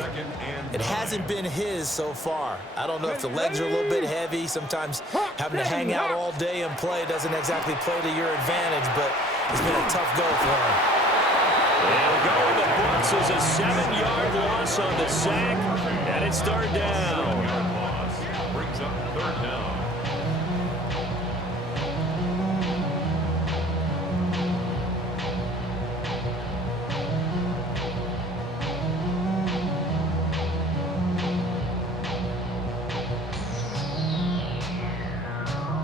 It hasn't been his so far. I don't know if the legs are a little bit heavy. Sometimes having to hang out all day and play doesn't exactly play to your advantage, but it's been a tough go for him. They'll go in the books as a 7-yard loss on the sack, and it's third down. Brings up third down.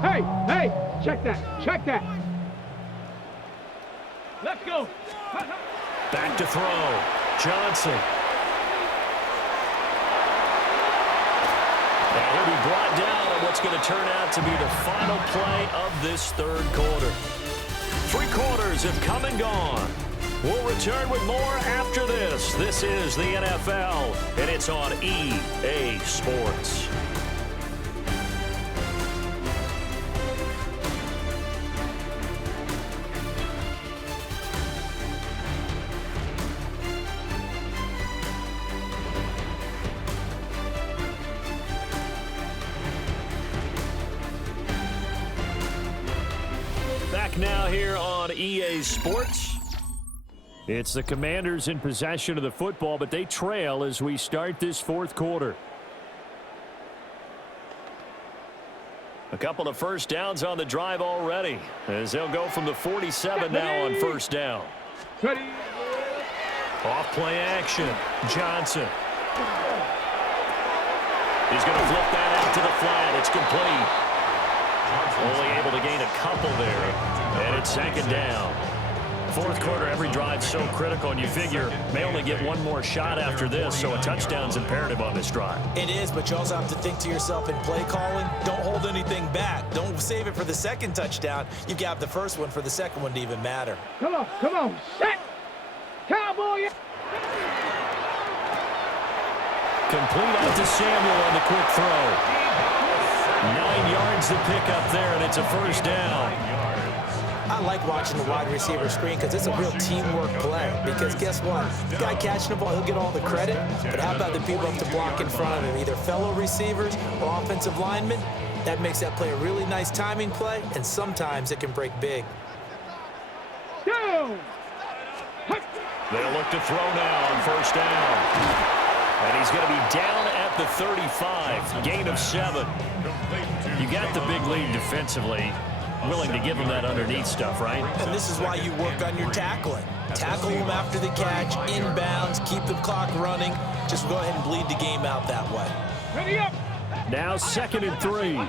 Hey, hey, check that, check that. Let's go. Back to throw. Johnson. And he'll be brought down on what's going to turn out to be the final play of this third quarter. 3 quarters have come and gone. We'll return with more after this. This is the NFL, and it's on EA Sports. Now here on EA Sports. It's the Commanders in possession of the football, but they trail as we start this 4th quarter. A couple of first downs on the drive already as they'll go from the 47 now on 1st down. Off play action. Johnson. He's going to flip that out to the flat. It's complete. Only able to gain a couple there. And it's 2nd down. 4th quarter, every drive so critical, and you figure may only get one more shot after this, so a touchdown's imperative on this drive. It is, but you also have to think to yourself in play calling, don't hold anything back. Don't save it for the 2nd touchdown. You've got the first one for the 2nd one to even matter. Come on, set. Cowboy. Complete out to Samuel on the quick throw. 9 yards to pick up there, and it's a first down. I like watching the wide receiver screen because it's a real teamwork play. Because guess what? The guy catching the ball, he'll get all the credit. But how about the people up to block in front of him, either fellow receivers or offensive linemen? That makes that play a really nice timing play, and sometimes it can break big. Down. They'll look to throw now on first down. And he's going to be down at the 35. Gain of 7. You got the big lead defensively. Willing to give him that underneath stuff, right? And this is why you work on your tackling. Tackle him after the catch, inbounds, keep the clock running. Just go ahead and bleed the game out that way. Ready up. Now 2nd and 3.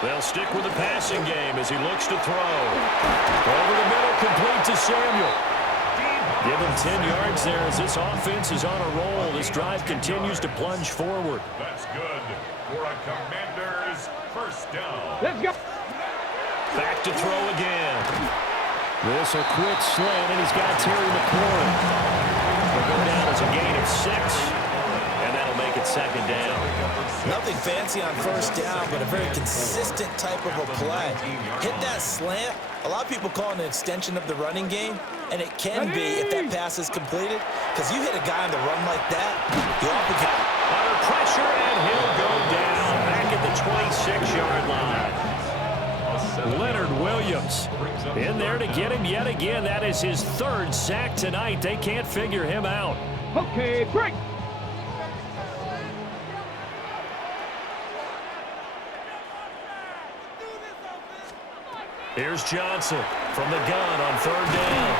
They'll stick with the passing game as he looks to throw. Over the middle, complete to Samuel. Give him 10 yards there as this offense is on a roll. This drive continues to plunge forward. That's good for a Commander's first down. Let's go. Back to throw again. This a quick slant, and he's got Terry McLaurin. Will go down as a gain of 6, and that'll make it 2nd down. Nothing fancy on first down, but a very consistent type of a play. Hit that slant. A lot of people call it an extension of the running game, and it can be if that pass is completed, because you hit a guy on the run like that, you often get under pressure, and he'll go down back at the 26-yard line. Leonard Williams in there to get him yet again. That is his 3rd sack tonight. They can't figure him out. Okay, break. Here's Johnson from the gun on 3rd down.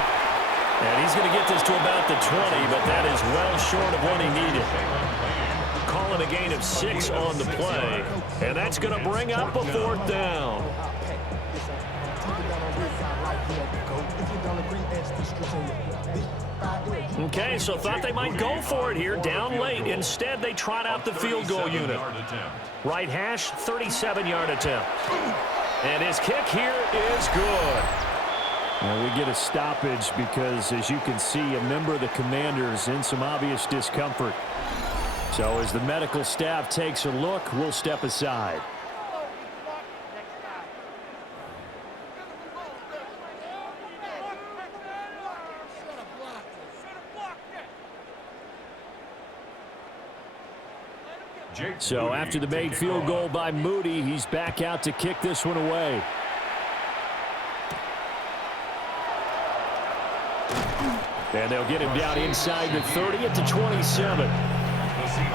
And he's going to get this to about the 20, but that is well short of what he needed. Calling a gain of 6 on the play, and that's going to bring up a 4th down. Okay, so thought they might go for it here, down late. Instead, they trot out the field goal unit. Right hash, 37-yard attempt. And his kick here is good. Well, we get a stoppage because, as you can see, a member of the Commanders in some obvious discomfort. So as the medical staff takes a look, we'll step aside. So after the made field goal by Moody, he's back out to kick this one away. And they'll get him down inside the 30 at the 27.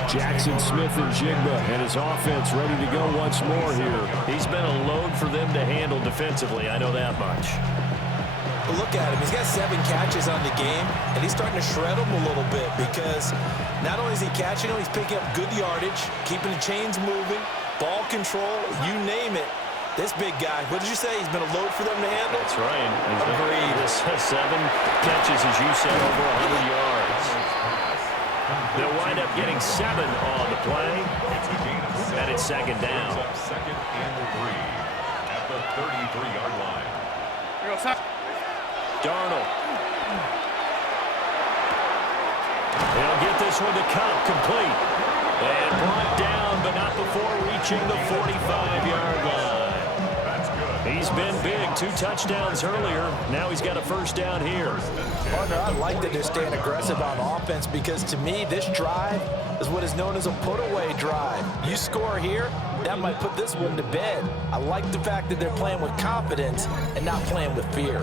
Jackson Smith and Jigba and his offense ready to go once more here. He's been a load for them to handle defensively, I know that much. But look at him. He's got 7 catches on the game, and he's starting to shred them a little bit because not only is he catching them, he's picking up good yardage, keeping the chains moving, ball control, you name it. This big guy, what did you say? He's been a load for them to handle? That's right. He's 7 catches, as you said, over 100 yards. They'll wind up getting 7 on the play, and it's 2nd down. 2nd and 3 at the 33-yard line. Here goes Sam. Darnold. He'll get this one to Cup, complete. And brought down, but not before reaching the 45-yard line. That's good. He's been big. 2 touchdowns earlier. Now he's got a first down here. Partner, I like that they're staying aggressive on offense because, to me, this drive is what is known as a put-away drive. You score here, that might put this one to bed. I like the fact that they're playing with confidence and not playing with fear.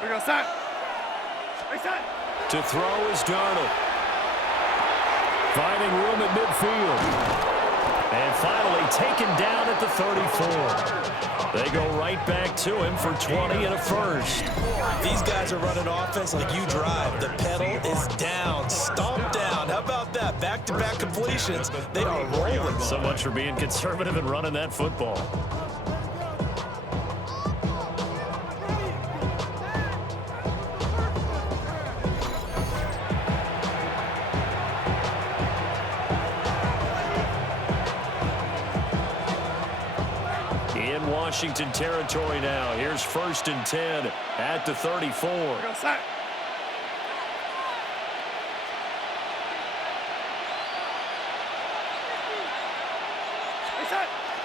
Here goes Sam. Reset. To throw is Darnold. Finding room at midfield. And finally taken down at the 34. They go right back to him for 20 and a first. These guys are running offense like you drive. The pedal is down, stomped down. How about that? Back-to-back completions. They are rolling. So much for being conservative and running that football. In Washington territory now. Here's 1st and 10 at the 34. Go set.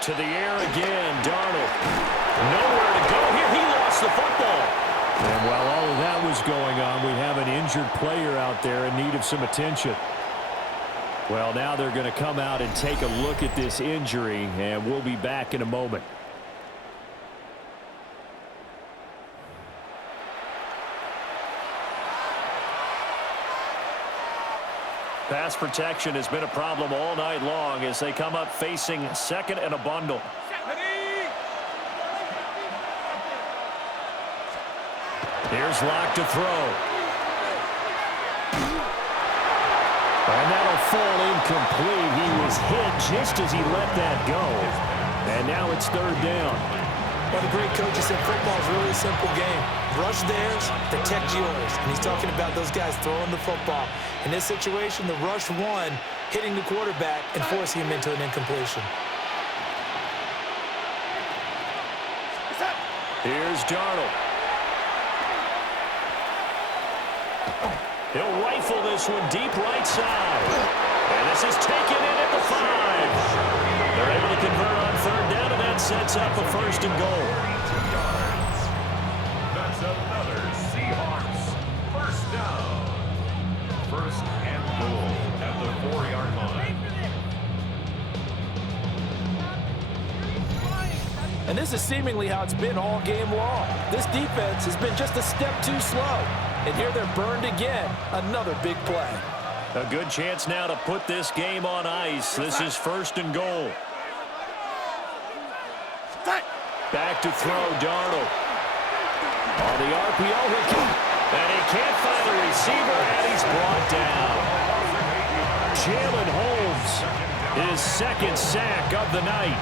To the air again, Darnold. Nowhere to go here. He lost the football. And while all of that was going on, we have an injured player out there in need of some attention. Well, now they're going to come out and take a look at this injury, and we'll be back in a moment. Pass protection has been a problem all night long as they come up facing 2nd and a bundle. Here's Locke to throw. And that'll fall incomplete. He was hit just as he let that go. And now it's 3rd down. One of the great coaches said football is really a simple game. Rush theirs, protect yours. And he's talking about those guys throwing the football. In this situation, the rush one, hitting the quarterback and forcing him into an incompletion. Here's Darnold. He'll rifle this one deep right side. And this is taken in at the 5. They're able to convert on 3rd down, and that sets up a 1st and goal. That's another Seahawks 1st down. 1st and goal at the 4-yard line. And this is seemingly how it's been all game long. This defense has been just a step too slow. And here they're burned again. Another big play. A good chance now to put this game on ice. This is 1st and goal. Back to throw, Darnold. On the RPO, and he can't find the receiver, and he's brought down. Jalen Holmes, his 2nd sack of the night.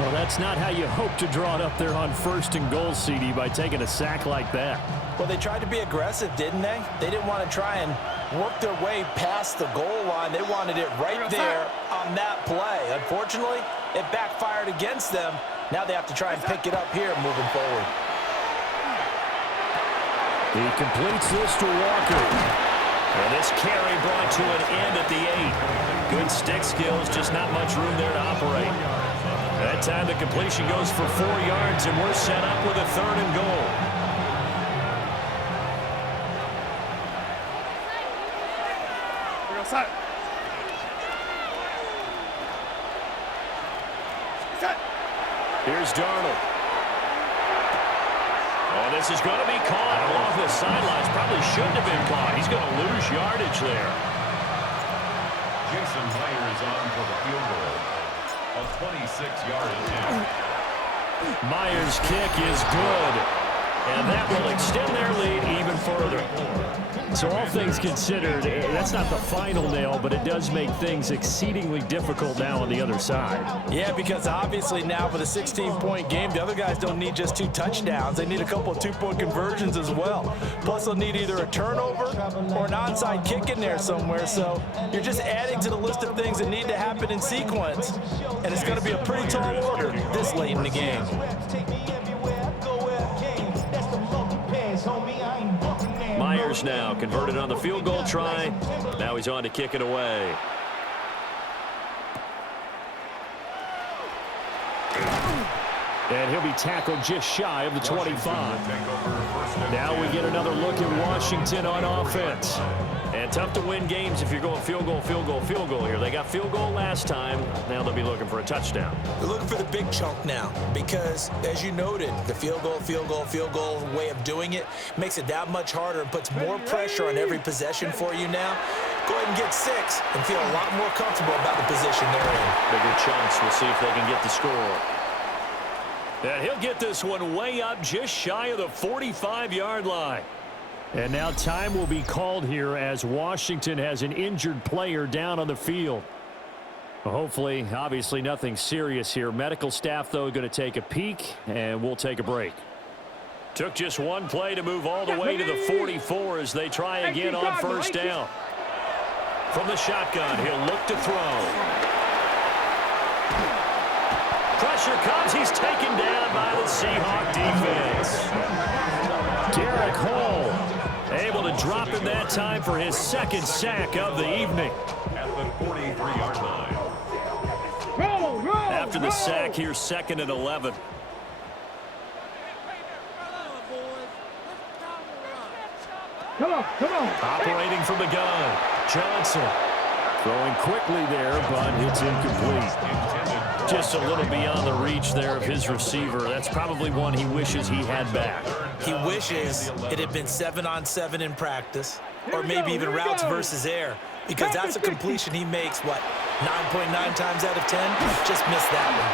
Well, that's not how you hope to draw it up there on 1st and goal, CD, by taking a sack like that. Well, they tried to be aggressive, didn't they? They didn't want to try and work their way past the goal line. They wanted it right there on that play. Unfortunately, it backfired against them. Now they have to try and pick it up here moving forward. He completes this to Walker. And this carry brought to an end at the 8. Good stick skills, just not much room there to operate. That time the completion goes for 4 yards, and we're set up with a 3rd and goal. Set. Set. Here's Darnold. Oh, this is going to be caught along the sidelines. Probably shouldn't have been caught. He's going to lose yardage there. Jason Myers on for the field goal. A 26-yard attempt. Myers' kick is good. And that will extend their lead even further. So all things considered, that's not the final nail, but it does make things exceedingly difficult now on the other side. Yeah, because obviously now with a 16-point game, the other guys don't need just 2 touchdowns. They need a couple of 2-point conversions as well. Plus, they'll need either a turnover or an onside kick in there somewhere. So you're just adding to the list of things that need to happen in sequence. And it's going to be a pretty tall order this late in the game. Myers now converted on the field goal try. Now he's on to kick it away. And he'll be tackled just shy of the 25. Now we get another look at Washington on offense. And tough to win games if you're going field goal, field goal, field goal here. They got field goal last time. Now they'll be looking for a touchdown. They're looking for the big chunk now because, as you noted, the field goal way of doing it makes it that much harder and puts more pressure on every possession for you now. Go ahead and get 6 and feel a lot more comfortable about the position they're in. Bigger chunks. We'll see if they can get the score. And he'll get this one way up just shy of the 45-yard line. And now time will be called here as Washington has an injured player down on the field. Hopefully, obviously nothing serious here. Medical staff, though, going to take a peek, and we'll take a break. Took just one play to move all the way to the 44 as they try again on 1st down. From the shotgun, he'll look to throw. Pressure comes. He's taken down by the Seahawk defense. Derek Hall able to drop in that time for his second sack of the evening. At the 43-yard line. After the sack, here's 2nd and 11. Come on. Operating from the gun, Johnson. Throwing quickly there, but it's incomplete. Just a little beyond the reach there of his receiver. That's probably one he wishes he had back. He wishes it had been 7-on-7 in practice, or maybe even routes versus air, because that's a completion he makes, 9.9 times out of 10? Just missed that one.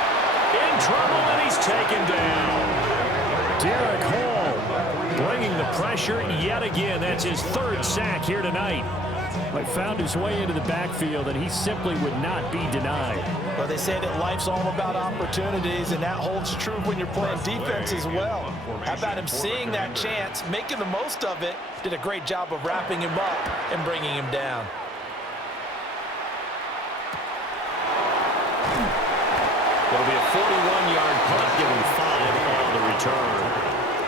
In trouble, and he's taken down. Derek Hall bringing the pressure yet again. That's his 3rd sack here tonight. But found his way into the backfield, and he simply would not be denied. Well, they say that life's all about opportunities, and that holds true when you're playing defense as well. How about him seeing that chance, making the most of it, did a great job of wrapping him up and bringing him down. It'll be a 41-yard punt, giving 5 on the return.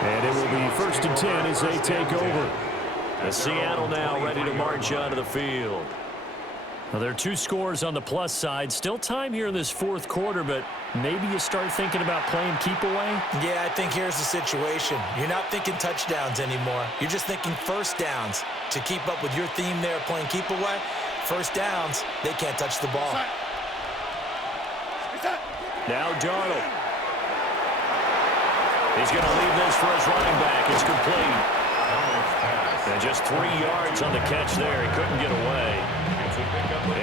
And it will be 1st and 10 as they take over. The Seattle now ready to march onto the field. Well, there are 2 scores on the plus side. Still time here in this 4th quarter, but maybe you start thinking about playing keep away? Yeah, I think here's the situation. You're not thinking touchdowns anymore. You're just thinking first downs. To keep up with your theme there, playing keep away, first downs, they can't touch the ball. Now Darnold. He's going to leave this for his running back. It's complete. And just 3 yards on the catch there. He couldn't get away.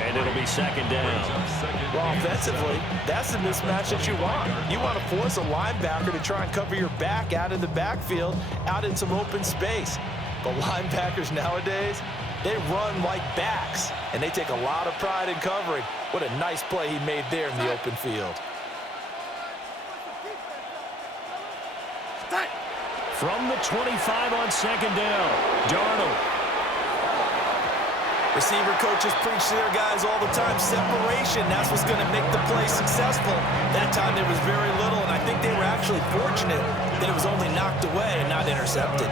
And it'll be 2nd down. Well, offensively, that's the mismatch that you want. You want to force a linebacker to try and cover your back out in the backfield, out in some open space. But linebackers nowadays, they run like backs, and they take a lot of pride in covering. What a nice play he made there in the open field. From the 25 on 2nd down, Darnold. Receiver coaches preach to their guys all the time. Separation, that's what's going to make the play successful. That time there was very little, and I think they were actually fortunate that it was only knocked away and not intercepted.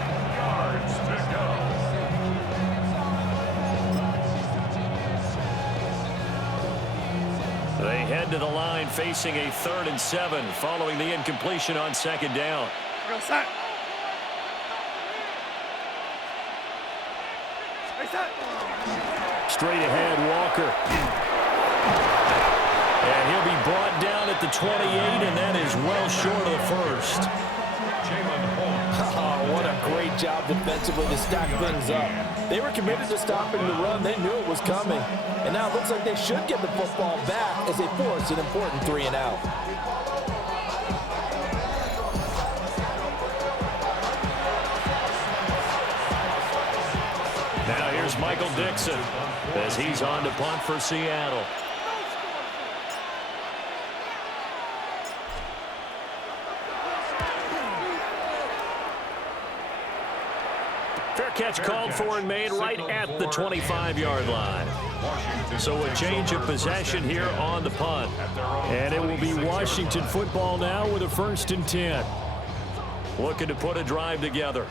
They head to the line facing a 3rd and 7 following the incompletion on 2nd down. Go set. Straight ahead, Walker. And he'll be brought down at the 28, and that is well short of the 1st. Oh, what a great job defensively to stack things up. They were committed to stopping the run. They knew it was coming. And now it looks like they should get the football back as they force an important 3-and-out. Now here's Michael Dixon as he's on to punt for Seattle. Fair catch called for and made right at the 25-yard line. So a change of possession here on the punt. And it will be Washington football now with a 1st and 10. Looking to put a drive together.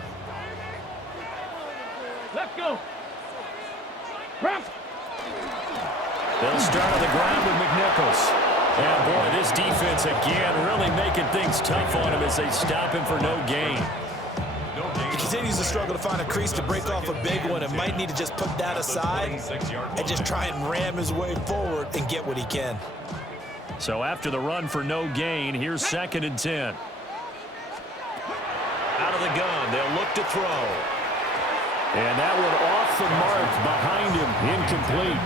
Let's go. They'll start on the ground with McNichols. And boy, this defense again really making things tough on him as they stop him for no gain. He continues to struggle to find a crease to break off a big one and might need to just put that aside and just try and ram his way forward and get what he can. So after the run for no gain, here's 2nd and 10. Out of the gun, they'll look to throw. And that one off the mark behind him, incomplete.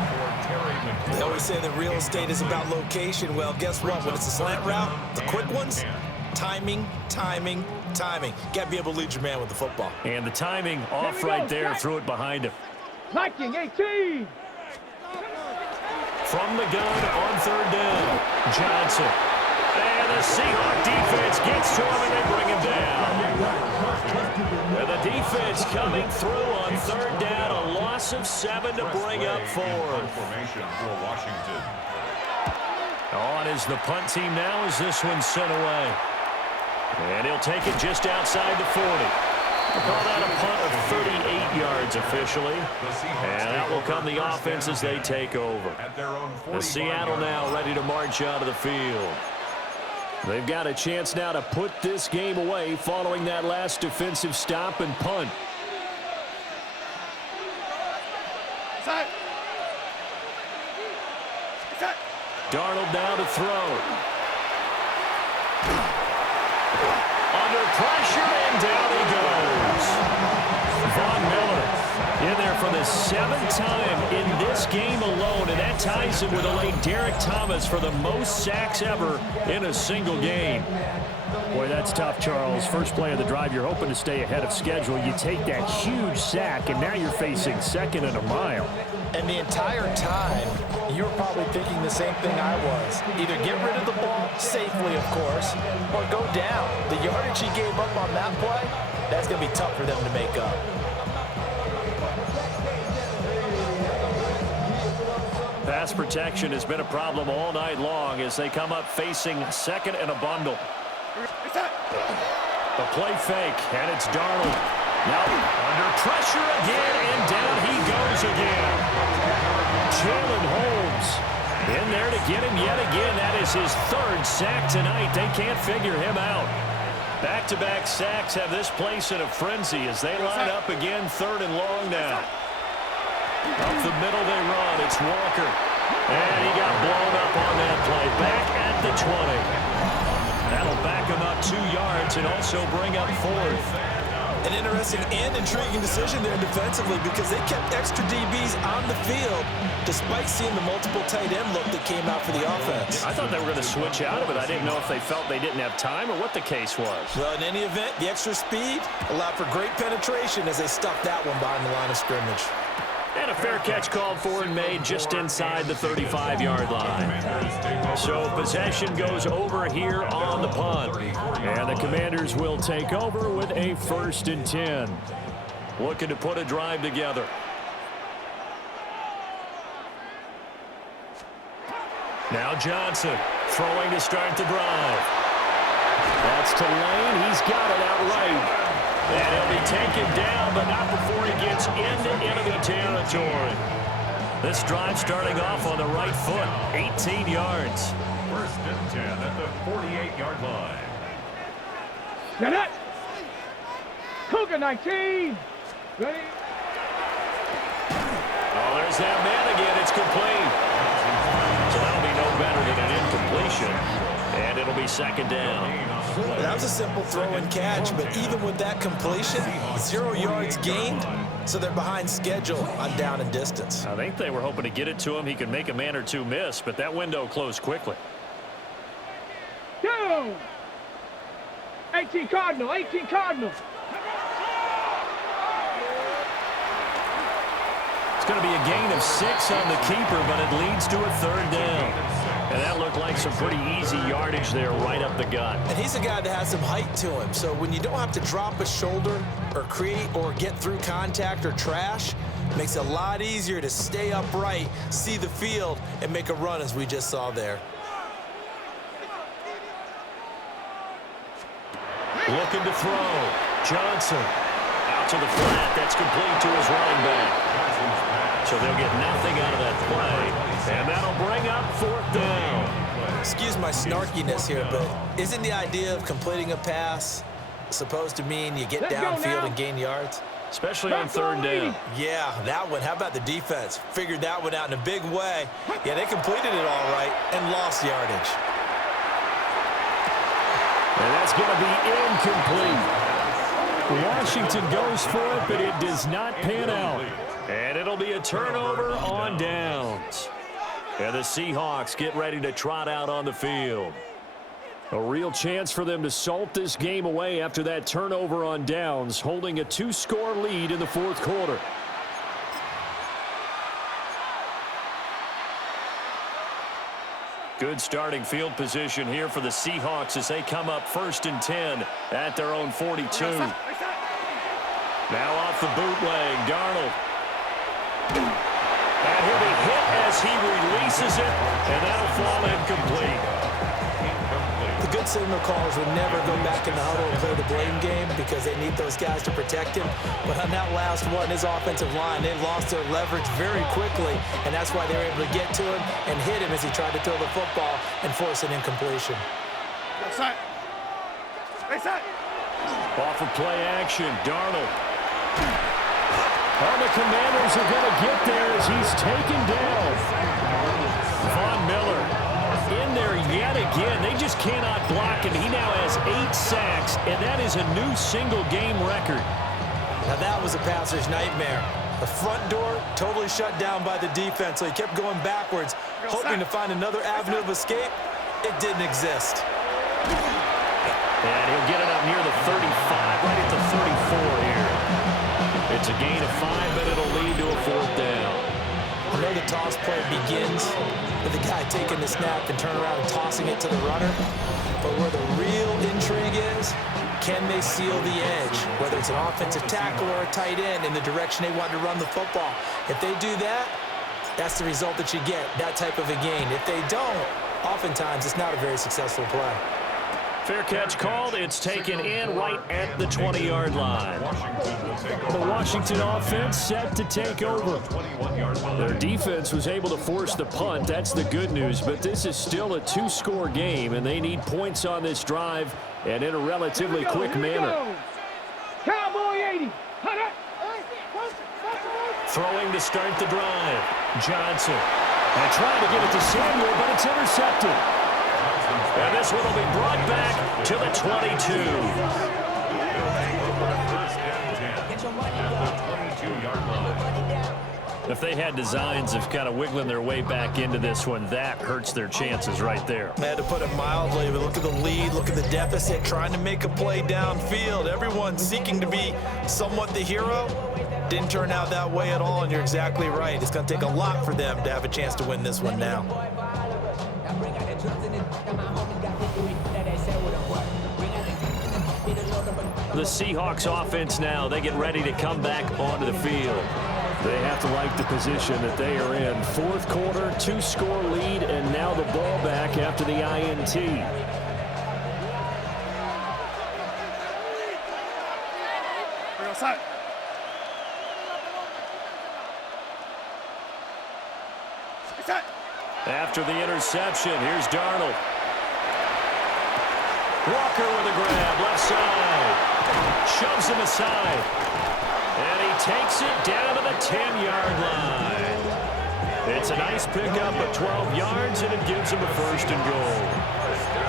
They always say that real estate is about location. Well, guess what? When it's a slant route, the quick ones, timing, timing, timing. Got to be able to lead your man with the football. And the timing off right there, threw it behind him. Liking 18. From the gun on 3rd down, Johnson. And the Seahawk defense gets to him and they bring him down. And the defense coming through on 3rd down, a loss of 7 to bring up 4. Formation for Washington. On is the punt team now as this one's sent away. And he'll take it just outside the 40. We'll call that a punt of 38 yards officially. And that will come the offense as they take over. The Seattle now ready to march out of the field. They've got a chance now to put this game away following that last defensive stop and punt. Darnold now to throw. Under pressure, and down he goes. Von Miller in there for the 7th time in this game alone, and that ties him with a late Derek Thomas for the most sacks ever in a single game. Boy, that's tough, Charles. First play of the drive, you're hoping to stay ahead of schedule. You take that huge sack, and now you're facing 2nd and a mile. And the entire time, you were probably thinking the same thing I was. Either get rid of the ball safely, of course, or go down. The yardage he gave up on that play, that's going to be tough for them to make up. Pass protection has been a problem all night long as they come up facing 2nd and a bundle. The play fake, and it's Darnold. Now under pressure again, and down he goes again. Jalen Holmes in there to get him yet again. That is his 3rd sack tonight. They can't figure him out. Back-to-back sacks have this place in a frenzy as they line up again 3rd and long now. Up the middle they run. It's Walker. And he got blown up on that play. Back at the 20. That'll back him up 2 yards and also bring up 4th. An interesting and intriguing decision there defensively because they kept extra DBs on the field despite seeing the multiple tight end look that came out for the offense. I thought they were going to switch out of it. I didn't know if they felt they didn't have time or what the case was. Well, in any event, the extra speed allowed for great penetration as they stuffed that one behind the line of scrimmage. And a fair catch called for and made just inside the 35-yard line. So possession goes over here on the punt. And the Commanders will take over with a 1st and 10. Looking to put a drive together. Now Johnson throwing to start the drive. That's to Lane. He's got it outright. And he'll be taken down, but not before he gets into enemy territory. This drive starting off on the right foot, 18 yards. 1st and 10 at the 48-yard line. Get it! Cougar 19! Ready? Oh, there's that man again. It's complete. So that'll be no better than an incompletion. And it'll be 2nd down. That was a simple throw and catch, but even with that completion, 0 yards gained, so they're behind schedule on down and distance. I think they were hoping to get it to him. He could make a man or two miss, but that window closed quickly. Down! 18 Cardinal, 18 Cardinal. It's going to be a gain of 6 on the keeper, but it leads to a 3rd down. And that looked like some pretty easy yardage there right up the gut. And he's a guy that has some height to him. So when you don't have to drop a shoulder or create or get through contact or trash, it makes it a lot easier to stay upright, see the field, and make a run as we just saw there. Looking to throw. Johnson out to the flat. That's complete to his running back. So they'll get nothing out of that play. And that'll bring up 4th down. Excuse my snarkiness here, but isn't the idea of completing a pass supposed to mean you get downfield and gain yards? Especially on 3rd down. Yeah, that one. How about the defense? Figured that one out in a big way. Yeah, they completed it all right and lost yardage. And that's going to be incomplete. Washington goes for it, but it does not pan out. And it'll be a turnover on downs. And the Seahawks get ready to trot out on the field. A real chance for them to salt this game away after that turnover on downs, holding a 2-score lead in the 4th quarter. Good starting field position here for the Seahawks as they come up 1st and 10 at their own 42. Now off the bootleg, Darnold. And he'll be hit as he releases it, and that'll fall incomplete. The good signal callers would never go back in the huddle and play the blame game because they need those guys to protect him. But on that last one, his offensive line, they lost their leverage very quickly, and that's why they were able to get to him and hit him as he tried to throw the football and force an incompletion. Side. Side. Off of play action, Darnold. Oh, the Commanders are going to get there as he's taken down. Von Miller in there yet again. They just cannot block him. He now has 8 sacks, and that is a new single-game record. Now that was a passer's nightmare. The front door totally shut down by the defense, so he kept going backwards, hoping to find another avenue of escape. It didn't exist. And he'll get it up near the 35, right at the 34 here. It's a gain of 5, but it'll lead to a 4th down. I know the toss play begins with the guy taking the snap and turn around and tossing it to the runner. But where the real intrigue is, can they seal the edge? Whether it's an offensive tackle or a tight end in the direction they want to run the football. If they do that, that's the result that you get, that type of a gain. If they don't, oftentimes it's not a very successful play. Fair catch called. It's taken in right at the 20-yard line. The Washington offense set to take over. Their defense was able to force the punt. That's the good news. But this is still a 2-score game, and they need points on this drive and in a relatively quick manner. Cowboy 80. Throwing to start the drive. Johnson. And trying to get it to Samuel, but it's intercepted. And this one will be brought back to the 22. If they had designs of kind of wiggling their way back into this one, that hurts their chances right there. I had to put it mildly, but look at the lead, look at the deficit, trying to make a play downfield. Everyone seeking to be somewhat the hero. Didn't turn out that way at all, and you're exactly right. It's going to take a lot for them to have a chance to win this one now. The Seahawks offense now, they get ready to come back onto the field. They have to like the position that they are in. 4th quarter, 2-score lead, and now the ball back after the INT. After the interception, here's Darnold. Walker with a grab, left side. Shoves him aside. And he takes it down to the 10-yard line. It's a nice pickup of 12 yards, and it gives him a 1st and goal.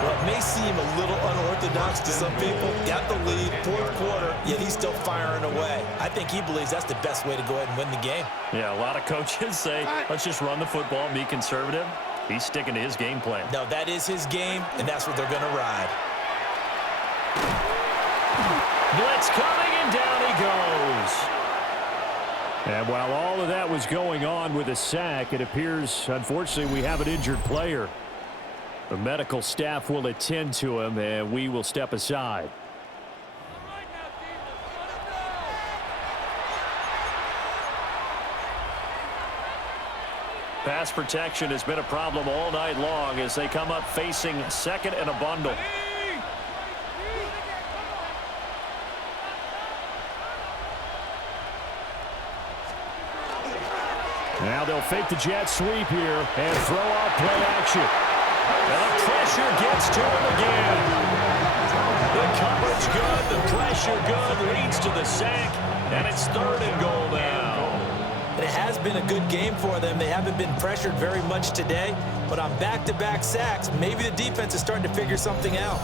Well, it may seem a little unorthodox to some people. Got the lead, 4th quarter, yet he's still firing away. I think he believes that's the best way to go ahead and win the game. Yeah, a lot of coaches say, let's just run the football and be conservative. He's sticking to his game plan. No, that is his game, and that's what they're going to ride. Blitz coming, and down he goes. And while all of that was going on with a sack, it appears, unfortunately, we have an injured player. The medical staff will attend to him, and we will step aside. Pass protection has been a problem all night long as they come up facing 2nd and a bundle. Now they'll fake the jet sweep here and throw out play action. And the pressure gets to him again. The coverage good, the pressure good, leads to the sack, and it's 3rd and goal now. It has been a good game for them. They haven't been pressured very much today, but on back-to-back sacks, maybe the defense is starting to figure something out.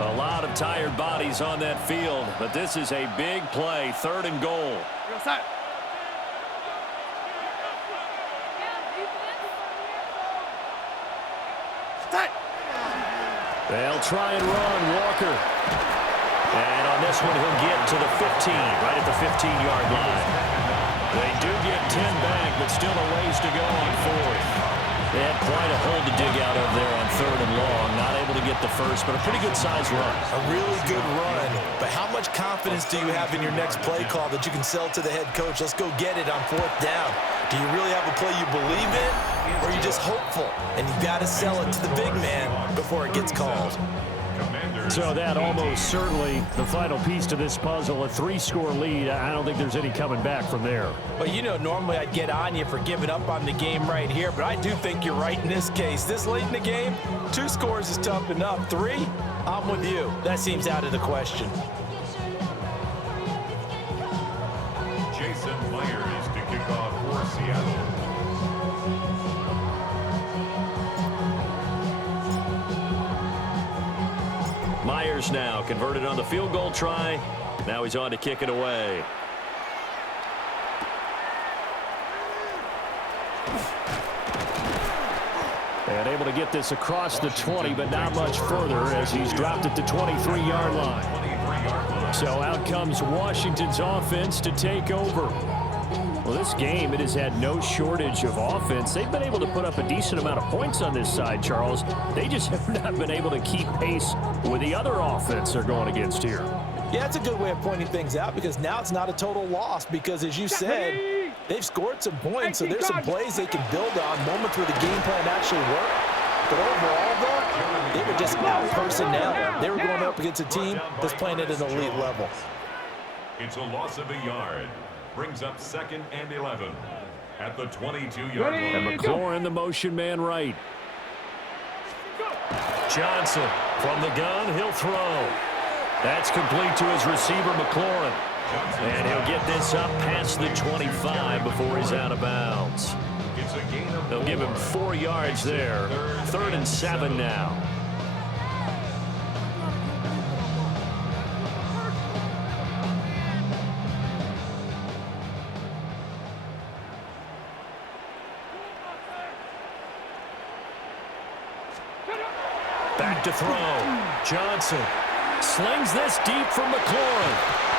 A lot of tired bodies on that field, but this is a big play, 3rd and goal. They'll try and run, Walker. And on this one, he'll get to the 15, right at the 15-yard line. They do get 10 back, but still a ways to go on 4th. They had quite a hole to dig out of there on 3rd and long. Not able to get the first, but a pretty good-sized run. A really good run. But how much confidence do you have in your next play call that you can sell to the head coach? Let's go get it on 4th down. Do you really have a play you believe in, or are you just hopeful? And you got to sell it to the big man before it gets called. So that almost certainly the final piece to this puzzle, a 3-score lead. I don't think there's any coming back from there. Well, you know, normally I'd get on you for giving up on the game right here, but I do think you're right in this case. This late in the game, 2 scores is tough enough. 3, I'm with you. That seems out of the question. Jason Myers to kick off for Seattle. Myers now converted on the field goal try. Now he's on to kick it away. And able to get this across the 20, but not much further as he's dropped it to 23-yard line. So out comes Washington's offense to take over. Well, this game, it has had no shortage of offense. They've been able to put up a decent amount of points on this side, Charles. They just have not been able to keep pace with the other offense they're going against here. Yeah, that's a good way of pointing things out because now it's not a total loss because, as you said, they've scored some points, so there's some plays they can build on, moments where the game plan actually worked. But overall, though, they were just out personnel. They were going up against a team that's playing at an elite level. It's a loss of a yard. Brings up 2nd and 11 at the 22-yard line. And McLaurin, the motion man right. Johnson from the gun, he'll throw. That's complete to his receiver, McLaurin. And he'll get this up past the 25 before he's out of bounds. They'll give him 4 yards there. 3rd and 7 now. Back to throw. Johnson slings this deep from McLaurin.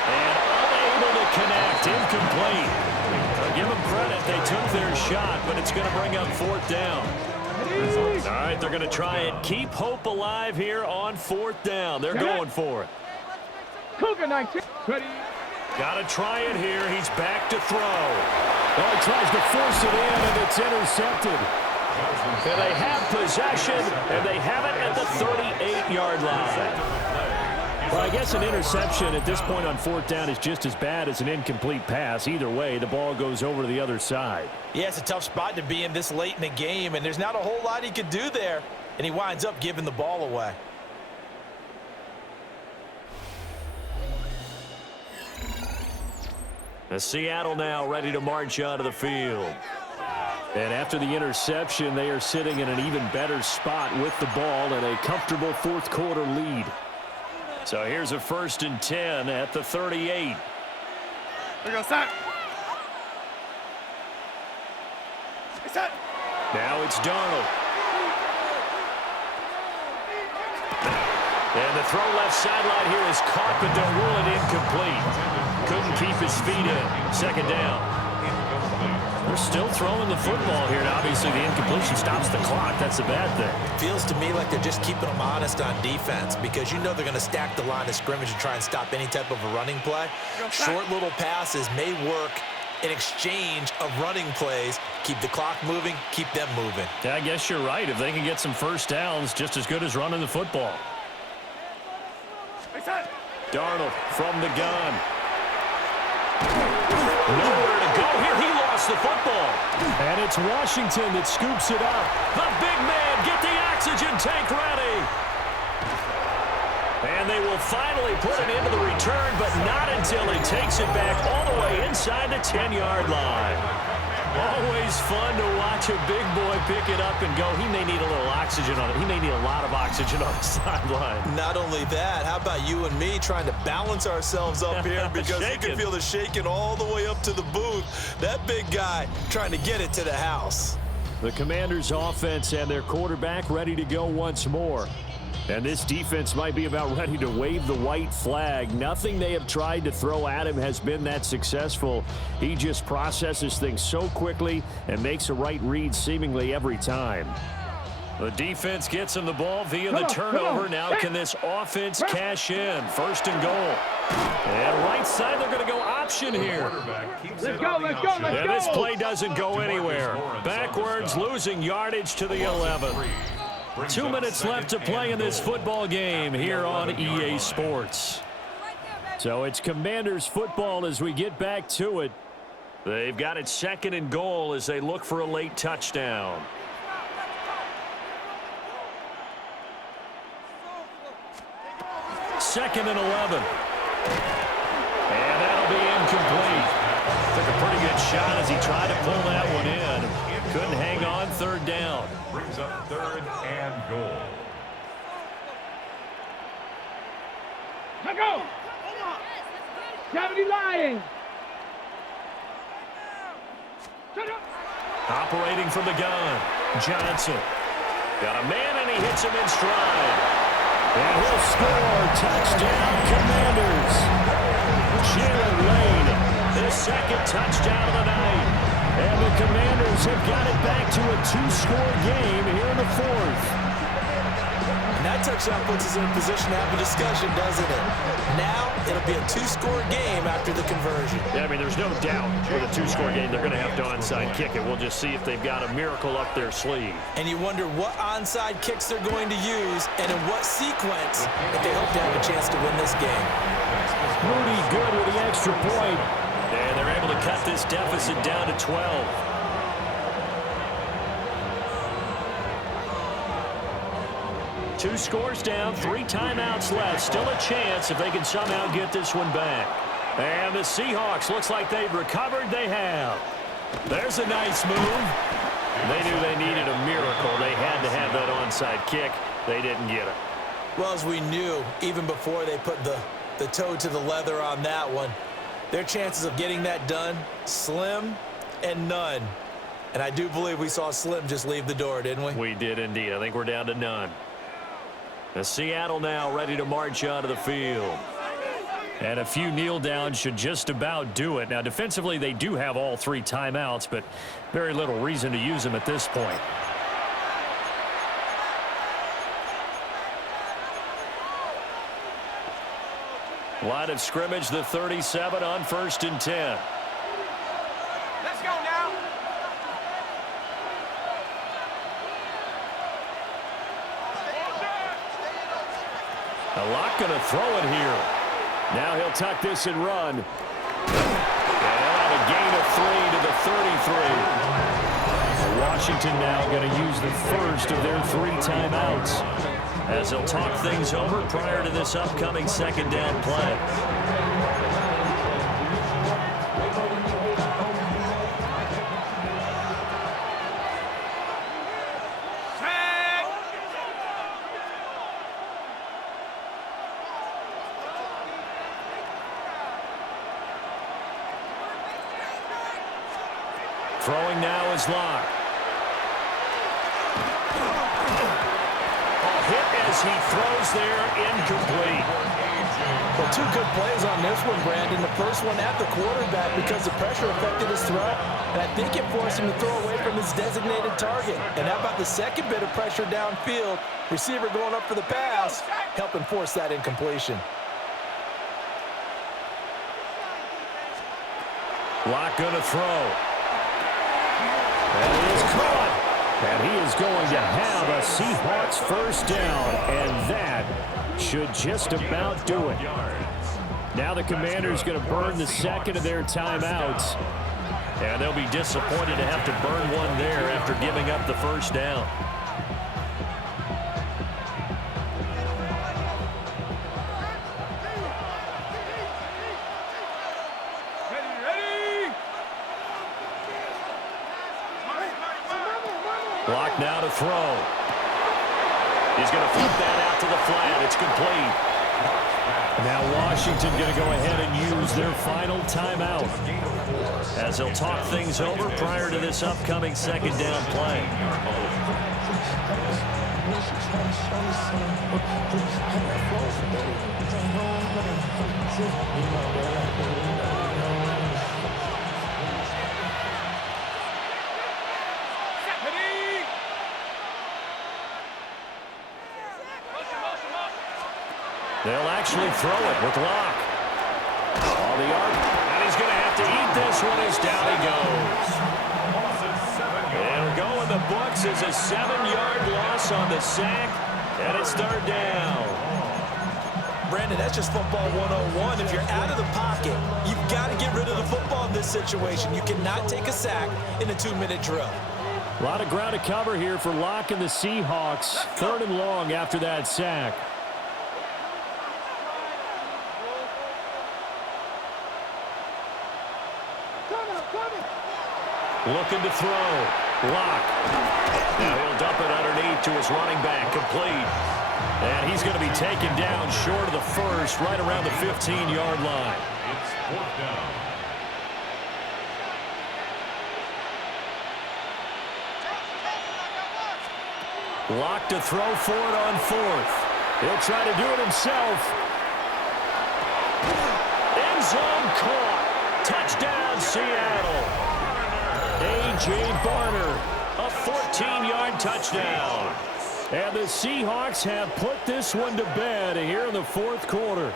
And unable to connect. Incomplete. I'll give them credit. They took their shot, but it's going to bring up 4th down. All right, they're going to try and keep hope alive here on 4th down. They're going for it. Cougar 19. Got to try it here. He's back to throw. Oh, he tries to force it in, and it's intercepted. And they have possession, and they have it at the 38-yard line. Well, I guess an interception at this point on 4th down is just as bad as an incomplete pass. Either way, the ball goes over to the other side. Yeah, it's a tough spot to be in this late in the game, and there's not a whole lot he could do there, and he winds up giving the ball away. Seattle now ready to march onto the field. And after the interception, they are sitting in an even better spot with the ball and a comfortable 4th quarter lead. So here's a 1st and 10 at the 38. There you go, set. Hey, set. Now it's Darnold. And the throw left sideline here is caught, but they'll rule it incomplete. Couldn't keep his feet in. 2nd down. They're still throwing the football here, and obviously the incompletion stops the clock. That's a bad thing. Feels to me like they're just keeping them honest on defense because you know they're going to stack the line of scrimmage and try and stop any type of a running play. Short little passes may work in exchange of running plays. Keep the clock moving, keep them moving. Yeah, I guess you're right. If they can get some 1st downs, just as good as running the football. Darnold from the gun. Nowhere to go here. He lost the football. And it's Washington that scoops it up. The big man, get the oxygen tank ready. And they will finally put it into the return, but not until he takes it back all the way inside the 10-yard line. Always fun to watch a big boy pick it up and go. He may need a little oxygen on it. He may need a lot of oxygen on the sideline. Not only that, how about you and me trying to balance ourselves up here because you can feel the shaking all the way up to the booth. That big guy trying to get it to the house. The Commanders' offense and their quarterback ready to go once more. And this defense might be about ready to wave the white flag. Nothing they have tried to throw at him has been that successful. He just processes things so quickly and makes a right read seemingly every time. The defense gets him the ball via the turnover. Now can this offense cash in? First and goal. And right side, they're going to go option here. Let's go, let's go, let's go. And this play doesn't go anywhere. Backwards, losing yardage to the 11. 2 minutes left to play in this football game here on EA Sports. So it's Commanders football as we get back to it. They've got it second and goal as they look for a late touchdown. Second and 11. And that'll be incomplete. Took a pretty good shot as he tried to pull that one in. Couldn't hang on. Third down. Brings up third and goal. Let go. 70 Lions. Operating from the gun. Johnson. Got a man and he hits him in stride. And he'll score. Touchdown, Commanders. Jalen Lane, his second touchdown of the night. And the Commanders have got it back to a 2-score game here in the fourth. And that touchdown puts us in a position to have a discussion, doesn't it? Now it'll be a 2-score game after the conversion. Yeah, I mean, there's no doubt with a 2-score game they're going to have to onside kick it. We'll just see if they've got a miracle up their sleeve. And you wonder what onside kicks they're going to use and in what sequence if they hope to have a chance to win this game. Moody good with the extra point. And they're able to cut this deficit down to 12. Two scores down, 3 timeouts left. Still a chance if they can somehow get this one back. And the Seahawks, looks like they've recovered. They have. There's a nice move. They knew they needed a miracle. They had to have that onside kick. They didn't get it. Well, as we knew, even before they put the toe to the leather on that one, their chances of getting that done, slim and none. And I do believe we saw Slim just leave the door, didn't we? We did indeed. I think we're down to none. The Seattle now ready to march onto the field. And a few kneel downs should just about do it. Now, defensively, they do have all 3 timeouts, but very little reason to use them at this point. Line of scrimmage, the 37 on 1st and 10. Let's go now. A lot going to throw it here. Now he'll tuck this and run. And he'll have a gain of 3 to the 33. Washington now going to use the first of their 3 timeouts as they'll talk things over prior to this upcoming second down play. Throwing now is Locke. A hit as he throws there, incomplete. Well, 2 good plays on this one, Brandon. The first one at the quarterback because the pressure affected his throw, and I think it forced him to throw away from his designated target. And how about the second bit of pressure downfield? Receiver going up for the pass, helping force that incompletion. Locke going to throw. And he is caught. And he is going to have a Seahawks first down. And that should just about do it. Now the Commanders going to burn the second of their timeouts. And they'll be disappointed to have to burn one there after giving up the first down. Block now to throw. He's going to flip that out to the flat. It's complete. Now Washington going to go ahead and use their final timeout as they'll talk things over prior to this upcoming second down play. They'll actually throw it with Locke. On the arc, and he's going to have to eat this one as down he goes. It'll go in the books as a 7-yard loss on the sack, and it's third down. Brandon, that's just football 101. If you're out of the pocket, you've got to get rid of the football in this situation. You cannot take a sack in a 2-minute drill. A lot of ground to cover here for Locke and the Seahawks. Third and long after that sack. Looking to throw. Locke. Now he'll dump it underneath to his running back. Complete. And he's going to be taken down short of the first, right around the 15-yard line. It's fourth down. Locke to throw for it on fourth. He'll try to do it himself. End zone caught. Touchdown, Seattle. A.J. Barner, a 14-yard touchdown. And the Seahawks have put this one to bed here in the fourth quarter.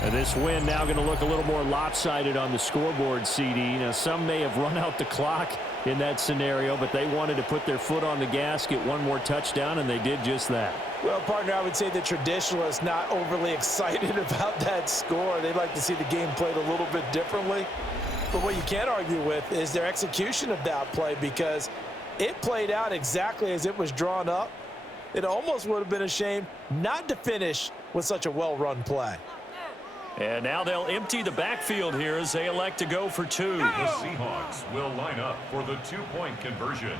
And this win now going to look a little more lopsided on the scoreboard, CD. Now, some may have run out the clock in that scenario, but they wanted to put their foot on the gas, get one more touchdown, and they did just that. Well, partner, I would say the traditionalists not overly excited about that score. They'd like to see the game played a little bit differently. But what you can't argue with is their execution of that play, because it played out exactly as it was drawn up. It almost would have been a shame not to finish with such a well-run play. And now they'll empty the backfield here as they elect to go for two. The Seahawks will line up for the two-point conversion.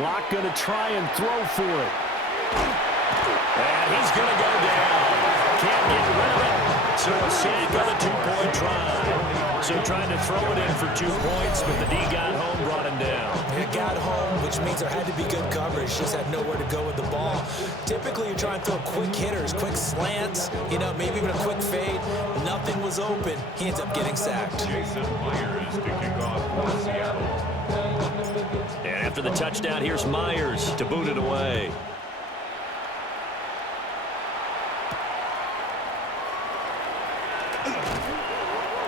Locke going to try and throw for it. And he's going to go down. Can't get rid of it. So a sack on the two-point try. So trying to throw it in for 2 points, but the D got home, brought him down. It got home, which means there had to be good coverage. Just had nowhere to go with the ball. Typically, you're trying to throw quick hitters, quick slants, maybe even a quick fade. Nothing was open. He ends up getting sacked. Jason Myers to kick off for Seattle. And after the touchdown, here's Myers to boot it away.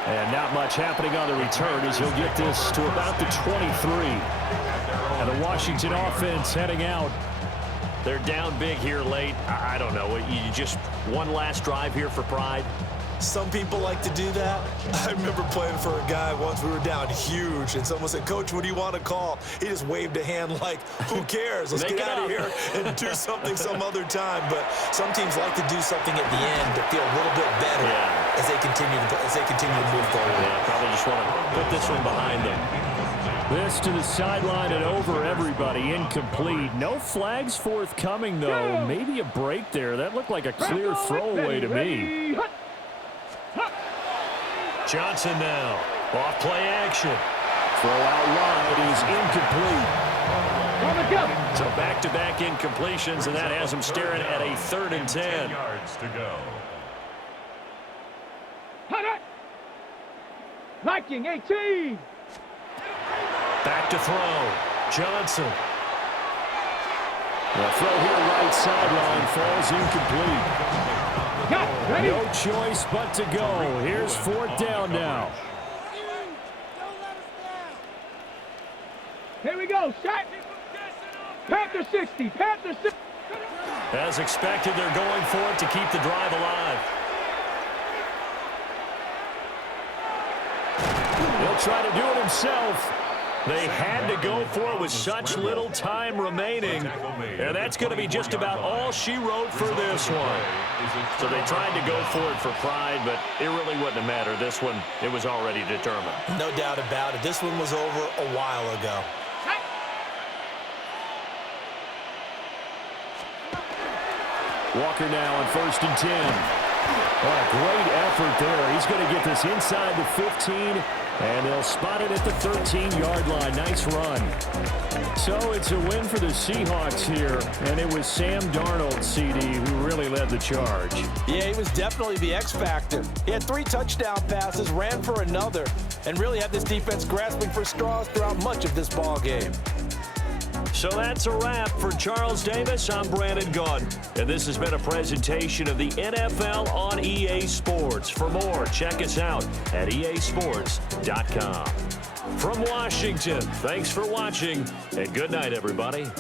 And not much happening on the return as he'll get this to about the 23. And the Washington offense heading out. They're down big here late. I don't know. You just one last drive here for pride. Some people like to do that. I remember playing for a guy once. We were down huge, and someone said, "Coach, what do you want to call?" He just waved a hand like, "Who cares? Let's get out of here and do something some other time." But some teams like to do something at the end to feel a little bit better as they continue to move forward. Yeah, probably just want to put this one behind them. This to the sideline and over everybody. Incomplete. No flags forthcoming, though. Maybe a break there. That looked like a clear throwaway to me. Johnson now. Off play action. Throw out wide is incomplete. So back-to-back incompletions, and that has him staring at a 3rd and 10. 10 yards to go. Viking 18. Back to throw. Johnson. The throw here right sideline falls incomplete. No choice but to go. Here's 4th down now. Here we go. Shot. Panther 60. Panther 60. As expected, they're going for it to keep the drive alive. He'll try to do it himself. They had to go for it with such little time remaining. And that's going to be just about all she wrote for this one. So they tried to go for it for pride, but it really wouldn't have mattered. This one, it was already determined. No doubt about it. This one was over a while ago. Walker now on 1st and 10. Oh, great effort there. He's going to get this inside the 15, and they'll spot it at the 13-yard line. Nice run. So it's a win for the Seahawks here, and it was Sam Darnold, CD, who really led the charge. Yeah, he was definitely the X factor. He had 3 touchdown passes, ran for another, and really had this defense grasping for straws throughout much of this ball game. So that's a wrap. For Charles Davis, I'm Brandon Gunn, and this has been a presentation of the NFL on EA Sports. For more, check us out at easports.com. From Washington, thanks for watching, and good night, everybody.